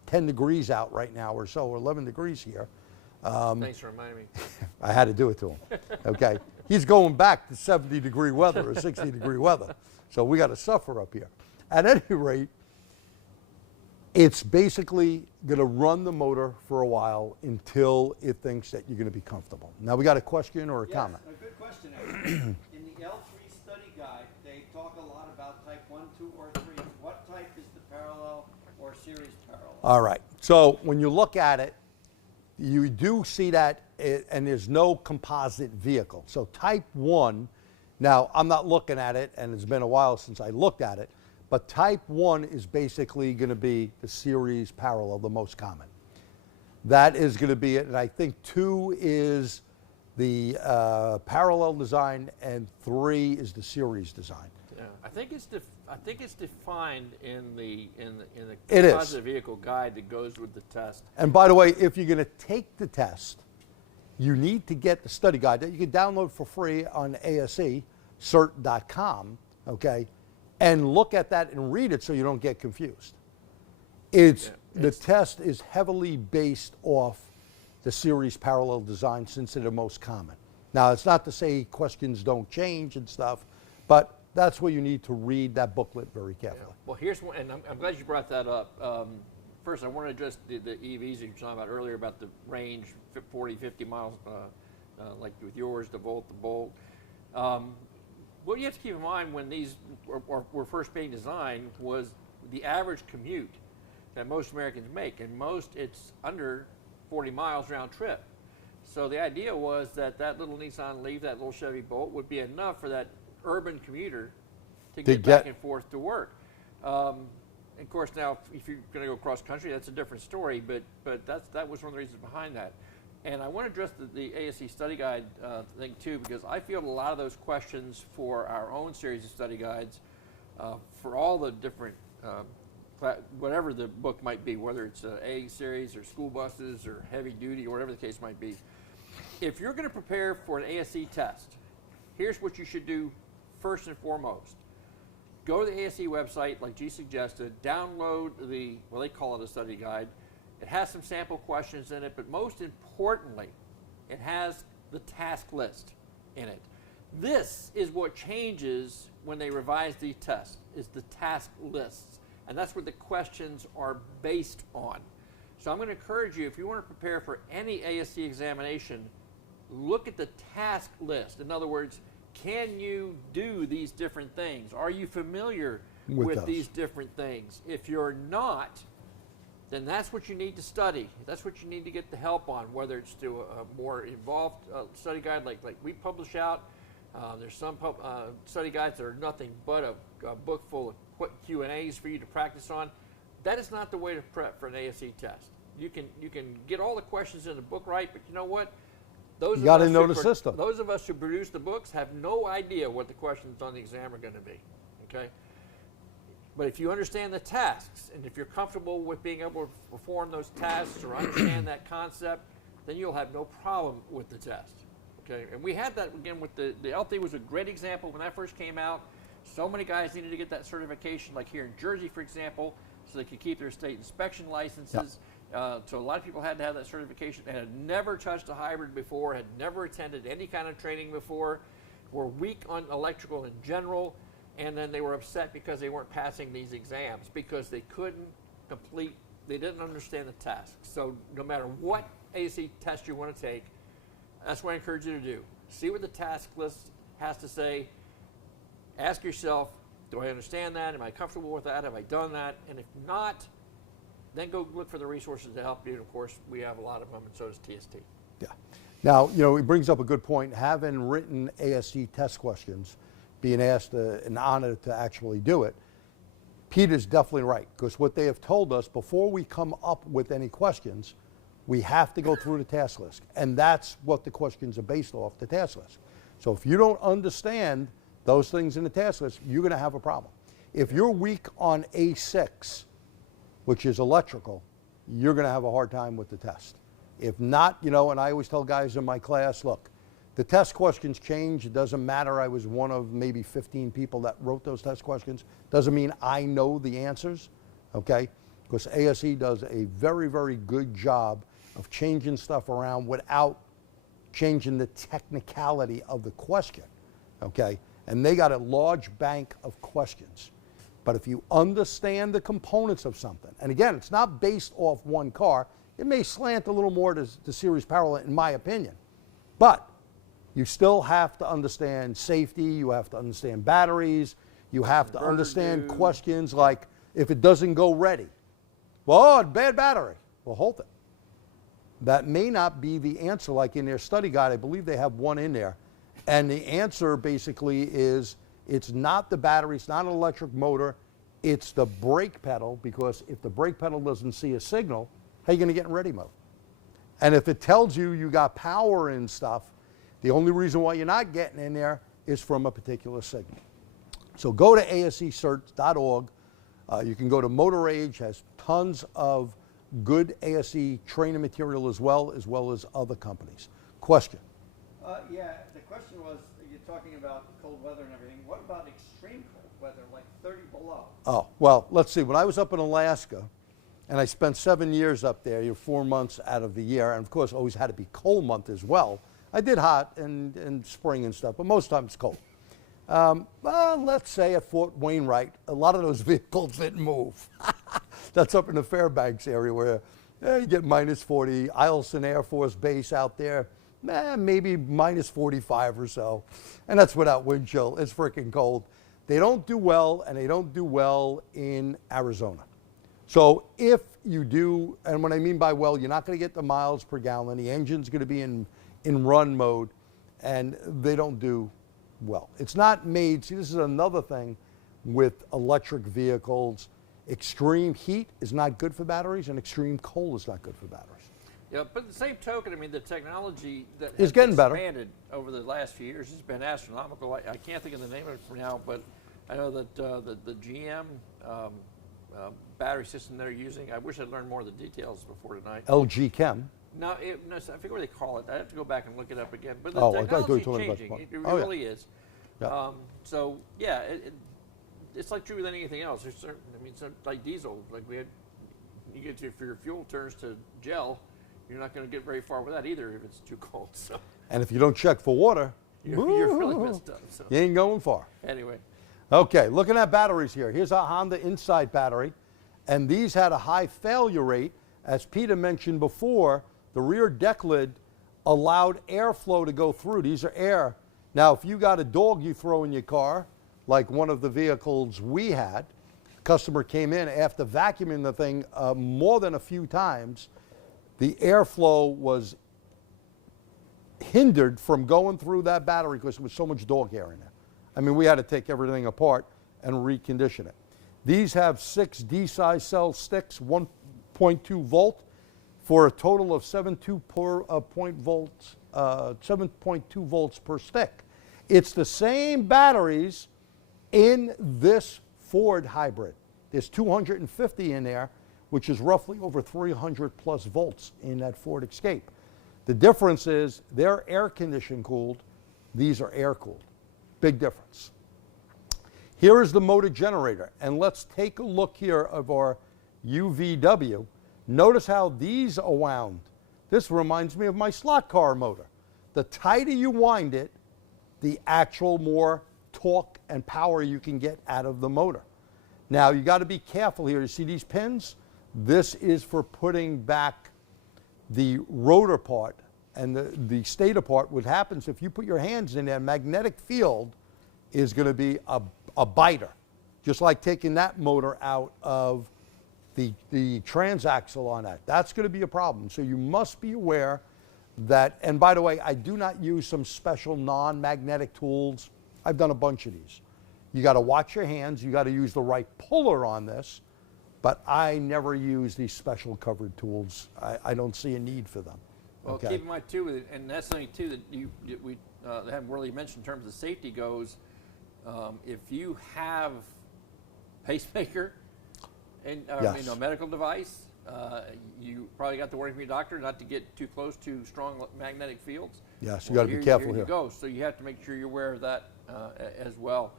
10 degrees out right now or so, or 11 degrees here. Thanks for reminding me. I had to do it to him, okay? He's going back to 70-degree weather or 60-degree weather. So we got to suffer up here. At any rate, it's basically going to run the motor for a while until it thinks that you're going to be comfortable. Now, we got a question or a comment? Yes, a good question, actually. In the L3 study guide, they talk a lot about type 1, 2, or 3. What type is the parallel or series parallel? All right. So when you look at it, you do see that, and there's no composite vehicle. So type 1, now I'm not looking at it, and it's been a while since I looked at it, but type 1 is basically going to be the series parallel, the most common. That is going to be it, and I think 2 is the parallel design, and 3 is the series design. Yeah, I think it's defined in the It is. composite vehicle guide that goes with the test. And by the way, if you're going to take the test, you need to get the study guide that you can download for free on ASE.cert.com, okay, and look at that and read it so you don't get confused. The test is heavily based off the series parallel design since they're the most common. Now, it's not to say questions don't change and stuff, but that's where you need to read that booklet very carefully. Yeah. Well, here's one, and I'm glad you brought that up. First, I want to address the EVs that you were talking about earlier about the range, 40, 50 miles, like with yours, the volt, the bolt. What you have to keep in mind when these were first being designed was the average commute that most Americans make, and it's under 40 miles round trip. So the idea was that little Nissan Leaf, that little Chevy Bolt would be enough for that urban commuter to get back and forth to work. Of course, now if you're going to go cross country, that's a different story. But that was one of the reasons behind that. And I want to address the ASE study guide thing too, because I feel a lot of those questions for our own series of study guides, for all the different, whatever the book might be, whether it's A series or school buses or heavy duty or whatever the case might be. If you're going to prepare for an ASE test, here's what you should do first and foremost. Go to the ASE website, like G suggested, download they call it a study guide. It has some sample questions in it, but most importantly, it has the task list in it. This is what changes when they revise the test, is the task lists. And that's what the questions are based on. So I'm going to encourage you, if you want to prepare for any ASE examination, look at the task list. In other words, can you do these different things? Are you familiar with these different things? If you're not, then that's what you need to study. That's what you need to get the help on, whether it's to a more involved study guide like we publish out. There's some study guides that are nothing but a book full of Q&As for you to practice on. That is not the way to prep for an ASE test. You can get all the questions in the book right, but you know what? You got to know the system. Those of us who produce the books have no idea what the questions on the exam are going to be. Okay. But if you understand the tasks, and if you're comfortable with being able to perform those tasks or understand that concept, then you'll have no problem with the test. Okay, and we had that again with the L3 was a great example when that first came out. So many guys needed to get that certification, like here in Jersey, for example. so they could keep their state inspection licenses. So a lot of people had to have that certification and had never touched a hybrid before, had never attended any kind of training before, were weak on electrical in general, and then they were upset because they weren't passing these exams because they couldn't complete, they didn't understand the task. So no matter what AC test you want to take, that's what I encourage you to do. See what the task list has to say. Ask yourself, do I understand that? Am I comfortable with that? Have I done that? And if not, then go look for the resources to help you. And of course, we have a lot of them, and so does TST. Yeah. Now, you know, it brings up a good point. Having written ASE test questions, being asked an honor to actually do it, Peter's definitely right, because what they have told us before we come up with any questions, we have to go through the task list. And that's what the questions are based off, the task list. So if you don't understand those things in the task list, you're going to have a problem. If you're weak on A6, which is electrical, you're going to have a hard time with the test. If not, you know, and I always tell guys in my class, look, the test questions change. It doesn't matter. I was one of maybe 15 people that wrote those test questions. Doesn't mean I know the answers, okay? Because ASE does a very, very good job of changing stuff around without changing the technicality of the question, okay? And they got a large bank of questions. But if you understand the components of something, and again, it's not based off one car, it may slant a little more to series parallel, in my opinion. But you still have to understand safety, you have to understand batteries, you have to understand questions like, if it doesn't go ready, well, bad battery, well, hold it. That may not be the answer, like in their study guide, I believe they have one in there. And the answer basically is, it's not the battery, it's not an electric motor, it's the brake pedal, because if the brake pedal doesn't see a signal, how are you going to get in ready mode? And if it tells you you got power and stuff, the only reason why you're not getting in there is from a particular signal. So go to asecerts.org. You can go to Motor Age, has tons of good ASE training material as well as other companies. Question? Yeah, the question was, you're talking about cold weather and everything. What about extreme cold weather, like 30 below? Oh, well, let's see. When I was up in Alaska, and I spent 7 years up there, you're 4 months out of the year, and of course always had to be cold month as well. I did hot and spring and stuff, but most times cold. Well, let's say at Fort Wainwright, a lot of those vehicles didn't move. That's up in the Fairbanks area where you get minus 40. Eielson Air Force Base out there, maybe minus 45 or so. And that's without wind chill. It's freaking cold. They don't do well, and they don't do well in Arizona. So if you do, and what I mean by well, you're not going to get the miles per gallon. The engine's going to be in run mode, and they don't do well. It's not made, see, this is another thing with electric vehicles. Extreme heat is not good for batteries, and extreme cold is not good for batteries. Yeah, but the same token, I mean, the technology that is getting better. Expanded over the last few years has been astronomical. I can't think of the name of it for now, but I know that the GM battery system they're using, I wish I'd learned more of the details before tonight. LG Chem. No, I forget what they call it. I have to go back and look it up again. But the technology technology is changing. It really is. Yeah. So, yeah, it's like true with anything else. There's certain, I mean, like diesel, like we had, you get to, if your fuel turns to gel, you're not going to get very far with that either if it's too cold. So. And if you don't check for water, you're really messed up. So. You ain't going far. Anyway. Okay, looking at batteries here. Here's our Honda Insight battery. And these had a high failure rate. As Peter mentioned before, the rear deck lid allowed airflow to go through. These are air. Now, if you got a dog you throw in your car, like one of the vehicles we had, customer came in after vacuuming the thing more than a few times, the airflow was hindered from going through that battery because there was so much dog hair in there. I mean, we had to take everything apart and recondition it. These have 6 D-size cell sticks, 1.2 volt, for a total of 7.2 volts per stick. It's the same batteries in this Ford hybrid. There's 250 in there, which is roughly over 300 plus volts in that Ford Escape. The difference is they're air condition cooled, these are air cooled. Big difference. Here is the motor generator, and let's take a look here of our UVW, notice how these are wound. This reminds me of my slot car motor. The tighter you wind it, the actual more torque and power you can get out of the motor. Now you got to be careful here. You see these pins? This is for putting back the rotor part and the stator part. What happens if you put your hands in there, magnetic field is going to be a biter. Just like taking that motor out of the transaxle on that. That's going to be a problem. So you must be aware that, and by the way, I do not use some special non-magnetic tools. I've done a bunch of these. You got to watch your hands. You got to use the right puller on this, but I never use these special covered tools. I don't see a need for them. Well, Okay. keep in mind too, and that's something too that we haven't really mentioned in terms of safety goes. If you have pacemaker and Yes. medical device, you probably got to worry from your doctor not to get too close to strong magnetic fields. Yes, you got to be careful Here here. you go. So you have to make sure you're aware of that as well.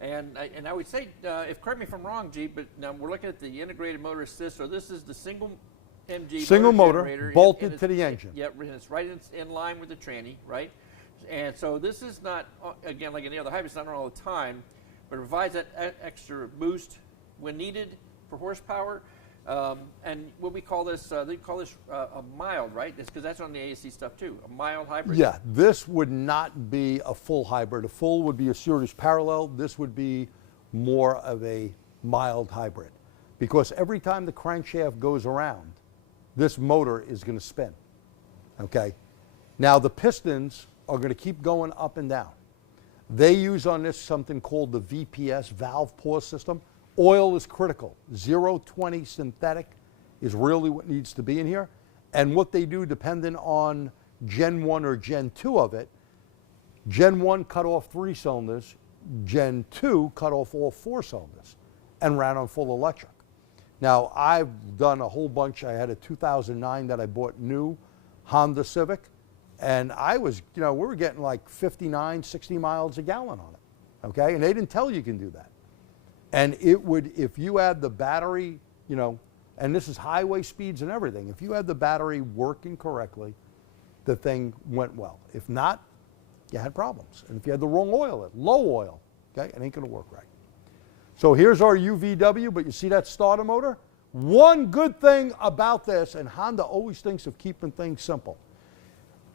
And I would say, correct me if I'm wrong, G, but now we're looking at the integrated motor assist. So this is the single MG Single motor, generator, bolted and to the engine. Yep, and it's right in line with the tranny, right? And so this is not, again, like any other hybrid, it's not all the time, but it provides that extra boost when needed for horsepower. And what we call this, they call this a mild, right? Because that's on the ASC stuff too, a mild hybrid. Yeah, this would not be a full hybrid. A full would be a series parallel. This would be more of a mild hybrid. Because every time the crankshaft goes around, this motor is going to spin. Okay? Now the pistons are going to keep going up and down. They use on this something called the VPS, valve pause system. Oil is critical. 020 synthetic is really what needs to be in here. And what they do, depending on Gen 1 or Gen 2 of it, Gen 1 cut off 3 cylinders, Gen 2 cut off all 4 cylinders and ran on full electric. Now, I've done a whole bunch. I had a 2009 that I bought new, Honda Civic, and I was, we were getting like 59, 60 miles a gallon on it, okay? And they didn't tell you can do that. And it would, if you had the battery, and this is highway speeds and everything, if you had the battery working correctly, the thing went well. If not, you had problems. And if you had the wrong oil, low oil, okay, it ain't gonna work right. So here's our UVW, but you see that starter motor? One good thing about this, and Honda always thinks of keeping things simple.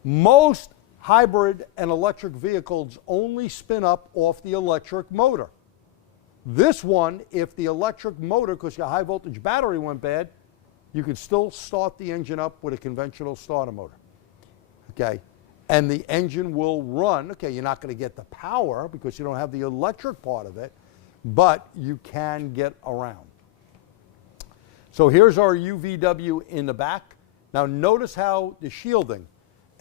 Most hybrid and electric vehicles only spin up off the electric motor. This one, if the electric motor, because your high voltage battery went bad, you can still start the engine up with a conventional starter motor, okay? And the engine will run. Okay, you're not going to get the power because you don't have the electric part of it, but you can get around. So here's our UVW in the back. Now notice how the shielding,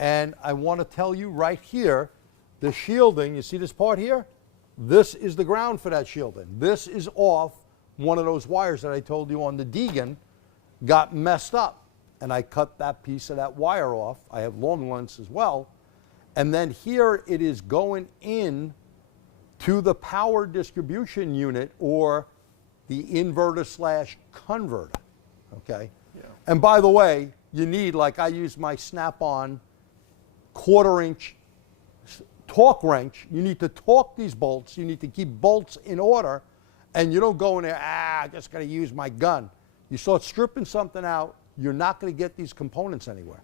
and I want to tell you right here, the shielding, you see this part here? This is the ground for that shielding. This is off. One of those wires that I told you on the Deegan got messed up, and I cut that piece of that wire off. I have long lengths as well. And then here it is going in to the power distribution unit or the inverter / converter, okay? Yeah. And by the way, you need, like I use my Snap-on 1/4 inch torque wrench. You need to torque these bolts. You need to keep bolts in order, and you don't go in there, I just got to use my gun. You start stripping something out, you're not going to get these components anywhere.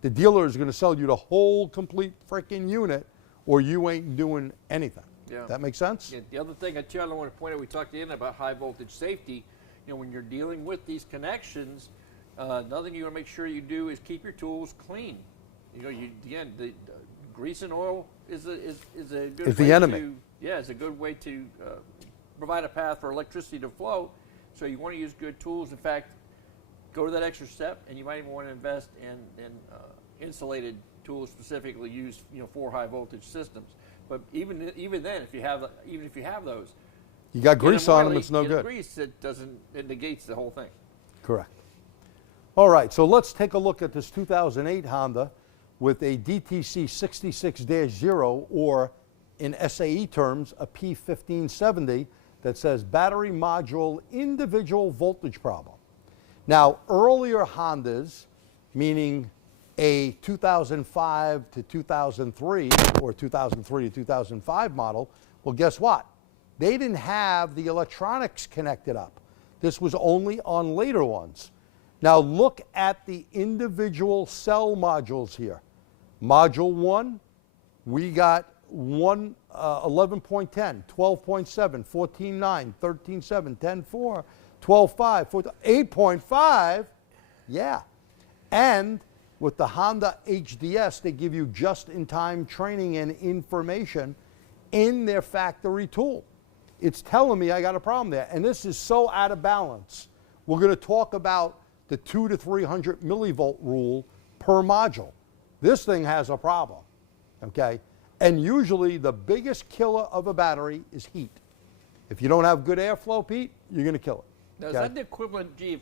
The dealer is going to sell you the whole complete freaking unit, or you ain't doing anything. Yeah. That makes sense? Yeah. The other thing I want to point out, we talked in about high voltage safety. When you're dealing with these connections, another thing you want to make sure you do is keep your tools clean. Again, the grease and oil is a good it's way the enemy. it's a good way to provide a path for electricity to flow. So you want to use good tools. In fact, go to that extra step, and you might even want to invest in insulated tools specifically used for high voltage systems. But even then, if you have those, you got grease on them, it's no good. Grease, it negates the whole thing. Correct. All right, so let's take a look at this 2008 Honda with a DTC 66-0, or in SAE terms, a P1570, that says battery module individual voltage problem. Now, earlier Hondas, meaning a 2005 to 2003 or 2003 to 2005 model, well, guess what? They didn't have the electronics connected up. This was only on later ones. Now look at the individual cell modules here. Module 1, we got 11.10, 12.7, 14.9, 13.7, 10.4, 12.5, 8.5, yeah. And with the Honda HDS, they give you just-in-time training and information in their factory tool. It's telling me I got a problem there. And this is so out of balance. We're going to talk about the 200 to 300 millivolt rule per module. This thing has a problem, okay? And usually the biggest killer of a battery is heat. If you don't have good airflow, Pete, you're going to kill it. Now, is that the equivalent, G,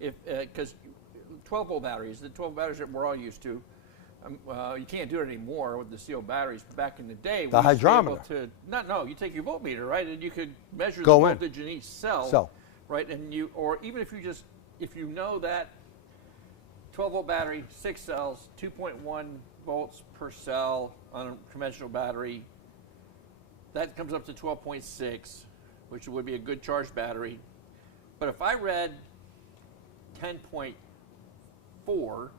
because 12-volt batteries, the 12 batteries that we're all used to, you can't do it anymore with the sealed batteries. Back in the day, the hydrometer. You take your voltmeter, right, and you could measure the Go voltage in each cell, right, and or even if you know that 12-volt battery, 6 cells, 2.1 volts per cell on a conventional battery, that comes up to 12.6, which would be a good charged battery. But if I read 10.4, well,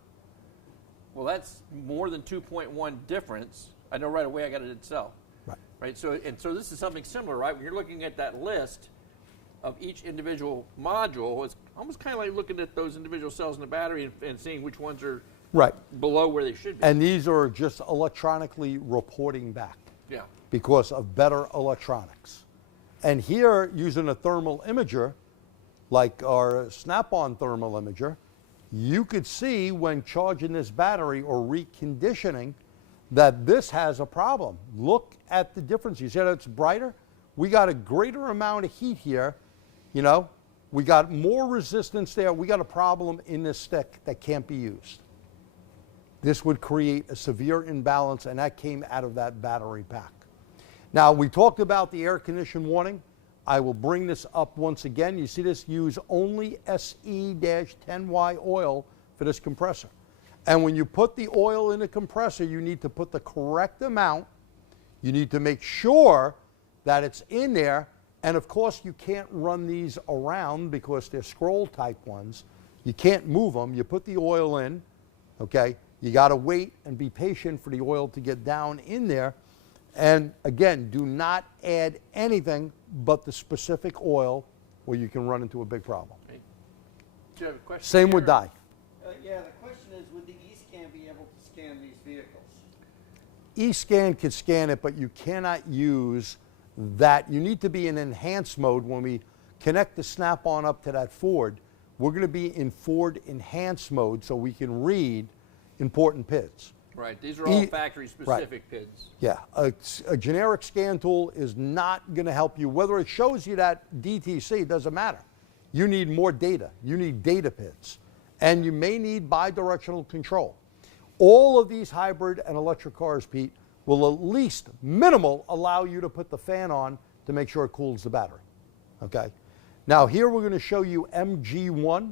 that's more than 2.1 difference. I know right away I got it in cell. Right. So this is something similar, right? When you're looking at that list of each individual module, it's almost kind of like looking at those individual cells in the battery and seeing which ones are below where they should be. And these are just electronically reporting back. Yeah. Because of better electronics. And here, using a thermal imager, like our Snap-on thermal imager, you could see when charging this battery or reconditioning that this has a problem. Look at the difference. You see how it's brighter? We got a greater amount of heat here. You know, we got more resistance there. We got a problem in this stick that can't be used. This would create a severe imbalance, and that came out of that battery pack. Now, we talked about the air condition warning. I will bring this up once again. You see this, use only SE-10Y oil for this compressor. And when you put the oil in the compressor, you need to put the correct amount. You need to make sure that it's in there. And of course, you can't run these around because they're scroll type ones. You can't move them. You put the oil in, okay? You got to wait and be patient for the oil to get down in there. And again, do not add anything but the specific oil or you can run into a big problem. Do you have a question? Same with dye. Yeah, the question is, would the eScan be able to scan these vehicles? eScan can scan it, but you cannot use that. You need to be in enhanced mode. When we connect the Snap-on up to that Ford, we're going to be in Ford enhanced mode so we can read important PIDs. Right, these are all factory-specific PIDs. Yeah, a generic scan tool is not going to help you. Whether it shows you that DTC, doesn't matter. You need more data. You need data PIDs. And you may need bidirectional control. All of these hybrid and electric cars, Pete, will at least minimal allow you to put the fan on to make sure it cools the battery. Okay? Now here we're going to show you MG1,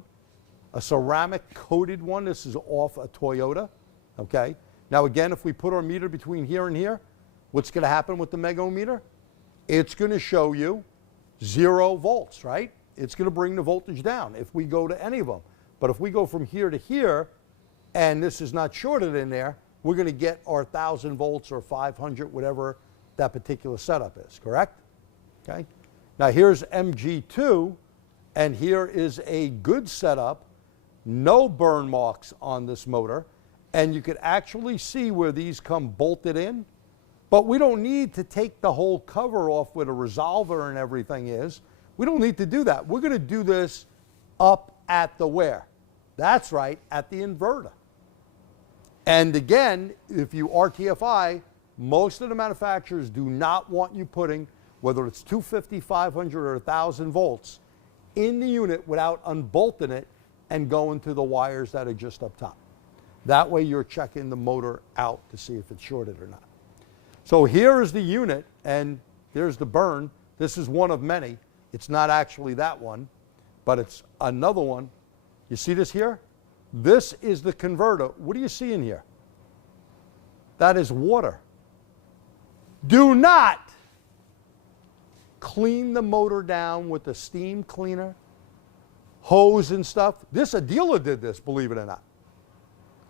a ceramic coated one. This is off a Toyota. Okay? Now again, if we put our meter between here and here, what's going to happen with the megometer? It's going to show you 0 volts, right? It's going to bring the voltage down if we go to any of them. But if we go from here to here, and this is not shorted in there, we're going to get our 1,000 volts or 500, whatever that particular setup is, correct? Okay. Now here's MG2, and here is a good setup, no burn marks on this motor. And you could actually see where these come bolted in. But we don't need to take the whole cover off where the resolver and everything is. We don't need to do that. We're going to do this up at the where? That's right, at the inverter. And again, if you RTFI, most of the manufacturers do not want you putting, whether it's 250, 500, or 1,000 volts, in the unit without unbolting it and going to the wires that are just up top. That way you're checking the motor out to see if it's shorted or not. So here is the unit, and there's the burn. This is one of many. It's not actually that one, but it's another one You see this here? This is the converter. What do you see in here? That is water. Do not clean the motor down with a steam cleaner, hose and stuff. A dealer did this, believe it or not.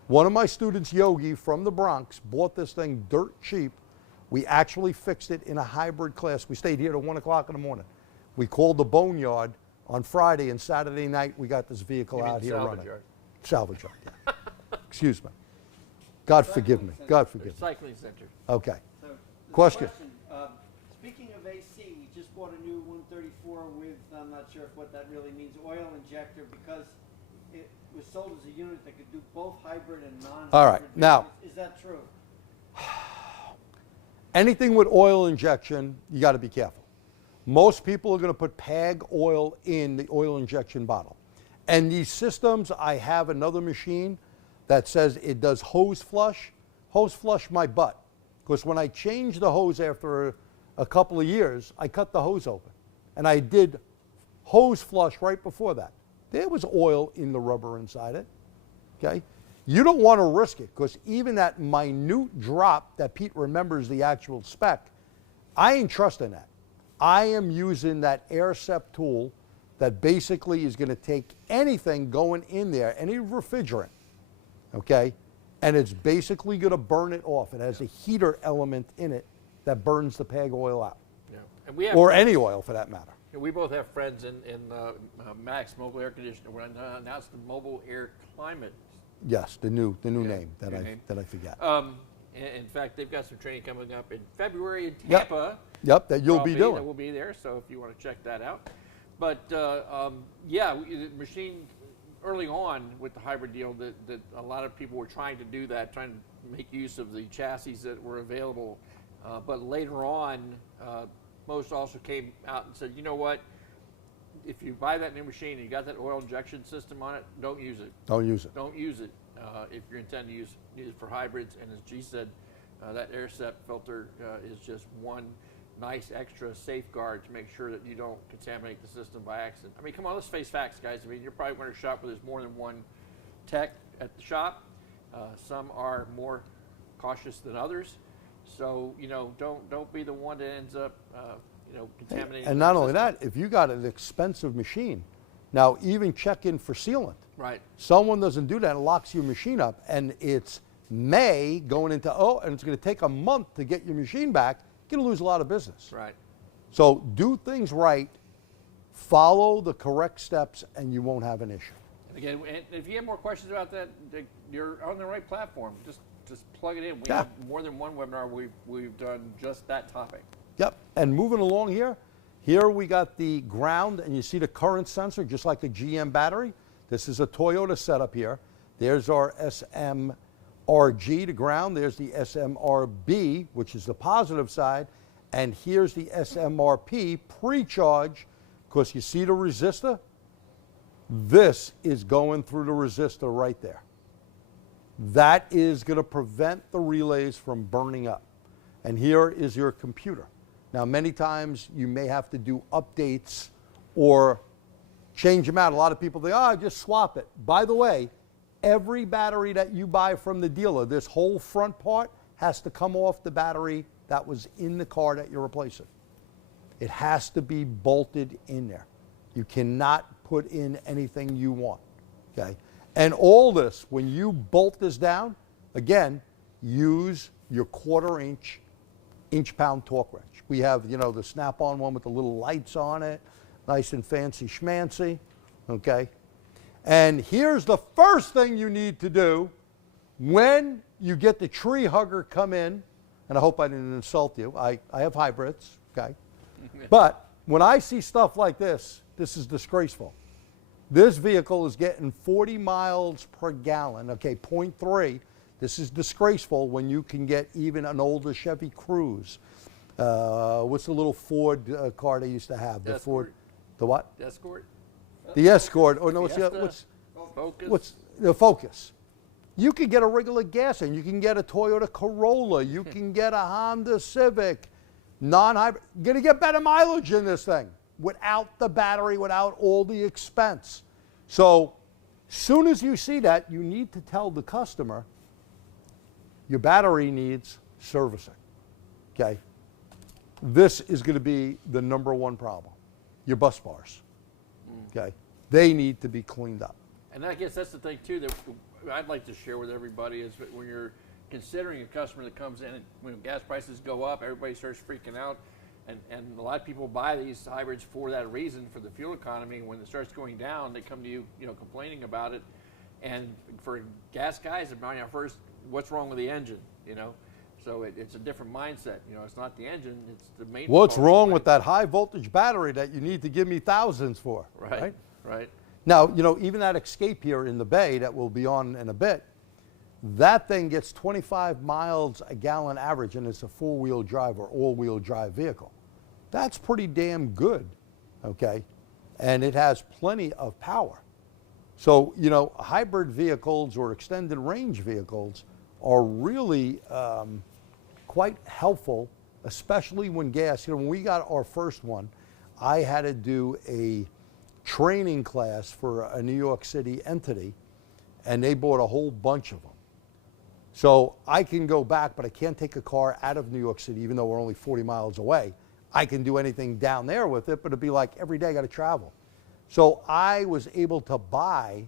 One of my students, Yogi, from the Bronx, bought this thing dirt cheap. We actually fixed it in a hybrid class. We stayed here till 1 o'clock in the morning. We called the boneyard on Friday, and Saturday night we got this vehicle out here running. Yard. Salvage yard, yeah. Excuse me. God forgive me. God forgive me. Recycling center. Okay. So, there's a Question. Speaking of AC, we just bought a new 134 with, I'm not sure what that really means, oil injector, because it was sold as a unit that could do both hybrid and non-hybrid. All right, now- Is that true? Anything with oil injection, you got to be careful. Most people are going to put PAG oil in the oil injection bottle. And these systems, I have another machine that says it does hose flush my butt. Because when I changed the hose after a couple of years, I cut the hose open. And I did hose flush right before that. There was oil in the rubber inside it, okay? You don't want to risk it, because even that minute drop that Pete remembers the actual spec, I ain't trusting that. I am using that AirSep tool that basically is going to take anything going in there, any refrigerant, okay, and it's basically going to burn it off. It has a heater element in it that burns the PAG oil out, Yeah. And we have or friends- any oil for that matter. We both have friends in Max Mobile Air Conditioner. When I announced the Mobile Air Climate. Yes, the new name that new I name. forget. In fact, they've got some training coming up in February in Yep. Tampa. Yep, that you'll be That doing. will be there, so if you want to check that out. But yeah, the machine early on with the hybrid deal, that a lot of people were trying to do that, trying to make use of the chassis that were available. But later on, most also came out and said, you know what? If you buy that new machine and you got that oil injection system on it, don't use it. Don't use it. Don't use it if you're intending to use it for hybrids. And as G said, that AirSep filter is just one nice extra safeguard to make sure that you don't contaminate the system by accident. I mean, come on, let's face facts, guys. I mean, you're probably going to a shop where there's more than one tech at the shop. Some are more cautious than others. So, you know, don't be the one that ends up, contaminating. And not the only system. that, if you got an expensive machine, now even check in for sealant. Right. Someone doesn't do that and locks your machine up, and it's May going into and it's going to take a month to get your machine back. You're going to lose a lot of business. Right. So do things right, follow the correct steps, and you won't have an issue. And again, and if you have more questions about that, you're on the right platform. Just plug it in. We Yeah. have more than one webinar we've done just that topic. Yep, and moving along here we got the ground, and you see the current sensor, just like a GM battery. This is a Toyota setup here. There's our SMRG to ground. There's the SMRB, which is the positive side. And here's the SMRP pre-charge, because you see the resistor? This is going through the resistor right there. That is going to prevent the relays from burning up. And here is your computer. Now, many times you may have to do updates or change them out. A lot of people think, just swap it. By the way, every battery that you buy from the dealer, this whole front part has to come off the battery that was in the car that you're replacing. It has to be bolted in there. You cannot put in anything you want, okay? And all this, when you bolt this down, again, use your 1/4 inch-pound torque wrench. We have, the snap-on one with the little lights on it, nice and fancy schmancy, okay? And here's the first thing you need to do when you get the tree hugger come in, and I hope I didn't insult you. I have hybrids, okay? But when I see stuff like this is disgraceful. This vehicle is getting 40 miles per gallon, okay, 0.3. This is disgraceful when you can get even an older Chevy Cruze. What's the little Ford car they used to have? The Escort. Ford, the what? Escort. The Escort. Oh no, what's the, Fiesta, Focus. what's the Focus? You can get a regular gas engine. You can get a Toyota Corolla. You can get a Honda Civic, non-hybrid. You're gonna get better mileage in this thing without the battery, without all the expense. So Soon as you see that, you need to tell the customer your battery needs servicing. Okay? This is going to be the number one problem. Your bus bars. Okay? They need to be cleaned up. And I guess that's the thing too that I'd like to share with everybody is that when you're considering a customer that comes in and when gas prices go up, everybody starts freaking out. And a lot of people buy these hybrids for that reason, for the fuel economy. When it starts going down, they come to you, complaining about it. And for gas guys, first, what's wrong with the engine, So it's a different mindset. It's not the engine, it's the main. What's wrong with that high voltage battery that you need to give me thousands for? Right. Now, even that Escape here in the bay that we'll be on in a bit, that thing gets 25 miles a gallon average, and it's a four-wheel drive or all-wheel drive vehicle. That's pretty damn good, okay? And it has plenty of power. So, hybrid vehicles or extended range vehicles are really quite helpful, especially when gas. When we got our first one, I had to do a training class for a New York City entity, and they bought a whole bunch of them. So I can go back, but I can't take a car out of New York City, even though we're only 40 miles away. I can do anything down there with it, but it'd be like every day I got to travel. So I was able to buy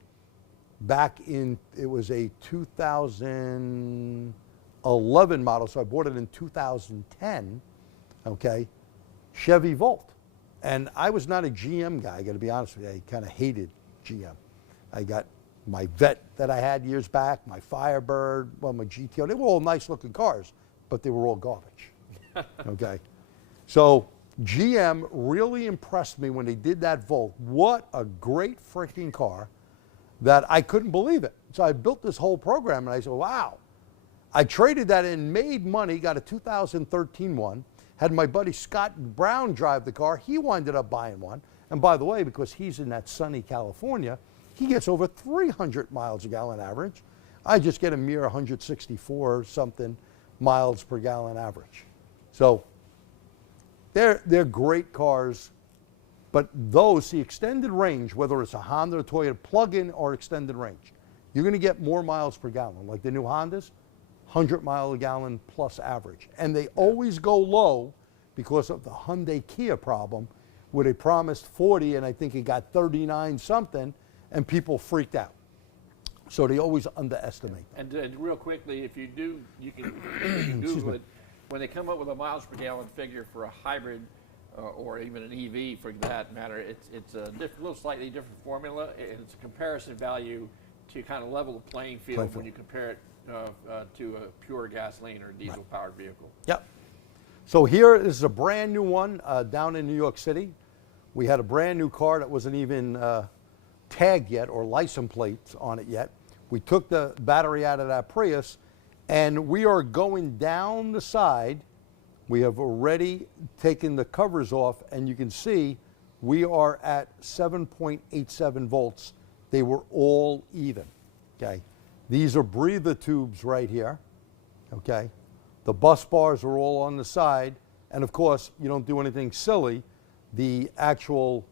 back in, it was a 2011 model, so I bought it in 2010, okay, Chevy Volt. And I was not a GM guy, I got to be honest with you. I kind of hated GM. I got my Vet that I had years back, my Firebird, my GTO. They were all nice looking cars, but they were all garbage, okay? So GM really impressed me when they did that Volt. What a great freaking car that I couldn't believe it. So I built this whole program and I said, wow. I traded that in, made money, got a 2013 one, had my buddy Scott Brown drive the car. He winded up buying one. And by the way, because he's in that sunny California, he gets over 300 miles a gallon average. I just get a mere 164 something miles per gallon average. So they're great cars, but those, the extended range, whether it's a Honda or Toyota plug-in or extended range, you're going to get more miles per gallon. Like the new Hondas, 100 mile a gallon plus average. And they always go low because of the Hyundai Kia problem where they promised 40 and I think it got 39 something and people freaked out. So they always underestimate them. And real quickly, if you do, you can Google it. When they come up with a miles per gallon figure for a hybrid or even an EV for that matter, it's a little slightly different formula. It's a comparison value to kind of level the playing field when you compare it to a pure gasoline or diesel powered vehicle. Yep. So here is a brand new one down in New York City. We had a brand new car that wasn't even tagged yet or license plates on it yet. We took the battery out of that Prius and we are going down the side. We have already taken the covers off and you can see we are at 7.87 volts. They were all even, okay? These are breather tubes right here, okay? The bus bars are all on the side. And of course, you don't do anything silly. The actual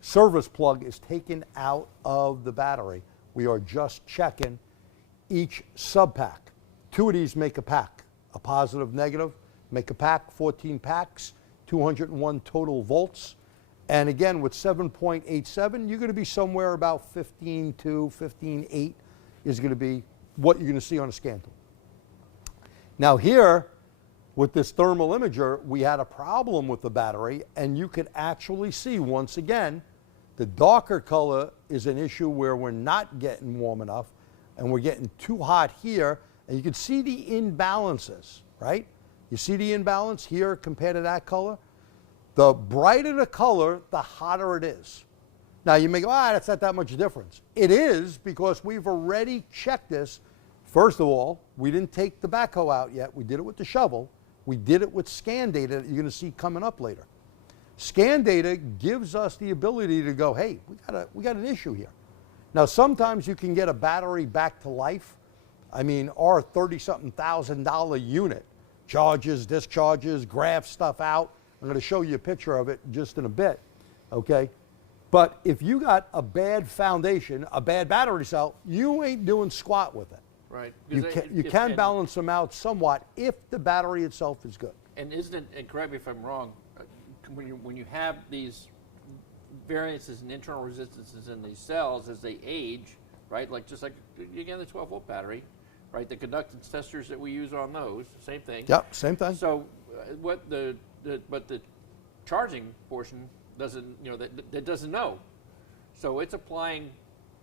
service plug is taken out of the battery. We are just checking each sub-pack. 2 of these make a pack, a positive, negative, make a pack, 14 packs, 201 total volts. And again, with 7.87, you're going to be somewhere about 15.2, 15.8 is going to be what you're going to see on a scan tool. Now here, with this thermal imager, we had a problem with the battery, and you could actually see, once again, the darker color is an issue where we're not getting warm enough, and we're getting too hot here, and you can see the imbalances, right? You see the imbalance here compared to that color? The brighter the color, the hotter it is. Now you may go, that's not that much difference. It is, because we've already checked this. First of all, we didn't take the backhoe out yet. We did it with the shovel. We did it with scan data that you're going to see coming up later. Scan data gives us the ability to go, hey, we got an issue here. Now sometimes you can get a battery back to life. I mean, our $30-something thousand unit charges, discharges, grabs stuff out. I'm going to show you a picture of it just in a bit, okay? But if you got a bad foundation, a bad battery cell, you ain't doing squat with it. Right. You can balance them out somewhat if the battery itself is good. And isn't it, and correct me if I'm wrong, when you have these variances in internal resistances in these cells as they age, right? Like just like again the 12-volt battery, right? The conductance testers that we use on those, same thing. Yep, same thing. So but the charging portion doesn't, that doesn't know. So it's applying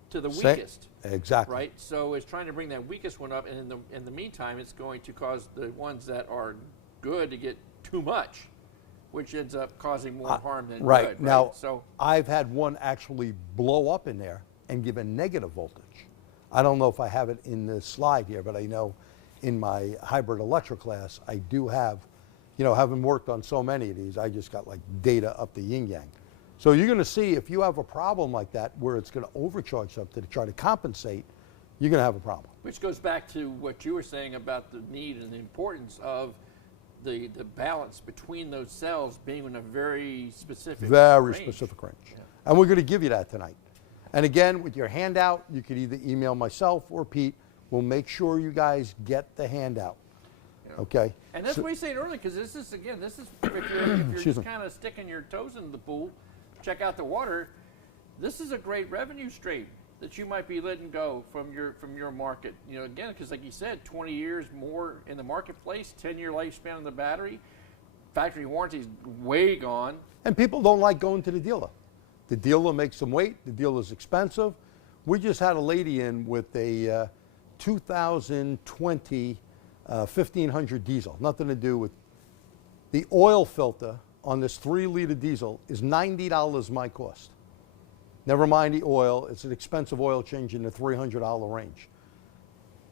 to the weakest. Exactly. Right. So it's trying to bring that weakest one up, and in the meantime, it's going to cause the ones that are good to get too much, which ends up causing more harm than good. Right. Now, so I've had one actually blow up in there and give a negative voltage. I don't know if I have it in this slide here, but I know in my hybrid electric class, I do have, having worked on so many of these, I just got like data up the yin yang. So you're going to see if you have a problem like that where it's going to overcharge something to try to compensate, you're going to have a problem. Which goes back to what you were saying about the need and the importance of the balance between those cells being in a very specific range. Specific range. Yeah. And we're going to give you that tonight. And again, with your handout, you could either email myself or Pete. We'll make sure you guys get the handout. Yeah. Okay? And that's what you said earlier, because this is if you're just kind of sticking your toes in the pool, check out the water, this is a great revenue stream that you might be letting go from your market. Again, because like you said, 20 years more in the marketplace, 10-year lifespan of the battery, factory warranty's way gone. And people don't like going to the dealer. The dealer makes them wait. The dealer's expensive. We just had a lady in with a 2020 1500 diesel. Nothing to do with the oil filter on this 3-liter diesel is $90 my cost. Never mind the oil. It's an expensive oil change in the $300 range.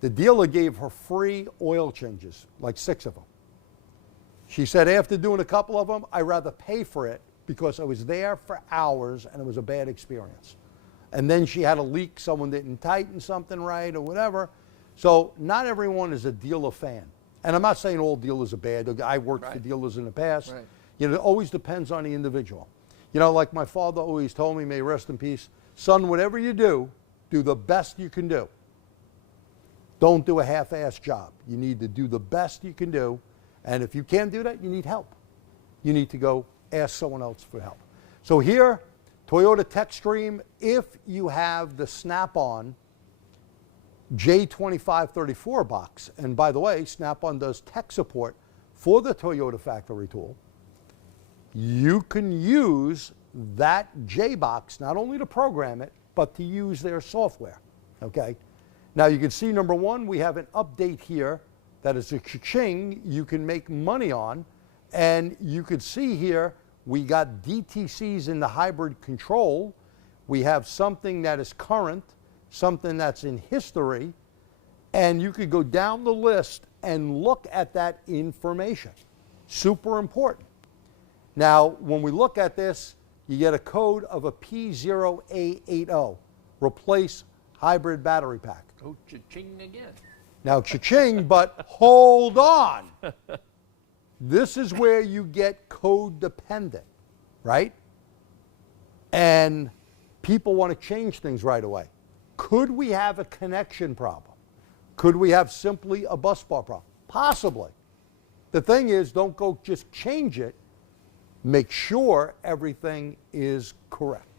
The dealer gave her free oil changes, like 6 of them. She said after doing a couple of them, I'd rather pay for it because I was there for hours and it was a bad experience. And then she had a leak, someone didn't tighten something right or whatever. So not everyone is a dealer fan. And I'm not saying all dealers are bad. I worked for dealers in the past. Right. It always depends on the individual. Like my father always told me, may he rest in peace, son, whatever you do the best you can do. Don't do a half-assed job. You need to do the best you can do. And if you can't do that, you need help. You need to go ask someone else for help. So here, Toyota TechStream, if you have the Snap-on J2534 box, and by the way, Snap-on does tech support for the Toyota factory tool, you can use that J box not only to program it, but to use their software, okay? Now you can see, number one, we have an update here that is a cha-ching you can make money on, and you could see here we got DTCs in the hybrid control. We have something that is current, something that's in history, and you could go down the list and look at that information. Super important. Now, when we look at this, you get a code of a P0A80, replace hybrid battery pack. Oh, cha-ching again. Now, cha-ching, but hold on. This is where you get code dependent, right? And people want to change things right away. Could we have a connection problem? Could we have simply a bus bar problem? Possibly. The thing is, don't go just change it. Make sure everything is correct.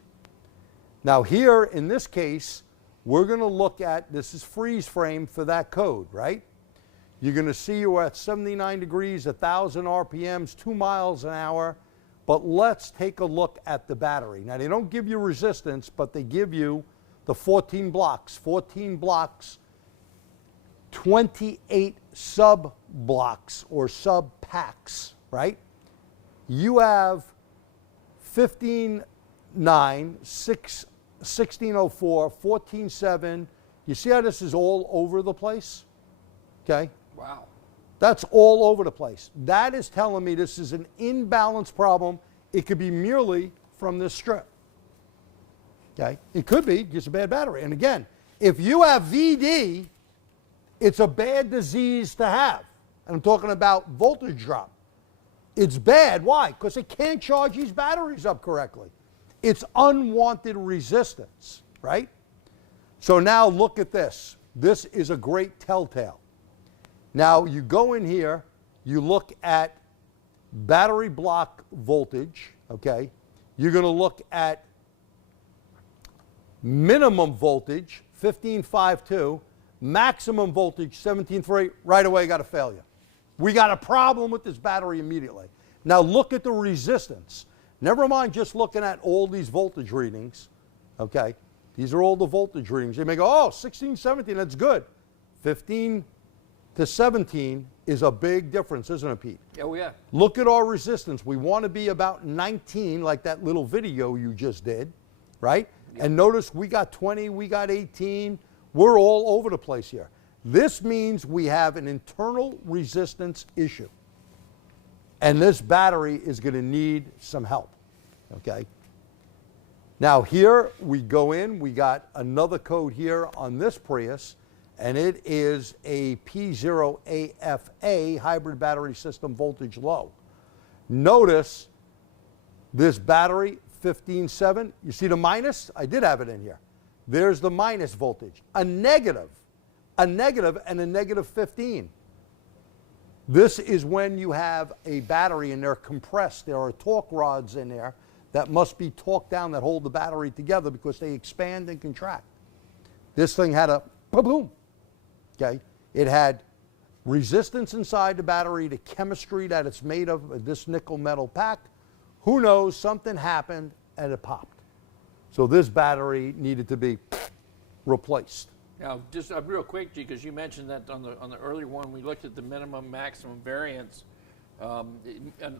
Now here, in this case, we're going to look at, this is freeze frame for that code, right? You're going to see you're at 79 degrees, 1,000 RPMs, 2 miles an hour. But let's take a look at the battery. Now, they don't give you resistance, but they give you the 14 blocks. 14 blocks, 28 sub-blocks or sub-packs, right? You have 15.9, 1604, 14.7. You see how this is all over the place? Okay? Wow. That's all over the place. That is telling me this is an imbalance problem. It could be merely from this strip. Okay? It could be just a bad battery. And again, if you have VD, it's a bad disease to have. And I'm talking about voltage drop. It's bad. Why? Because it can't charge these batteries up correctly. It's unwanted resistance, right? So now look at this. This is a great telltale. Now you go in here, you look at battery block voltage, okay? You're going to look at minimum voltage, 15.52, maximum voltage, 17.3, right away got a failure. We got a problem with this battery immediately. Now look at the resistance. Never mind just looking at all these voltage readings, okay? These are all the voltage readings. You may go, oh, 16, 17, that's good. 15 to 17 is a big difference, isn't it, Pete? Oh, yeah. Look at our resistance. We want to be about 19, like that little video you just did, right? Yep. And notice we got 20, we got 18. We're all over the place here. This means we have an internal resistance issue. And this battery is going to need some help, okay? Now here we go in, we got another code here on this Prius, and it is a P0AFA hybrid battery system voltage low. Notice this battery, 15.7, you see the minus? I did have it in here. There's the minus voltage, a negative and a negative 15. This is when you have a battery and they're compressed. There are torque rods in there that must be torqued down that hold the battery together because they expand and contract. This thing had a boom, okay? It had resistance inside the battery, the chemistry that it's made of, this nickel metal pack. Who knows, something happened and it popped. So this battery needed to be replaced. Now, just real quick, G, because you mentioned that on the earlier one, we looked at the minimum, maximum variance. And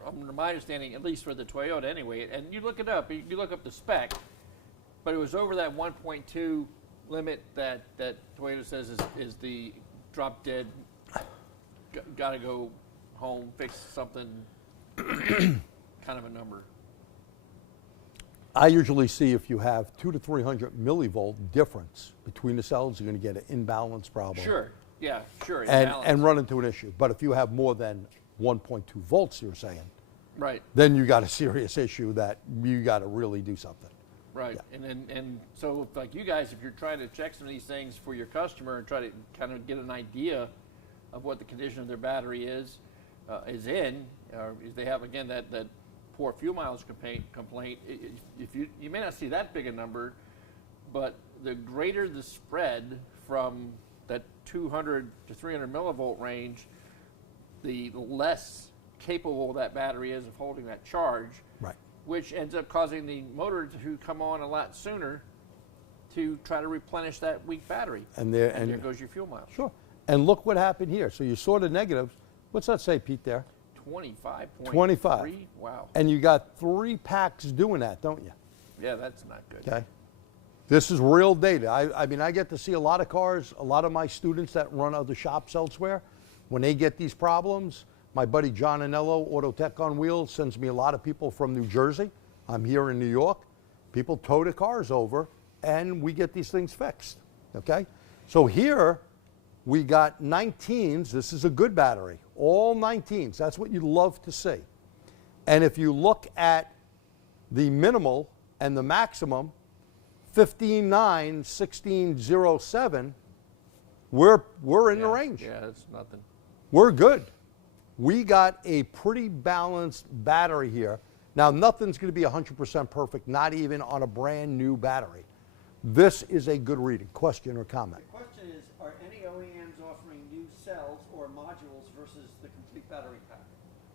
from my understanding, at least for the Toyota anyway, and you look it up, you look up the spec, but it was over that 1.2 limit that Toyota says is the drop dead, gotta go home, fix something, kind of a number. I usually see if you have 200 to 300 millivolt difference between the cells, you're going to get an imbalance problem. Sure, yeah, sure. And run into an issue. But if you have more than 1.2 volts, you're saying, right, then you got a serious issue that you got to really do something. Right, yeah. and so like you guys, if you're trying to check some of these things for your customer and try to kind of get an idea of what the condition of their battery is in, or if they have again that poor fuel mileage complaint, if you may not see that big a number, but the greater the spread from that 200 to 300 millivolt range, the less capable that battery is of holding that charge, right, which ends up causing the motor to come on a lot sooner to try to replenish that weak battery. And there goes your fuel miles. Sure. And look what happened here. So you saw the negatives. What's that say, Pete, there? 25.3. 25. Wow. And you got 3 packs doing that, don't you? Yeah, that's not good. Okay. This is real data. I mean, I get to see a lot of cars, a lot of my students that run other shops elsewhere. When they get these problems, my buddy John Anello, Auto Tech on Wheels, sends me a lot of people from New Jersey. I'm here in New York. People tow the cars over, and we get these things fixed, okay? So here, we got 19s. This is a good battery. All 19s. That's what you love to see. And if you look at the minimal and the maximum, 15.9, 16.07, we're in the range. Yeah, that's nothing. We're good. We got a pretty balanced battery here. Now, nothing's going to be 100% perfect, not even on a brand new battery. This is a good reading. Question or comment? The question is, are any OEMs offering new cells or modules versus the complete battery pack?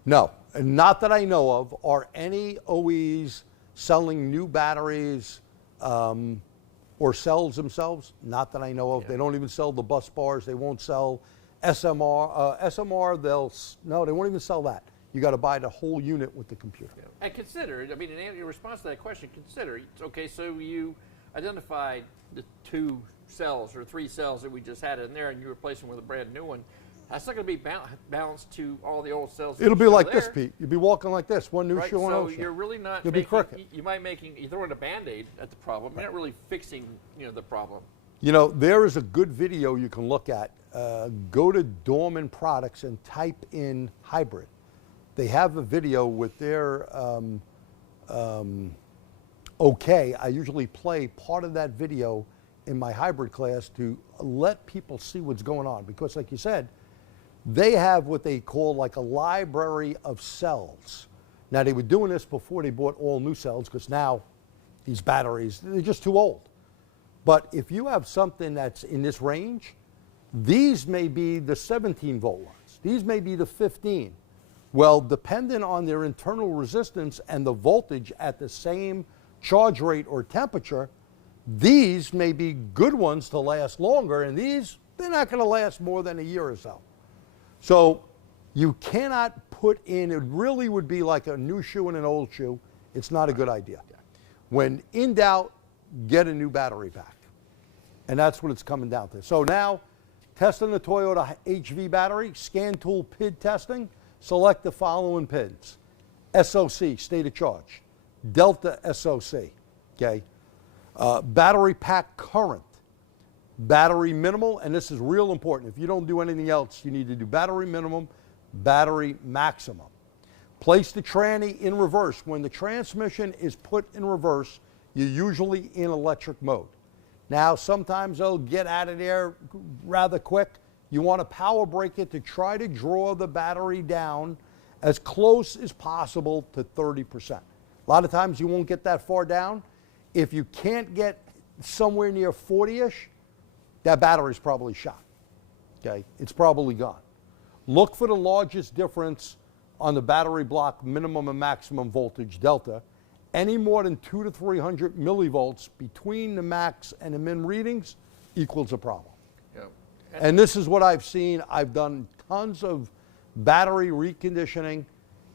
No, and not that I know of. Are any OEs selling new batteries or cells themselves? Not that I know of. Yeah. They don't even sell the bus bars. They won't sell SMR. SMR, no, they won't even sell that. You got to buy the whole unit with the computer. Yeah. And consider, I mean, in response to that question, consider, okay, so you identified the 2 cells or 3 cells that we just had in there and you replace them with a brand new one. That's not going to be balanced to all the old cells. It'll be like this, Pete. You'll be walking like this, one new right, shoe, one old shoe. So you're really not You'll be crooked. You might you're throwing a Band-Aid at the problem. You're not really fixing, the problem. You know, there is a good video you can look at. Go to Dorman Products and type in hybrid. They have a video with their okay, I usually play part of that video in my hybrid class to let people see what's going on. Because like you said, they have what they call like a library of cells. Now they were doing this before they bought all new cells, because now these batteries, they're just too old. But if you have something that's in this range, these may be the 17 volt ones. These may be the 15. Well, depending on their internal resistance and the voltage at the same charge rate or temperature, these may be good ones to last longer, and these, they're not going to last more than a year or so. So you cannot put in, it really would be like a new shoe in an old shoe. It's not a good idea. When in doubt, get a new battery pack. And that's what it's coming down to. So now, testing the Toyota HV battery, scan tool PID testing, select the following pins. SOC, state of charge. Delta SOC, okay? Battery pack current. Battery minimal, and this is real important. If you don't do anything else, you need to do battery minimum, battery maximum. Place the tranny in reverse. When the transmission is put in reverse, you're usually in electric mode. Now, sometimes they'll get out of there rather quick. You want to power brake it to try to draw the battery down as close as possible to 30%. A lot of times you won't get that far down. If you can't get somewhere near 40-ish, that battery's probably shot, okay? It's probably gone. Look for the largest difference on the battery block minimum and maximum voltage delta. Any more than 200 to 300 millivolts between the max and the min readings equals a problem. Yep. And this is what I've seen. I've done tons of battery reconditioning,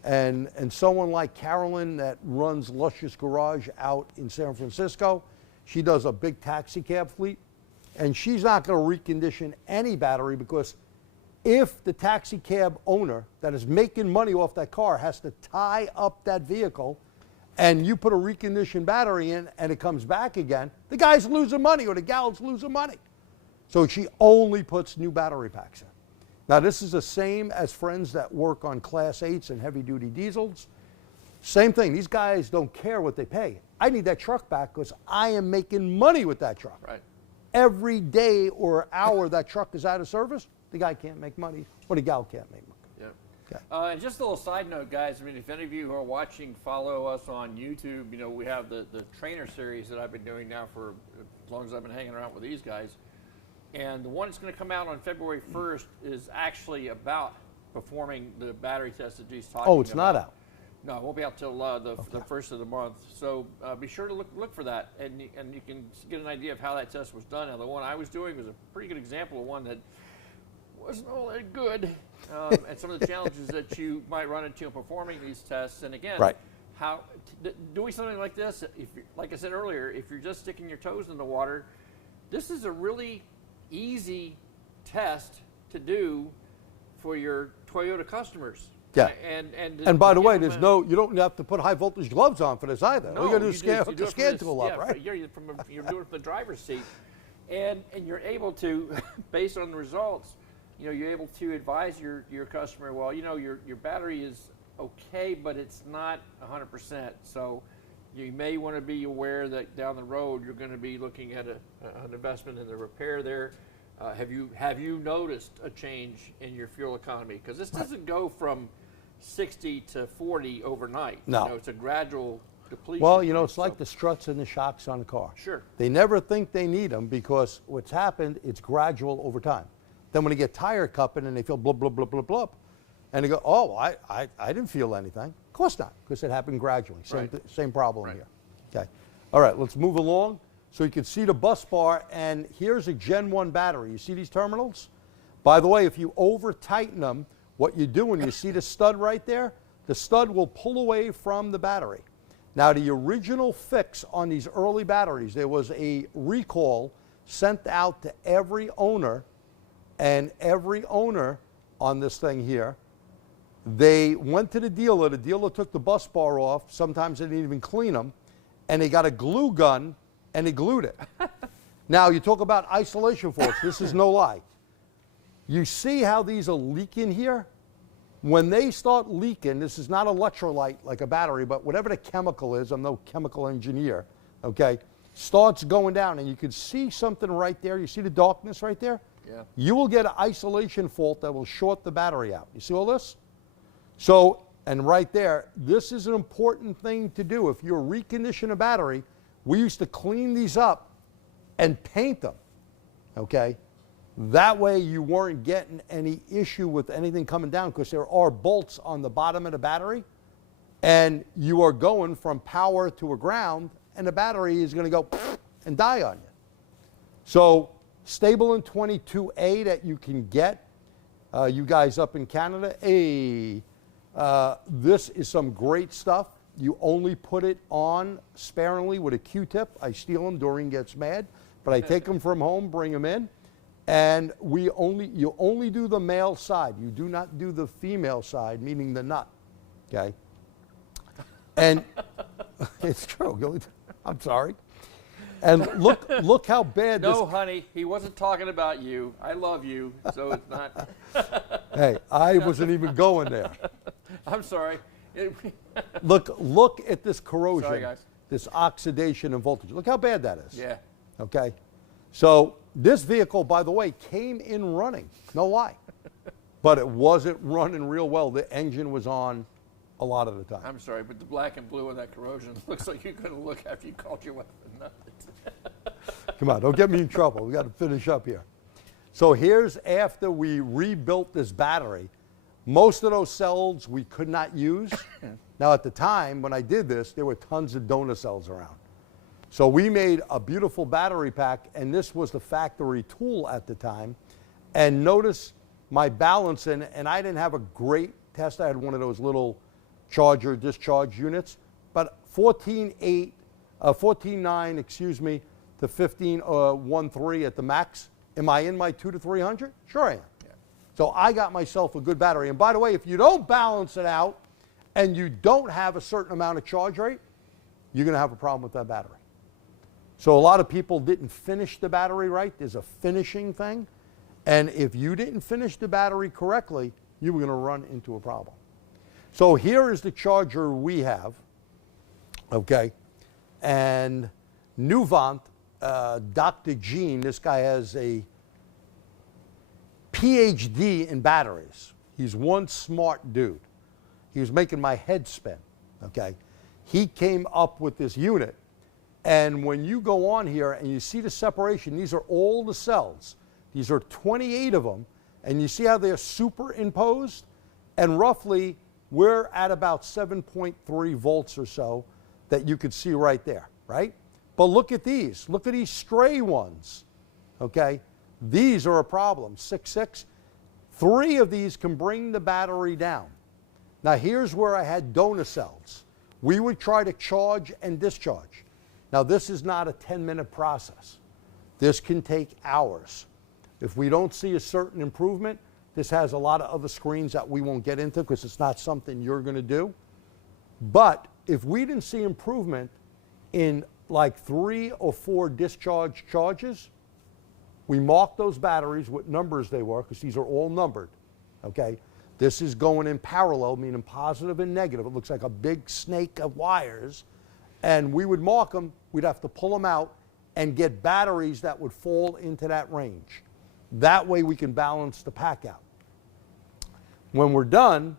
and someone like Carolyn that runs Luscious Garage out in San Francisco, she does a big taxi cab fleet, and she's not going to recondition any battery, because if the taxi cab owner that is making money off that car has to tie up that vehicle, and you put a reconditioned battery in and it comes back again, the guy's losing money or the gal's losing money. So she only puts new battery packs in. Now this is the same as friends that work on Class 8s and heavy duty diesels. Same thing, these guys don't care what they pay. I need that truck back because I am making money with that truck. Right. Every day or hour that truck is out of service, the guy can't make money or the gal can't make money. Yeah. Okay. And just a little side note, guys. I mean, if any of you who are watching follow us on YouTube, you know, we have the trainer series that I've been doing now for as long as I've been hanging around with these guys. And the one that's going to come out on February 1st is actually about performing the battery test that G's talking about. Oh, it's not out. No, it won't be out till the first of the month. So be sure to look for that, and you can get an idea of how that test was done. Now, the one I was doing was a pretty good example of one that wasn't all that good, and some of the challenges that you might run into in performing these tests. And again, right. Doing something like this, like I said earlier, if you're just sticking your toes in the water, this is a really easy test to do for your Toyota customers. Yeah. And by the way, you don't have to put high voltage gloves on for this either. No, All you got to do is the scan tool up, right? You're doing it from the driver's seat, and you're able to, based on the results, you know, you're able to advise your customer. Well, you know, your battery is okay, but it's not 100%. So you may want to be aware that down the road you're going to be looking at an investment in the repair there. Have you noticed a change in your fuel economy? Because this doesn't go from 60 to 40 overnight. No. You know, it's a gradual depletion. Well, you know, it's like the struts and the shocks on a car. Sure. They never think they need them because what's happened, it's gradual over time. Then when they get tire cupping and they feel blub, blub, blub, blub, blub, and they go, oh, I didn't feel anything. Of course not, because it happened gradually. Same problem here. Okay. All right, let's move along. So you can see the bus bar, and here's a Gen 1 battery. You see these terminals? By the way, if you over-tighten them, what you do when you see the stud right there, the stud will pull away from the battery. Now, the original fix on these early batteries, there was a recall sent out to every owner, and every owner on this thing here, they went to the dealer took the bus bar off, sometimes they didn't even clean them, and they got a glue gun and they glued it. Now, you talk about isolation force, this is no lie. You see how these are leaking here? When they start leaking, this is not electrolyte like a battery, but whatever the chemical is, I'm no chemical engineer, okay, starts going down, and you can see something right there. You see the darkness right there? Yeah. You will get an isolation fault that will short the battery out. You see all this? So, and right there, this is an important thing to do. If you're reconditioning a battery, we used to clean these up and paint them, okay? That way you weren't getting any issue with anything coming down, because there are bolts on the bottom of the battery, and you are going from power to a ground, and the battery is going to go and die on you. So Stable in 22A that you can get, you guys up in Canada, this is some great stuff. You only put it on sparingly with a Q-tip. I steal them, Doreen gets mad, but I take them from home, bring them in, and you only do the male side. You do not do the female side, meaning the nut, okay? And it's true. I'm sorry. And look how bad this. No, honey, he wasn't talking about you. I love you, so it's not. Hey, I wasn't even going there. I'm sorry. Look at this corrosion. Sorry, guys. This oxidation and voltage. Look how bad that is. Yeah. Okay. So this vehicle, by the way, came in running. No lie. But it wasn't running real well. The engine was on a lot of the time. I'm sorry, but the black and blue of that corrosion looks like you couldn't look after you called your wife a nut. Come on, don't get me in trouble. We got to finish up here. So here's after we rebuilt this battery. Most of those cells we could not use. Now at the time when I did this, there were tons of donor cells around. So we made a beautiful battery pack, and this was the factory tool at the time. And notice my balancing, and I didn't have a great test. I had one of those little charger discharge units, but 14.9, excuse me, to 15.13 at the max. Am I in my 200 to 300? Sure I am. Yeah. So I got myself a good battery. And by the way, if you don't balance it out and you don't have a certain amount of charge rate, you're going to have a problem with that battery. So a lot of people didn't finish the battery right. There's a finishing thing. And if you didn't finish the battery correctly, you were going to run into a problem. So here is the charger we have, okay? And Nuvant, Dr. Gene, this guy has a PhD in batteries. He's one smart dude. He was making my head spin, okay? He came up with this unit, and when you go on here and you see the separation, these are all the cells. These are 28 of them, and you see how they're superimposed? And roughly, we're at about 7.3 volts or so that you could see right there, right? But look at these. Look at these stray ones, okay? These are a problem, 6.6. 3 of these can bring the battery down. Now, here's where I had donor cells. We would try to charge and discharge. Now, this is not a 10-minute process. This can take hours. If we don't see a certain improvement, this has a lot of other screens that we won't get into because it's not something you're going to do. But if we didn't see improvement in like 3 or 4 discharge charges, we mark those batteries, what numbers they were, because these are all numbered, okay? This is going in parallel, meaning positive and negative. It looks like a big snake of wires. And we would mark them. We'd have to pull them out and get batteries that would fall into that range. That way we can balance the pack out. When we're done,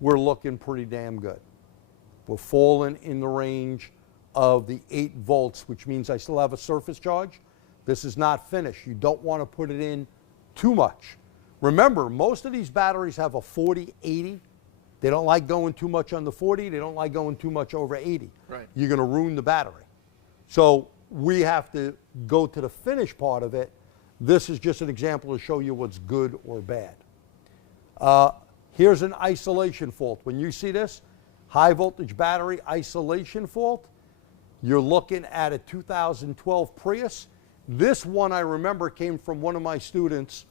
we're looking pretty damn good. We're falling in the range of the 8 volts, which means I still have a surface charge. This is not finished. You don't want to put it in too much. Remember, most of these batteries have a 40-80. They don't like going too much on the 40. They don't like going too much over 80. Right. You're going to ruin the battery. So we have to go to the finish part of it. This is just an example to show you what's good or bad. Here's an isolation fault. When you see this, high voltage battery isolation fault, you're looking at a 2012 Prius. This one I remember came from one of my students,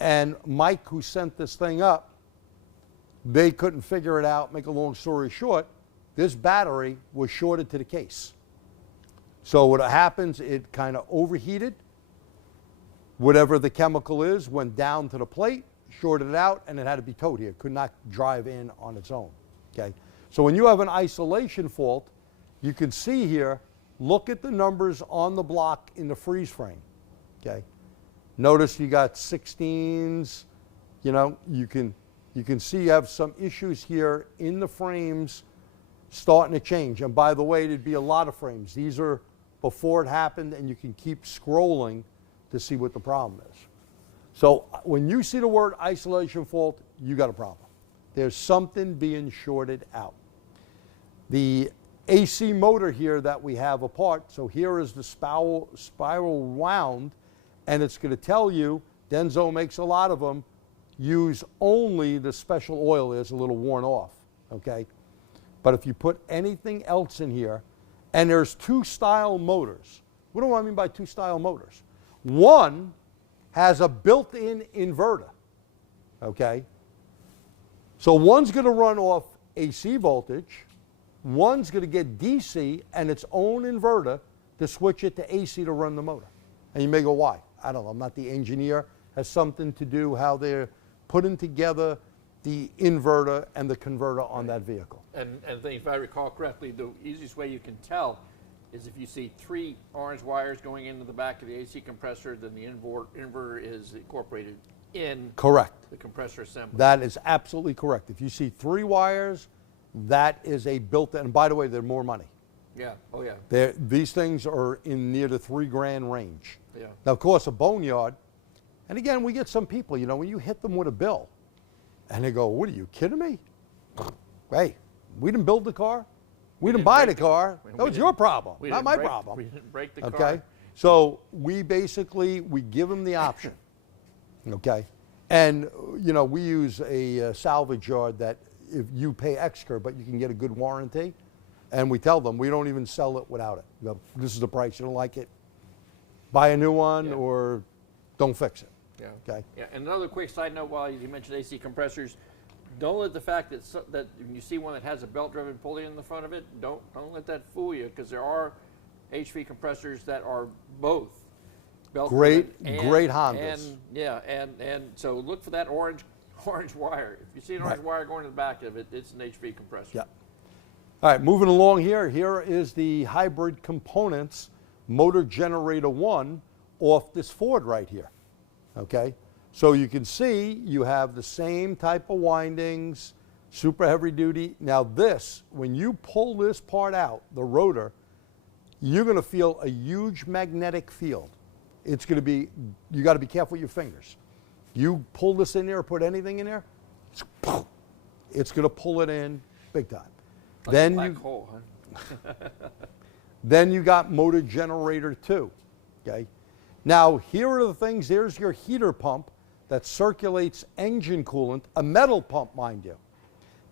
and Mike, who sent this thing up, they couldn't figure it out. Make a long story short, this battery was shorted to the case. So what happens, it kind of overheated. Whatever the chemical is went down to the plate, shorted it out, and it had to be towed here. It could not drive in on its own, okay? So when you have an isolation fault, you can see here, look at the numbers on the block in the freeze frame, okay? Notice you got 16s, you know, you can see you have some issues here in the frames starting to change. And by the way, there'd be a lot of frames. These are before it happened, and you can keep scrolling to see what the problem is. So when you see the word isolation fault, you got a problem. There's something being shorted out. The AC motor here that we have apart, so here is the spiral wound, and it's going to tell you, Denso makes a lot of them, use only the special oil. Is a little worn off, okay? But if you put anything else in here, and there's two style motors. What do I mean by two style motors? One has a built-in inverter, okay? So one's going to run off AC voltage, one's going to get DC and its own inverter to switch it to AC to run the motor. And you may go, why? I don't know, I'm not the engineer. Has something to do how they're putting together the inverter and the converter on that vehicle. And if I recall correctly, the easiest way you can tell is if you see 3 orange wires going into the back of the AC compressor, then the inverter is incorporated in Correct. the compressor assembly. That is absolutely correct. If you see 3 wires, that is a built-in, and by the way, they're more money. Yeah, oh yeah. These things are in near the $3,000 range. Yeah. Now, of course, a boneyard, and again, we get some people, you know, when you hit them with a bill, and they go, what are you kidding me? Hey, we didn't build the car. We didn't buy the car. That was your problem, not my problem. We didn't break the car. Okay? So we basically, we give them the option, okay? And, you know, we use a salvage yard that if you pay extra, but you can get a good warranty. And we tell them, we don't even sell it without it. We go, this is the price. You don't like it, buy a new one or don't fix it. Yeah. Okay? Yeah, and another quick side note while you mentioned AC compressors, don't let the fact that that when you see one that has a belt-driven pulley in the front of it, don't let that fool you, because there are HV compressors that are both belt-driven. Great Hondas. And so look for that orange wire. If you see an orange wire going to the back of it, it's an HV compressor. Yeah. All right, moving along here. Here is the hybrid components, motor generator 1 off this Ford right here. Okay? So you can see you have the same type of windings, super heavy duty. Now this, when you pull this part out, the rotor, you're going to feel a huge magnetic field. It's going to be, you got to be careful with your fingers. You pull this in there or put anything in there, it's going to pull it in big time. Like then a black hole, huh? Then you got motor generator 2, okay? Now here are the things, there's your heater pump that circulates engine coolant, a metal pump, mind you.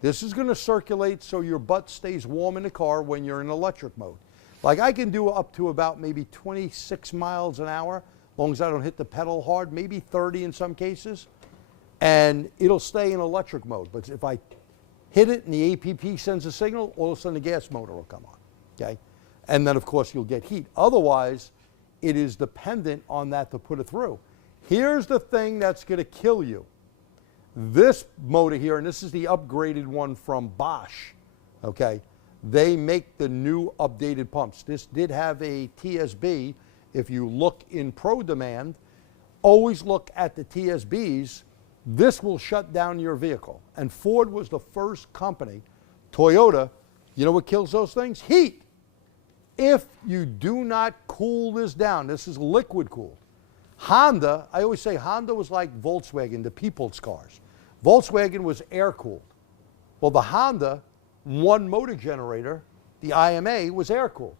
This is going to circulate so your butt stays warm in the car when you're in electric mode. Like I can do up to about maybe 26 miles an hour, as long as I don't hit the pedal hard, maybe 30 in some cases, and it'll stay in electric mode. But if I hit it and the APP sends a signal, all of a sudden the gas motor will come on, okay? And then of course you'll get heat. Otherwise, it is dependent on that to put it through. Here's the thing that's going to kill you. This motor here, and this is the upgraded one from Bosch, okay? They make the new updated pumps. This did have a TSB. If you look in Pro Demand, always look at the TSBs. This will shut down your vehicle. And Ford was the first company. Toyota, you know what kills those things? Heat. If you do not cool this down, this is liquid cooled. Honda, I always say Honda was like Volkswagen, the people's cars. Volkswagen was air cooled. Well, the Honda one motor generator, the IMA, was air cooled.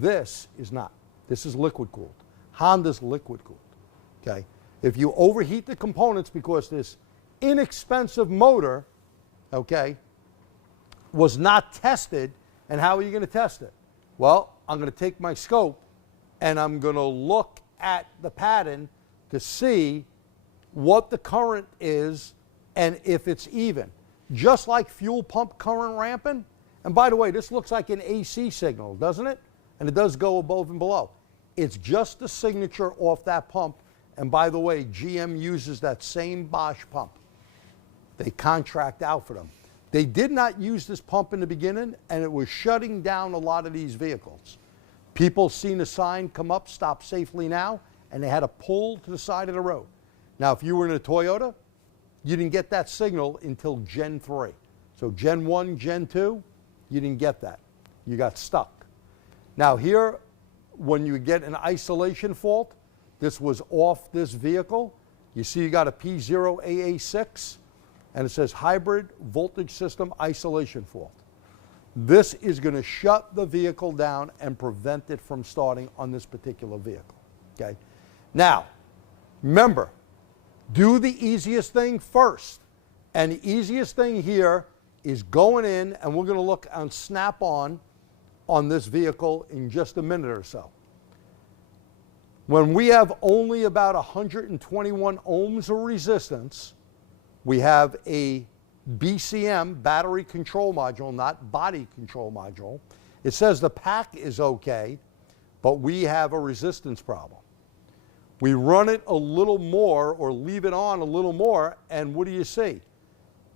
This is not. This is liquid cooled. Honda's liquid cooled, okay? If you overheat the components because this inexpensive motor, okay, was not tested, and how are you going to test it? Well, I'm going to take my scope and I'm going to look at the pattern to see what the current is and if it's even. Just like fuel pump current ramping. And by the way, this looks like an AC signal, doesn't it? And it does go above and below. It's just the signature off that pump. And by the way, GM uses that same Bosch pump. They contract out for them. They did not use this pump in the beginning, and it was shutting down a lot of these vehicles. People seen a sign come up, stop safely now, and they had to pull to the side of the road. Now, if you were in a Toyota, you didn't get that signal until Gen 3. So Gen 1, Gen 2, you didn't get that. You got stuck. Now here, when you get an isolation fault, this was off this vehicle. You see you got a P0AA6, and it says hybrid voltage system isolation fault. This is going to shut the vehicle down and prevent it from starting on this particular vehicle. Okay. Now, remember, do the easiest thing first. And the easiest thing here is going in, and we're going to look on Snap-on on this vehicle in just a minute or so. When we have only about 121 ohms of resistance, we have a BCM, battery control module, not body control module. It says the pack is okay, but we have a resistance problem. We run it a little more or leave it on a little more, and what do you see?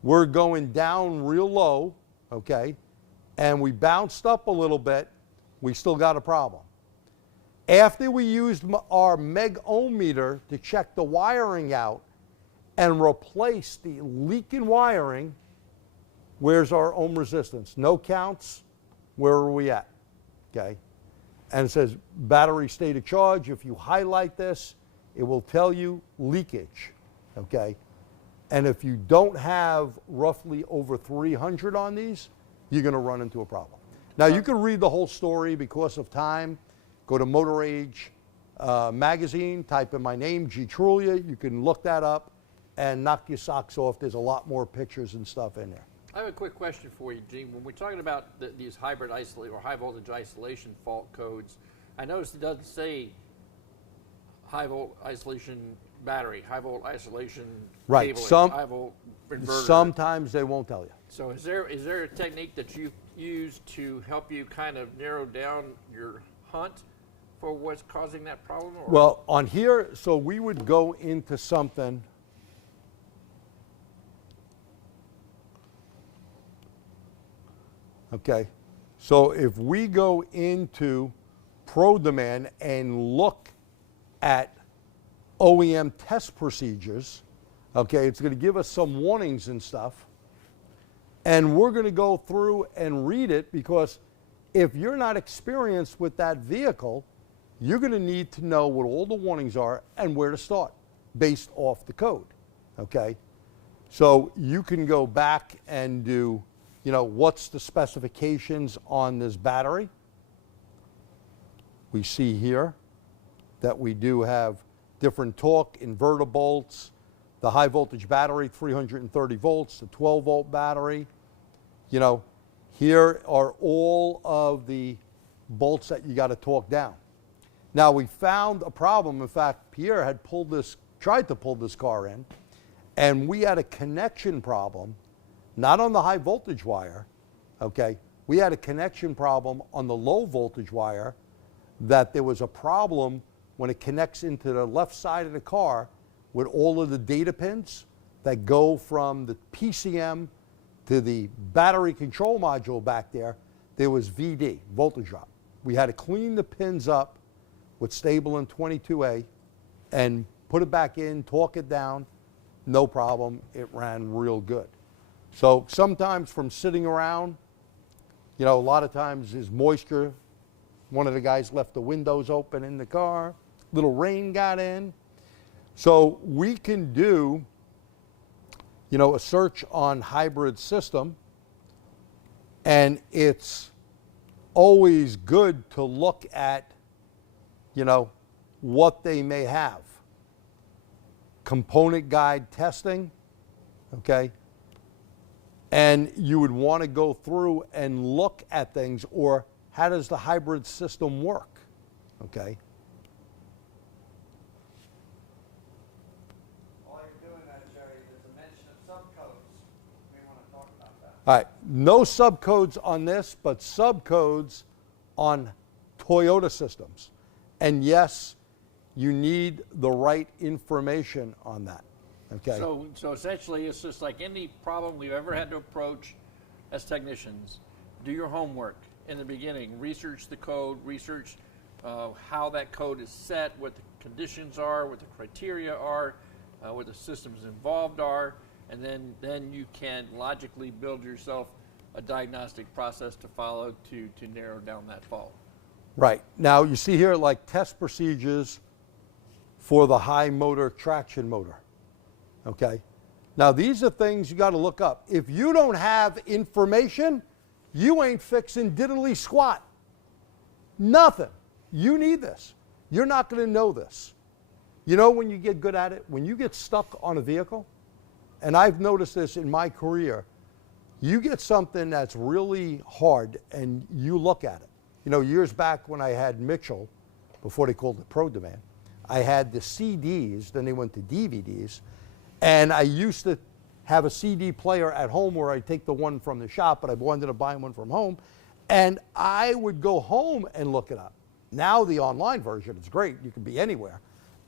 We're going down real low, okay, and we bounced up a little bit, we still got a problem. After we used our meg ohm meter to check the wiring out and replace the leaking wiring, where's our ohm resistance? No counts, where are we at? Okay, and it says battery state of charge. If you highlight this, it will tell you leakage, okay? And if you don't have roughly over 300 on these, you're going to run into a problem. Now, you can read the whole story because of time. Go to Motor Age magazine, type in my name, G. Trulia. You can look that up and knock your socks off. There's a lot more pictures and stuff in there. I have a quick question for you, Gene. When we're talking about these hybrid isolate or high voltage isolation fault codes, I noticed it doesn't say high volt isolation battery, high volt isolation Right. cabling, high volt inverter. Sometimes they won't tell you. So is there a technique that you use to help you kind of narrow down your hunt for what's causing that problem? Or? Well, on here, so we would go into something. Okay, so if we go into Pro Demand and look at OEM test procedures, okay, it's going to give us some warnings and stuff. And we're going to go through and read it, because if you're not experienced with that vehicle, you're going to need to know what all the warnings are and where to start based off the code, okay? So you can go back and do, you know, what's the specifications on this battery? We see here that we do have different torque, inverter bolts, the high voltage battery, 330 volts, the 12 volt battery. You know, here are all of the bolts that you got to torque down. Now, we found a problem. In fact, Pierre had tried to pull this car in, and we had a connection problem, not on the high voltage wire, okay? We had a connection problem on the low voltage wire, that there was a problem when it connects into the left side of the car with all of the data pins that go from the PCM to the battery control module back there. There was VD, voltage drop. We had to clean the pins up with stable in 22A and put it back in, torque it down, no problem, it ran real good. So sometimes from sitting around, you know, a lot of times there's moisture. One of the guys left the windows open in the car, little rain got in. So we can do, you know, a search on hybrid system, and it's always good to look at, you know, what they may have. Component guide testing, okay? And you would want to go through and look at things, or how does the hybrid system work, okay? While you're doing that, Jerry, there's a mention of subcodes. We want to talk about that. All right, no subcodes on this, but subcodes on Toyota systems. And yes, you need the right information on that, okay? So essentially, it's just like any problem we've ever had to approach as technicians. Do your homework in the beginning. Research the code, research how that code is set, what the conditions are, what the criteria are, what the systems involved are, and then you can logically build yourself a diagnostic process to follow to narrow down that fault. Right. Now you see here like test procedures for the high motor traction motor. Okay. Now these are things you got to look up. If you don't have information, you ain't fixing diddly squat. Nothing. You need this. You're not going to know this. You know when you get good at it? When you get stuck on a vehicle, and I've noticed this in my career, you get something that's really hard and you look at it. You know, years back when I had Mitchell, before they called it Pro Demand, I had the CDs, then they went to DVDs, and I used to have a CD player at home where I'd take the one from the shop, but I wanted to buy one from home, and I would go home and look it up. Now the online version is great. You can be anywhere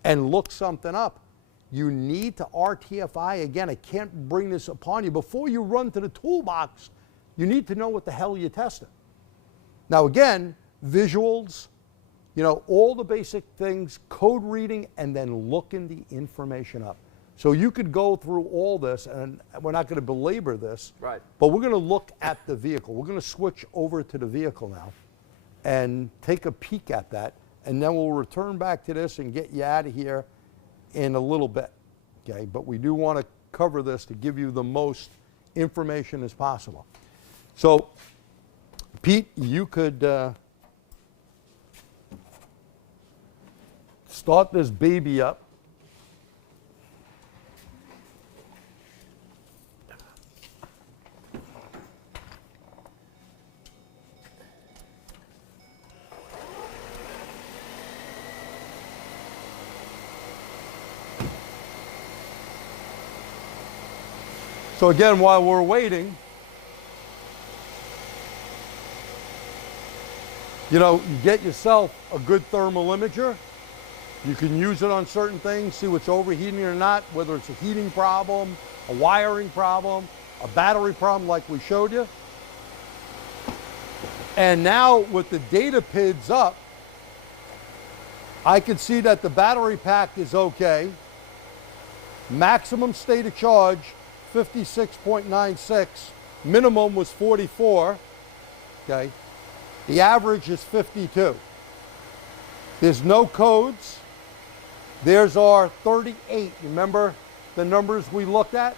and look something up. You need to RTFI. Again, I can't bring this upon you. Before you run to the toolbox, you need to know what the hell you're testing. Now again, visuals, you know, all the basic things, code reading, and then looking the information up. So you could go through all this, and we're not going to belabor this, Right. but we're going to look at the vehicle. We're going to switch over to the vehicle now and take a peek at that, and then we'll return back to this and get you out of here in a little bit, okay? But we do want to cover this to give you the most information as possible. So, Pete, you could start this baby up. So again, while we're waiting, you know, you get yourself a good thermal imager. You can use it on certain things, see what's overheating or not, whether it's a heating problem, a wiring problem, a battery problem like we showed you. And now with the data PIDs up, I can see that the battery pack is okay. Maximum state of charge, 56.96. Minimum was 44. Okay. The average is 52. There's no codes. There's our 38. Remember the numbers we looked at?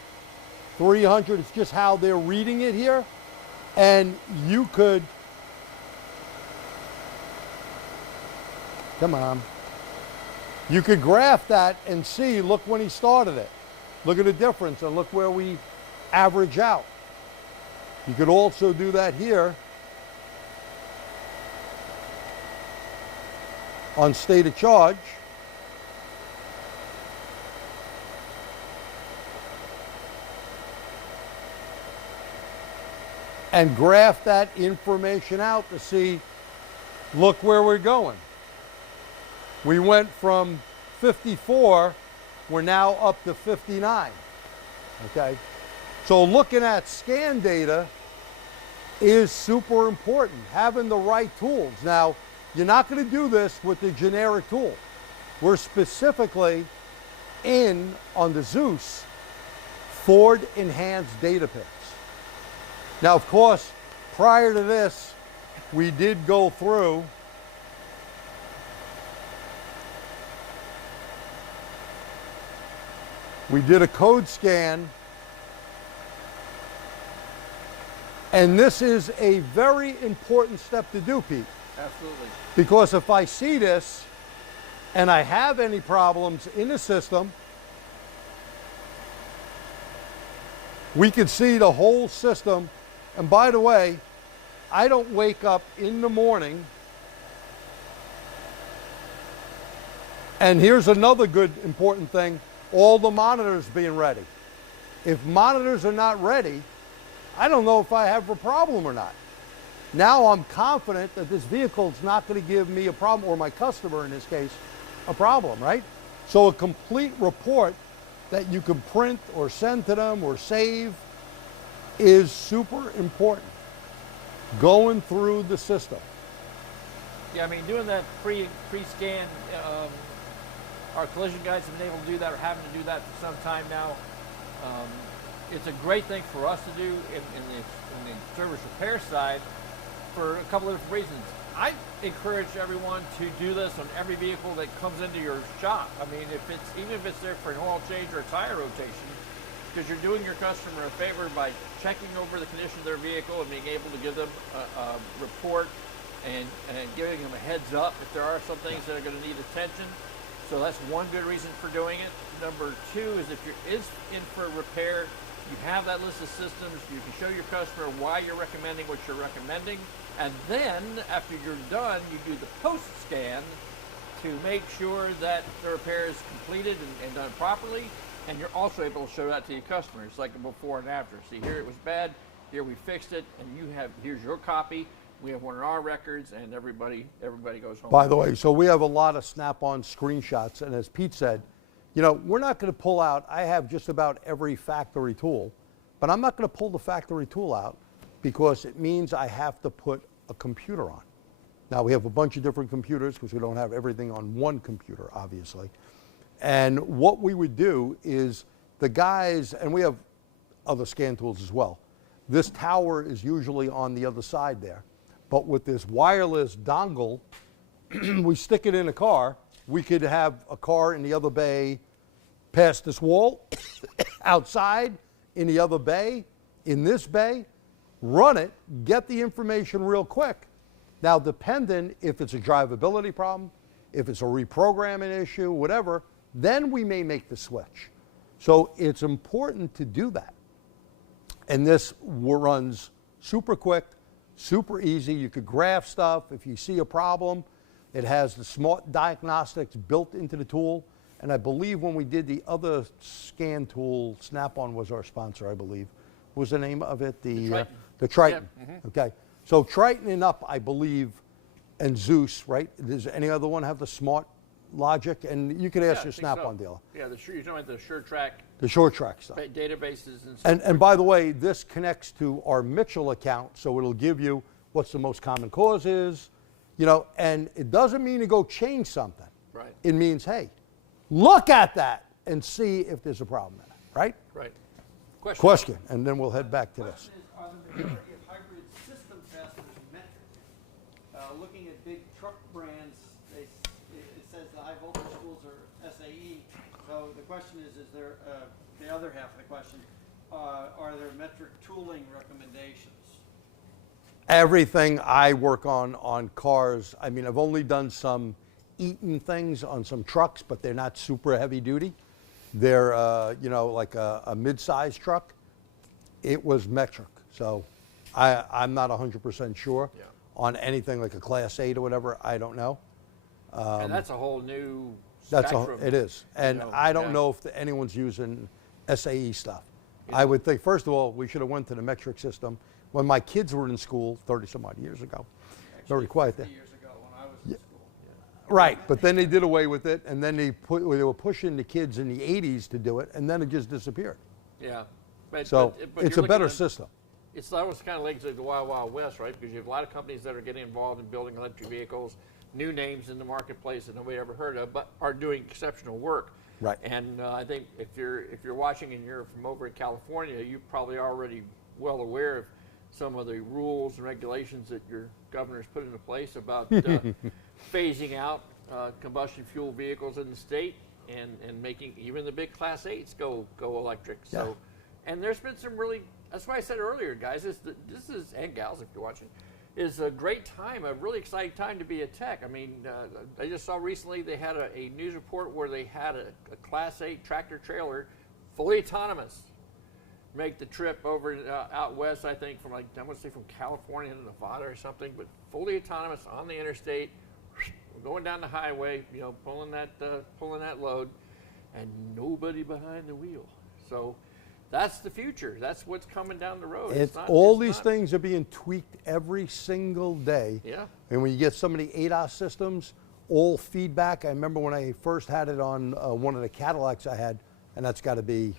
300 is just how they're reading it here. And you could, come on, you could graph that and see, look when he started it. Look at the difference and look where we average out. You could also do that here on state of charge. And graph that information out to see, look where we're going. We went from 54, we're now up to 59, okay? So looking at scan data is super important, having the right tools. Now, you're not going to do this with the generic tool. We're specifically in, on the Zeus, Ford Enhanced Data PIDs. Now, of course, prior to this, we did go through we did a code scan, and this is a very important step to do, Pete. Absolutely. Because if I see this and I have any problems in the system, we can see the whole system. And by the way, I don't wake up in the morning. And here's another good important thing, all the monitors being ready. If monitors are not ready, I don't know if I have a problem or not. Now I'm confident that this vehicle is not going to give me a problem, or my customer in this case, a problem, right? So a complete report that you can print or send to them or save is super important going through the system. Yeah, I mean, doing that pre-scan, our collision guys have been able to do that, or having to do that for some time now. It's a great thing for us to do in the service repair side for a couple of different reasons. I encourage everyone to do this on every vehicle that comes into your shop. I mean, even if it's there for an oil change or a tire rotation, because you're doing your customer a favor by checking over the condition of their vehicle and being able to give them a report and giving them a heads up if there are some things that are going to need attention. So that's one good reason for doing it. Number two is if you're in for repair, you have that list of systems. You can show your customer why you're recommending what you're recommending. And then after you're done, you do the post scan to make sure that the repair is completed and done properly. And you're also able to show that to your customers, like a before and after. See, here it was bad, here we fixed it, and here's your copy. We have one in our records, and everybody goes home. By the way, so we have a lot of snap-on screenshots, and as Pete said, you know, we're not going to pull out, I have just about every factory tool, but I'm not going to pull the factory tool out because it means I have to put a computer on. Now, we have a bunch of different computers because we don't have everything on one computer, obviously. And what we would do is the guys, and we have other scan tools as well, this tower is usually on the other side there. But with this wireless dongle, we stick it in a car. We could have a car in the other bay past this wall, outside, in the other bay, in this bay, run it, get the information real quick. Now, dependent if it's a drivability problem, if it's a reprogramming issue, whatever, then we may make the switch. So it's important to do that. And this runs super quick, super easy. You could graph stuff. If you see a problem, it has the smart diagnostics built into the tool. And I believe when we did the other scan tool, Snap-on was our sponsor, I believe. What was the name of it? The Triton. Yeah. Mm-hmm. Okay. So Triton and Up, I believe, and Zeus, right? Does any other one have the smart logic? And you could ask your Snap-on dealer. Yeah, you're talking about the SureTrack. The SureTrack stuff. Databases and stuff. And by the way, this connects to our Mitchell account, so it'll give you what's the most common cause is, you know, and it doesn't mean to go change something. Right. It means, hey, look at that and see if there's a problem in it, right? Right. Question, and then we'll head back to this. Question is, are the majority of hybrid system testers metric? Looking at big truck brands, it says the high voltage tools are SAE. So the question is there, the other half of the question, are there metric tooling recommendations? Everything I work on cars, I mean, I've only done some Eaton things on some trucks, but they're not super heavy duty. They're, you know, like a mid-sized truck. It was metric. So I'm not 100% sure on anything like a Class 8 or whatever. I don't know. And that's a whole new spectrum. It is. And I don't know if anyone's using SAE stuff. I would think, first of all, we should have went to the metric system when my kids were in school 30-some-odd years ago. Actually, Very quiet there. 50 years ago when I was in school. Right, but then they did away with it, and then they were pushing the kids in the 80s to do it, and then it just disappeared. Yeah. But, So but it's you're a better looking at- system. It's almost kind of like the Wild Wild West, right? Because you have a lot of companies that are getting involved in building electric vehicles, new names in the marketplace that nobody ever heard of, but are doing exceptional work. Right. And I think if you're watching and you're from over in California, you're probably already well aware of some of the rules and regulations that your governor's put into place about phasing out combustion fuel vehicles in the state and making even the big Class 8s go electric. So, and there's been some really, that's why I said earlier, guys, this is, and gals if you're watching, is a great time, a really exciting time to be a tech. I mean, I just saw recently they had a news report where they had a Class 8 tractor trailer, fully autonomous, make the trip over out west, I think, from like, I want to say from California to Nevada or something, but fully autonomous on the interstate, going down the highway, you know, pulling that load, and nobody behind the wheel. So that's the future. That's what's coming down the road. These things are being tweaked every single day. Yeah. And when you get some of the ADAS systems, all feedback. I remember when I first had it on one of the Cadillacs I had, and that's got to be,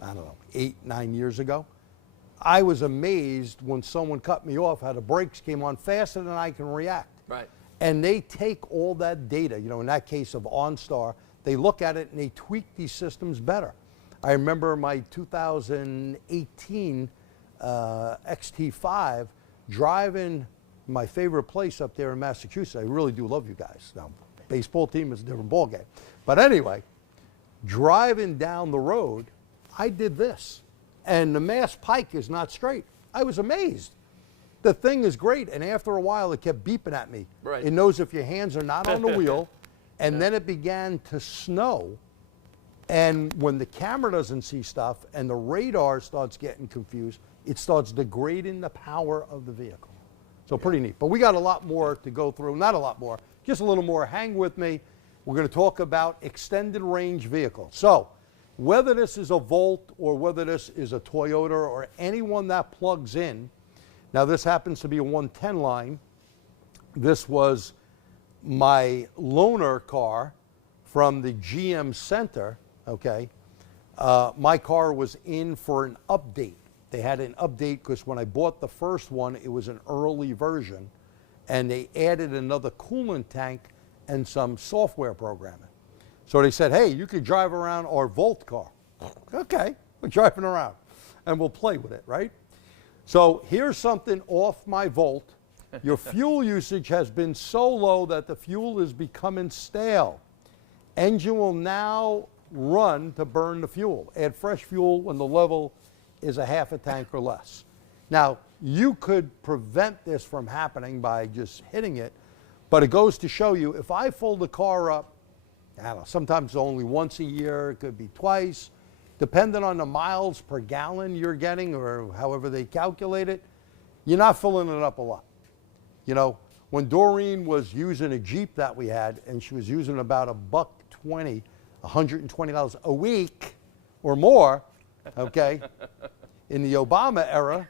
I don't know, 8-9 years ago. I was amazed when someone cut me off how the brakes came on faster than I can react. Right. And they take all that data, you know, in that case of OnStar, they look at it and they tweak these systems better. I remember my 2018 XT5 driving my favorite place up there in Massachusetts. I really do love you guys. Now, baseball team is a different ballgame. But anyway, driving down the road, I did this. And the Mass Pike is not straight. I was amazed. The thing is great, and after a while it kept beeping at me. Right. It knows if your hands are not on the wheel, and then it began to snow. And when the camera doesn't see stuff and the radar starts getting confused, it starts degrading the power of the vehicle. So pretty neat. But we got a lot more to go through. Not a lot more, just a little more. Hang with me. We're going to talk about extended range vehicles. So whether this is a Volt or whether this is a Toyota or anyone that plugs in, now this happens to be a 110 line. This was my loaner car from the GM Center, okay? My car was in for an update. They had an update because when I bought the first one, it was an early version, and they added another coolant tank and some software programming. So they said, hey, you could drive around our Volt car. Okay, we're driving around, and we'll play with it, right? So here's something off my Volt. Your fuel usage has been so low that the fuel is becoming stale. Engine will now run to burn the fuel. Add fresh fuel when the level is a half a tank or less. Now, you could prevent this from happening by just hitting it, but it goes to show you, if I fill the car up, I don't know, sometimes only once a year, it could be twice, depending on the miles per gallon you're getting or however they calculate it, you're not filling it up a lot. You know, when Doreen was using a Jeep that we had, and she was using about $120, $120 a week or more, okay, in the Obama era,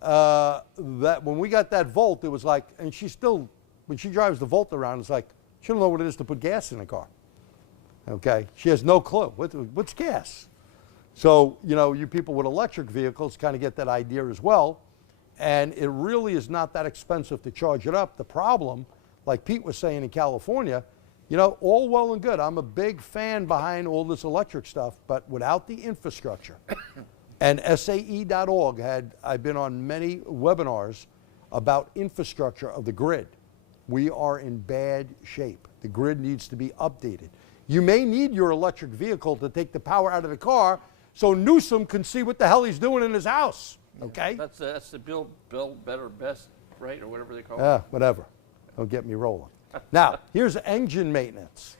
that when we got that Volt, it was like, and she still, when she drives the Volt around, it's like, she don't know what it is to put gas in a car, okay? She has no clue. What's gas? So, you know, you people with electric vehicles kind of get that idea as well, and it really is not that expensive to charge it up. The problem, like Pete was saying in California, you know, all well and good. I'm a big fan behind all this electric stuff, but without the infrastructure, and SAE.org I've been on many webinars about infrastructure of the grid. We are in bad shape. The grid needs to be updated. You may need your electric vehicle to take the power out of the car so Newsom can see what the hell he's doing in his house, okay? That's the build better, best, right, or whatever they call it. Yeah, whatever. Don't get me rolling. Now, here's engine maintenance.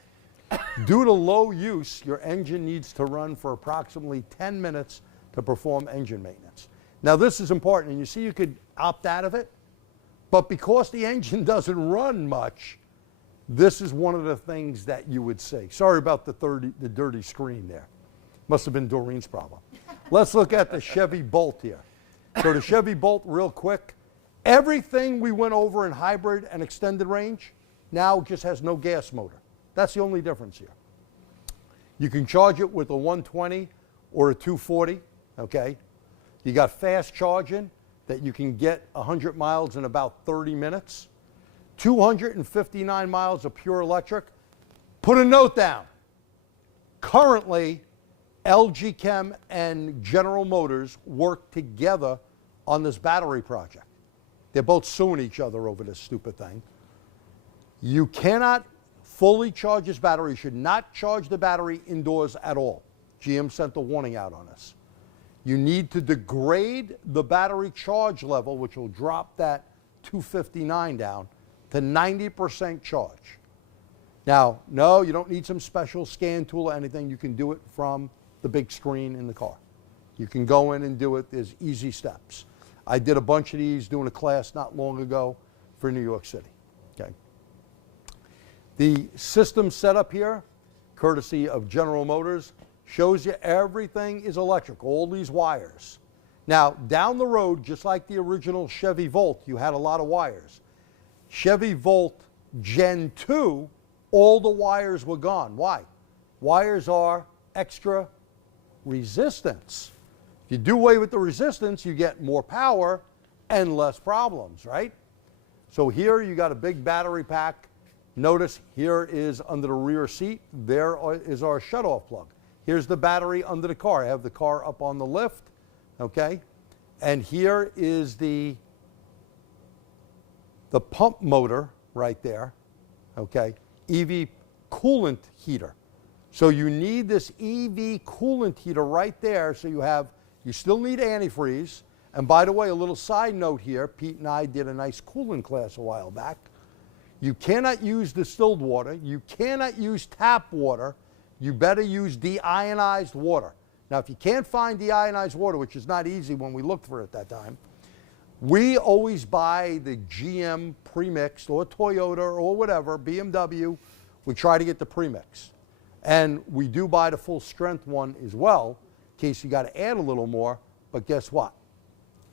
Due to low use, your engine needs to run for approximately 10 minutes to perform engine maintenance. Now, this is important, and you see you could opt out of it, but because the engine doesn't run much, this is one of the things that you would see. Sorry about the dirty screen there. Must have been Doreen's problem. Let's look at the Chevy Bolt here. So the Chevy Bolt, real quick, everything we went over in hybrid and extended range now just has no gas motor. That's the only difference here. You can charge it with a 120 or a 240, okay? You got fast charging that you can get 100 miles in about 30 minutes. 259 miles of pure electric. Put a note down. Currently, LG Chem and General Motors work together on this battery project. They're both suing each other over this stupid thing. You cannot fully charge this battery. You should not charge the battery indoors at all. GM sent a warning out on this. You need to degrade the battery charge level, which will drop that 259 down to 90% charge. Now, no, you don't need some special scan tool or anything. You can do it from the big screen in the car. You can go in and do it. There's easy steps. I did a bunch of these doing a class not long ago for New York City. Okay. The system setup here, courtesy of General Motors, shows you everything is electric, all these wires. Now, down the road, just like the original Chevy Volt, you had a lot of wires. Chevy Volt Gen 2, all the wires were gone. Why? Wires are extra resistance. If you do away with the resistance, you get more power and less problems, right? So here you got a big battery pack. Notice here is under the rear seat, there is our shutoff plug. Here's the battery under the car. I have the car up on the lift, okay? And here is the pump motor right there, okay? EV coolant heater. So you need this EV coolant heater right there, so you still need antifreeze. And by the way, a little side note here, Pete and I did a nice coolant class a while back. You cannot use distilled water. You cannot use tap water. You better use deionized water. Now, if you can't find deionized water, which is not easy when we looked for it at that time, we always buy the GM premixed or Toyota or whatever, BMW. We try to get the premix. And we do buy the full strength one as well, in case you got to add a little more. But guess what?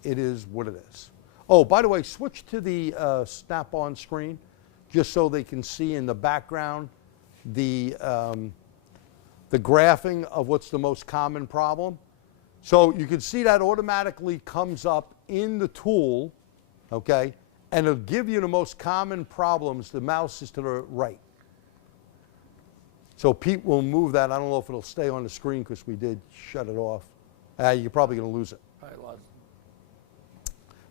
It is what it is. Oh, by the way, switch to the snap-on screen, just so they can see in the background the graphing of what's the most common problem. So you can see that automatically comes up in the tool, okay? And it'll give you the most common problems. The mouse is to the right. So Pete will move that. I don't know if it'll stay on the screen because we did shut it off. You're probably going to lose it. I lost.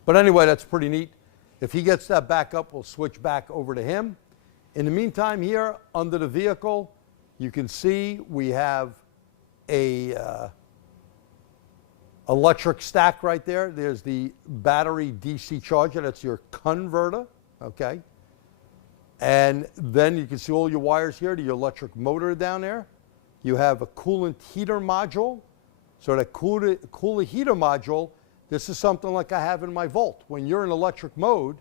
But anyway, that's pretty neat. If he gets that back up, we'll switch back over to him. In the meantime, here under the vehicle, you can see we have a electric stack right there. There's the battery DC charger. That's your converter, okay? And then you can see all your wires here to your electric motor down there. You have a coolant heater module. So that cooler heater module, this is something like I have in my Volt. When you're in electric mode,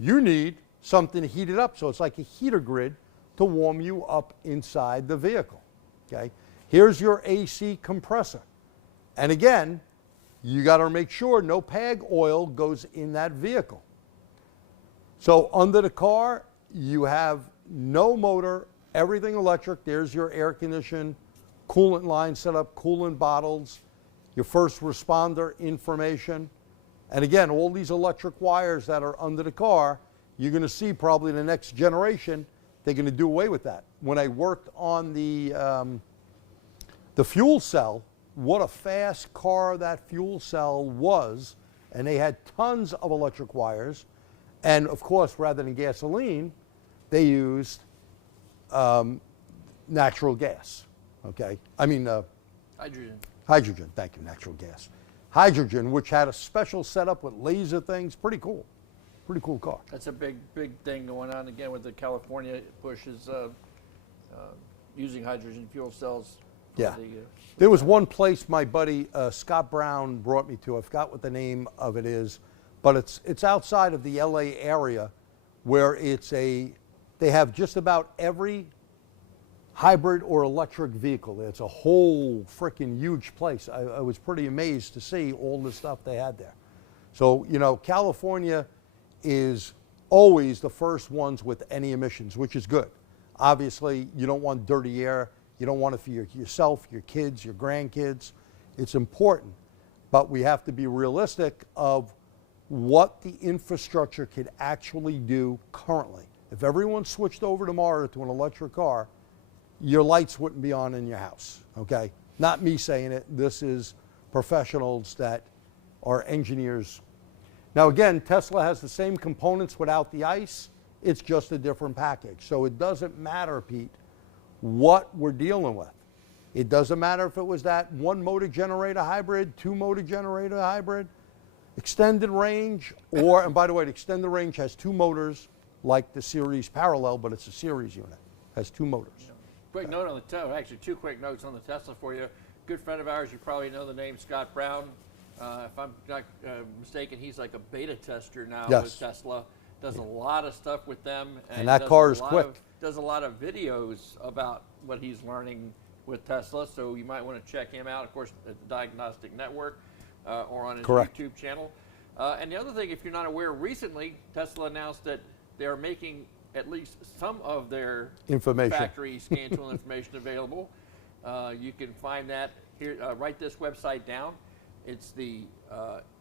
you need something to heat it up. So it's like a heater grid to warm you up inside the vehicle, okay? Here's your AC compressor. And again, you got to make sure no PAG oil goes in that vehicle. So under the car, you have no motor, everything electric. There's your air condition, coolant line set up, coolant bottles, your first responder information. And again, all these electric wires that are under the car, you're going to see probably the next generation, they're going to do away with that. When I worked on the fuel cell, what a fast car that fuel cell was, and they had tons of electric wires. And of course, rather than gasoline, they used natural gas, okay? I mean, Hydrogen. Hydrogen, thank you, natural gas. Hydrogen, which had a special setup with laser things, pretty cool. Pretty cool car. That's a big thing going on again with the California push is using hydrogen fuel cells. Yeah. There was one place my buddy Scott Brown brought me to. I forgot what the name of it is, but it's outside of the LA area where they have just about every hybrid or electric vehicle. It's a whole freaking huge place. I was pretty amazed to see all the stuff they had there. So, you know, California is always the first ones with any emissions, which is good. Obviously, you don't want dirty air. You don't want it for yourself, your kids, your grandkids. It's important, but we have to be realistic of what the infrastructure could actually do currently. If everyone switched over tomorrow to an electric car, your lights wouldn't be on in your house, okay? Not me saying it. This is professionals that are engineers. Now again, Tesla has the same components without the ICE. It's just a different package. So it doesn't matter, Pete, what we're dealing with. It doesn't matter if it was that one motor generator hybrid, two motor generator hybrid, extended range, or, and by the way, the extended range has two motors like the series parallel, but it's a series unit. Has two motors. Quick note on the Tesla, actually two quick notes on the Tesla for you. Good friend of ours, you probably know the name, Scott Brown. If I'm not mistaken, he's like a beta tester now with Tesla. Does a lot of stuff with them. And that car is quick. Does a lot of videos about what he's learning with Tesla, so you might want to check him out, of course, at the Diagnostic Network or on his YouTube channel. And the other thing, if you're not aware, recently Tesla announced that they're making at least some of their factory scan tool information available. You can find that here. Write this website down. It's the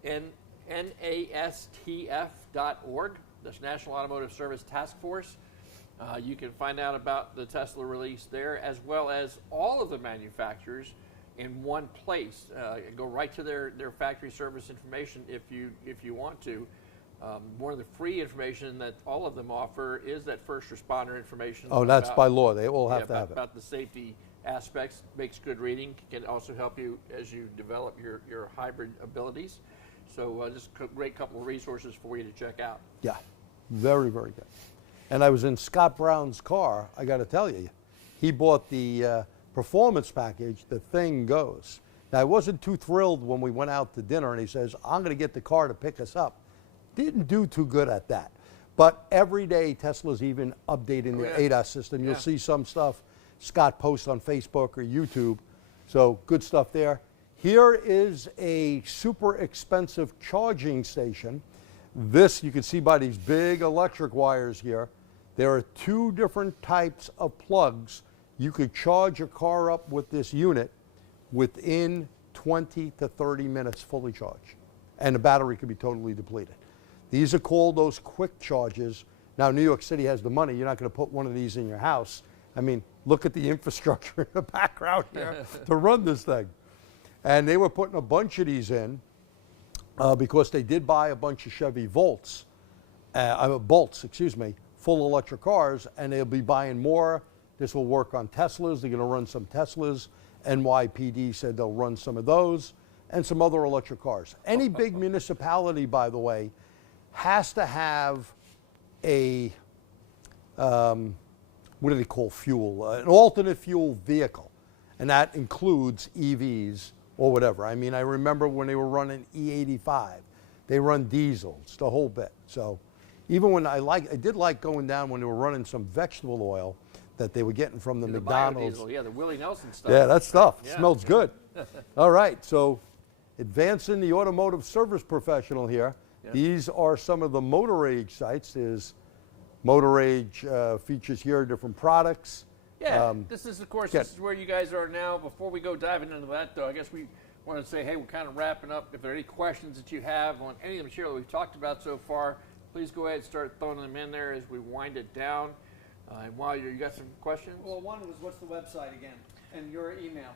nastf.org. the National Automotive Service Task Force. You can find out about the Tesla release there, as well as all of the manufacturers in one place. Go right to their factory service information if you want to. One of the free information that all of them offer is that first responder information. Oh, that's by law. They all have to have it. About the safety aspects. Makes good reading. Can also help you as you develop your hybrid abilities. So just a great couple of resources for you to check out. Yeah, very, very good. And I was in Scott Brown's car. I got to tell you, he bought the performance package. The thing goes. Now, I wasn't too thrilled when we went out to dinner, and he says, I'm going to get the car to pick us up. Didn't do too good at that. But every day, Tesla's even updating their ADAS system. You'll see some stuff Scott posts on Facebook or YouTube. So good stuff there. Here is a super expensive charging station. This, you can see by these big electric wires here. There are 2 different types of plugs. You could charge your car up with this unit within 20 to 30 minutes fully charged. And the battery could be totally depleted. These are called those quick charges. Now, New York City has the money. You're not going to put one of these in your house. I mean, look at the infrastructure in the background here to run this thing. And they were putting a bunch of these in because they did buy a bunch of Chevy Bolts, full electric cars, and they'll be buying more. This will work on Teslas. They're going to run some Teslas. NYPD said they'll run some of those and some other electric cars. Any big municipality, by the way, has to have a, what do they call fuel? An alternate fuel vehicle. And that includes EVs or whatever. I mean, I remember when they were running E85, they run diesels, the whole bit. So even when I did like going down when they were running some vegetable oil that they were getting from the McDonald's. Biodiesel, the Willie Nelson stuff. Yeah, that stuff smells good. All right, so advancing the automotive service professional here. Yeah. These are some of the Motor Age sites. There's Motor Age features here, different products. Yeah, this is, of course, this is where you guys are now. Before we go diving into that, though, I guess we want to say, hey, we're kind of wrapping up. If there are any questions that you have on any of the material we've talked about so far, please go ahead and start throwing them in there as we wind it down. And while you got some questions? Well, one was, what's the website again? And your email.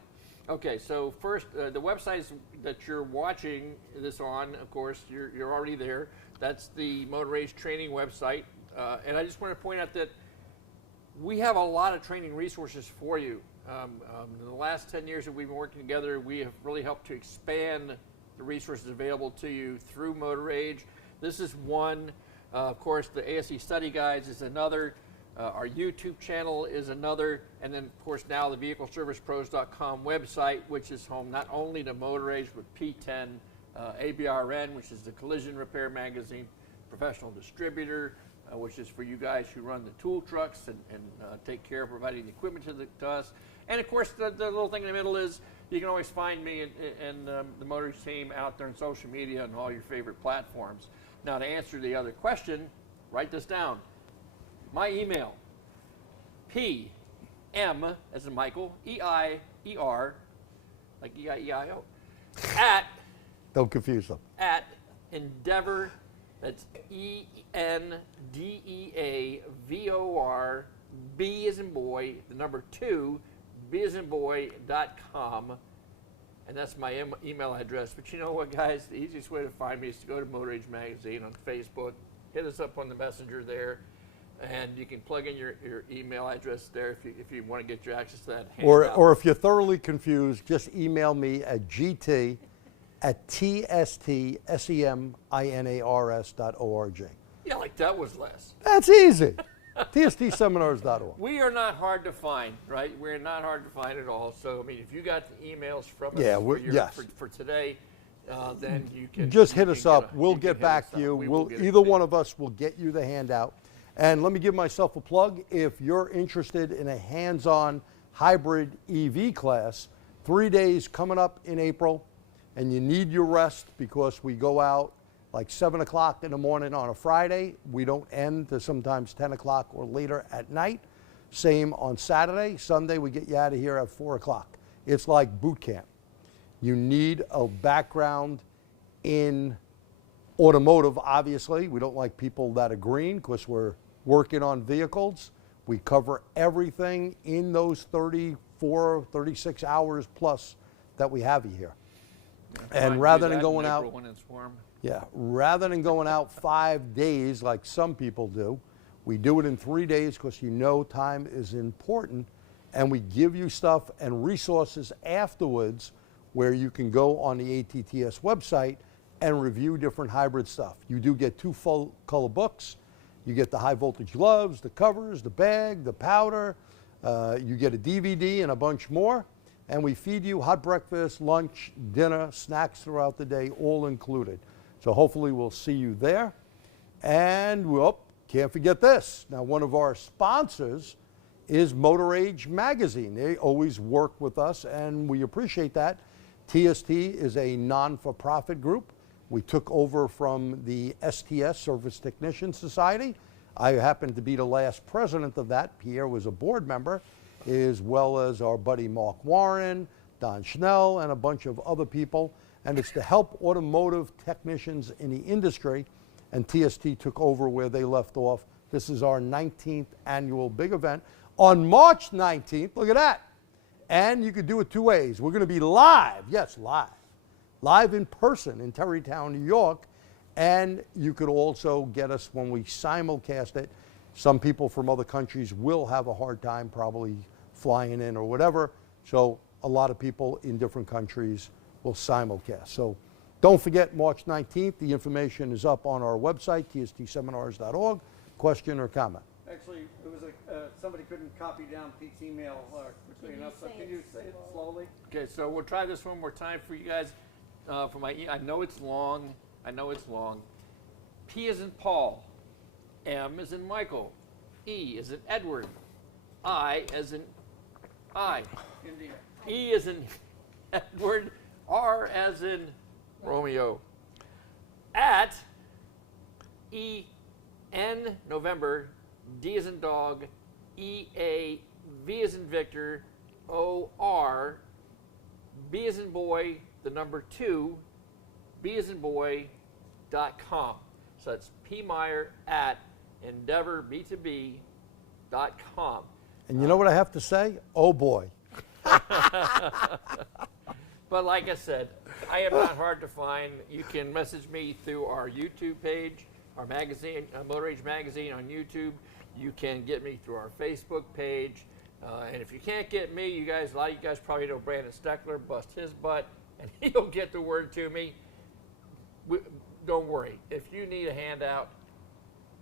Okay, so first, the websites that you're watching this on, of course, you're already there. That's the Motor Age training website. And I just want to point out that we have a lot of training resources for you. In the last 10 years that we've been working together, we have really helped to expand the resources available to you through Motor Age. This is one. Of course, the ASE study guides is another. Our YouTube channel is another. And then, of course, now the VehicleServicePros.com website, which is home not only to Motor Age, but P10 ABRN, which is the collision repair magazine, professional distributor, which is for you guys who run the tool trucks and take care of providing the equipment to us. And, of course, the little thing in the middle is you can always find me and the Motor Age team out there on social media and all your favorite platforms. Now, to answer the other question, write this down. My email, PM, as in Michael, EIER, like EIEIO, at, don't confuse them, at Endeavor, that's ENDEAVOR, B as in boy, the number 2, B as in boy.com. And that's my email address. But you know what, guys? The easiest way to find me is to go to Motor Age Magazine on Facebook. Hit us up on the messenger there. And you can plug in your email address there if you want to get your access to that handout. Or if you're thoroughly confused, just email me at gt@tstseminars.org. Yeah, like that was less. That's easy. tstseminars.org. We are not hard to find, right? We're not hard to find at all. So, I mean, if you got the emails from us for today, then you can just hit us up. We'll get back to you. Either one of us will get you the handout. And let me give myself a plug. If you're interested in a hands-on hybrid EV class, 3 days coming up in April, and you need your rest because we go out like 7 o'clock in the morning on a Friday. We don't end to sometimes 10 o'clock or later at night. Same on Saturday. Sunday, we get you out of here at 4 o'clock. It's like boot camp. You need a background in Automotive, obviously, we don't like people that are green because we're working on vehicles. We cover everything in those 34, 36 hours plus that we have you here. And rather than going out, when it's warm. yeah, rather than going out 5 days like some people do, we do it in 3 days because you know time is important, and we give you stuff and resources afterwards where you can go on the ATTS website and review different hybrid stuff. You do get 2 full color books. You get the high voltage gloves, the covers, the bag, the powder. You get a DVD and a bunch more. And we feed you hot breakfast, lunch, dinner, snacks throughout the day, all included. So hopefully we'll see you there. And can't forget this. Now, one of our sponsors is Motor Age Magazine. They always work with us, and we appreciate that. TST is a non-for-profit group. We took over from the STS, Service Technician Society. I happened to be the last president of that. Pierre was a board member, as well as our buddy Mark Warren, Don Schnell, and a bunch of other people. And it's to help automotive technicians in the industry. And TST took over where they left off. This is our 19th annual big event on March 19th. Look at that. And you could do it 2 ways. We're going to be live, yes, live in person in Terrytown, New York. And you could also get us when we simulcast it. Some people from other countries will have a hard time probably flying in or whatever. So a lot of people in different countries will simulcast. So don't forget March 19th. The information is up on our website, tstseminars.org. Question or comment? Actually, it was somebody couldn't copy down Pete's email quickly enough, so can you say it slowly? Okay, so we'll try this one more time for you guys. For my, I know it's long. P as in Paul, M as in Michael, E as in Edward, I as in India. E as in Edward, R as in Romeo, at E N November, D as in dog, E A V as in Victor, O R, B as in boy, the number 2, B as in boy.com. So that's Meyer at EndeavorB2B.com. And you know what I have to say? Oh boy. But like I said, I am not hard to find. You can message me through our YouTube page, our magazine, Motor Age Magazine on YouTube. You can get me through our Facebook page. And if you can't get me, a lot of you guys probably know Brandon Steckler, bust his butt, and he'll get the word to me. Don't worry. If you need a handout,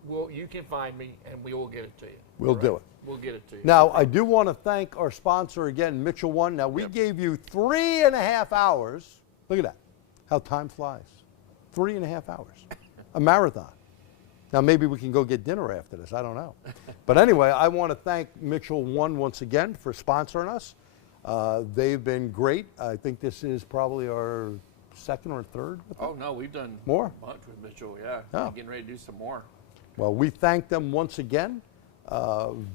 you can find me, and we will get it to you. We'll do it. We'll get it to you. Now, I do want to thank our sponsor again, Mitchell One. Now, we gave you 3.5 hours. Look at that. How time flies. 3.5 hours. A marathon. Now, maybe we can go get dinner after this. I don't know. But anyway, I want to thank Mitchell One once again for sponsoring us. They've been great. I think this is probably our second or third with them. Oh, no, we've done More? a bunch with Mitchell, yeah. Oh. I'm getting ready to do some more. Well, we thank them once again.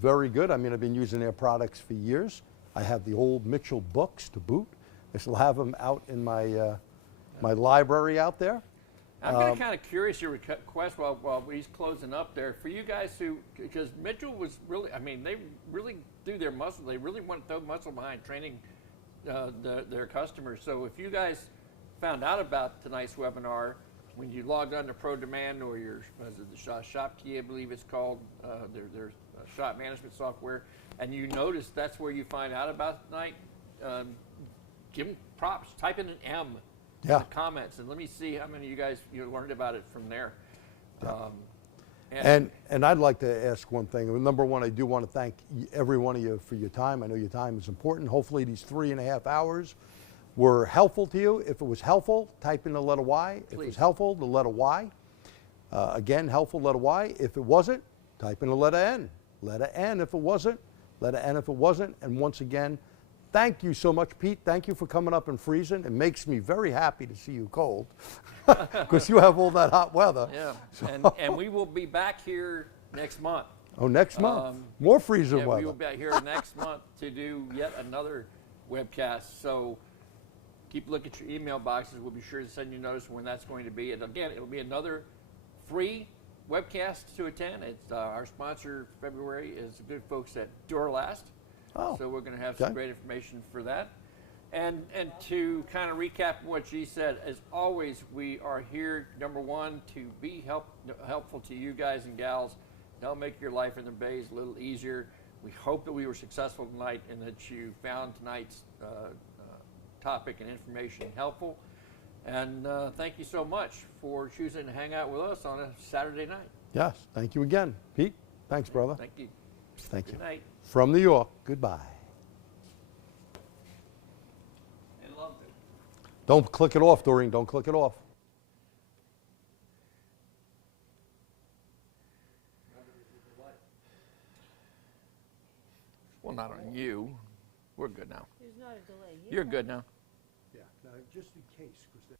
Very good. I mean, I've been using their products for years. I have the old Mitchell books to boot. I still have them out in my my library out there. I'm kind of curious your request while he's closing up there for you guys because Mitchell was really, I mean, they really do their muscle. They really want to throw muscle behind training their customers. So if you guys found out about tonight's webinar, when you logged on to Pro Demand or your the Shop Key, I believe it's called, their shop management software, and you notice that's where you find out about tonight, give them props. Type in an M in the comments, and let me see how many of you guys learned about it from there. And I'd like to ask one thing. Number one, I do want to thank every one of you for your time. I know your time is important. Hopefully these 3.5 hours were helpful to you. If it was helpful, type in the letter Y. If it was helpful, the letter Y. Again, helpful, letter Y. If it wasn't, type in the letter N. Letter N if it wasn't. Letter N if it wasn't. And once again, thank you so much, Pete. Thank you for coming up and freezing. It makes me very happy to see you cold because you have all that hot weather. Yeah, and we will be back here next month. Oh, next month. More freezing weather. We will be back here next month to do yet another webcast. So keep a look at your email boxes. We'll be sure to send you notice when that's going to be. And again, it'll be another free webcast to attend. It's our sponsor February is the good folks at Duralast. Oh, So we're going to have some okay. great information for that. And to kind of recap what she said, as always, we are here, number one, to be helpful to you guys and gals. That'll make your life in the bays a little easier. We hope that we were successful tonight and that you found tonight's topic and information helpful. And thank you so much for choosing to hang out with us on a Saturday night. Yes, thank you again. Pete, thanks, brother. Thank you. Thank you. Good night. From New York, goodbye. And loved it. Don't click it off, Doreen. Don't click it off. Well, not on you. We're good now. There's not a delay here. You're good now. Yeah, just in case, because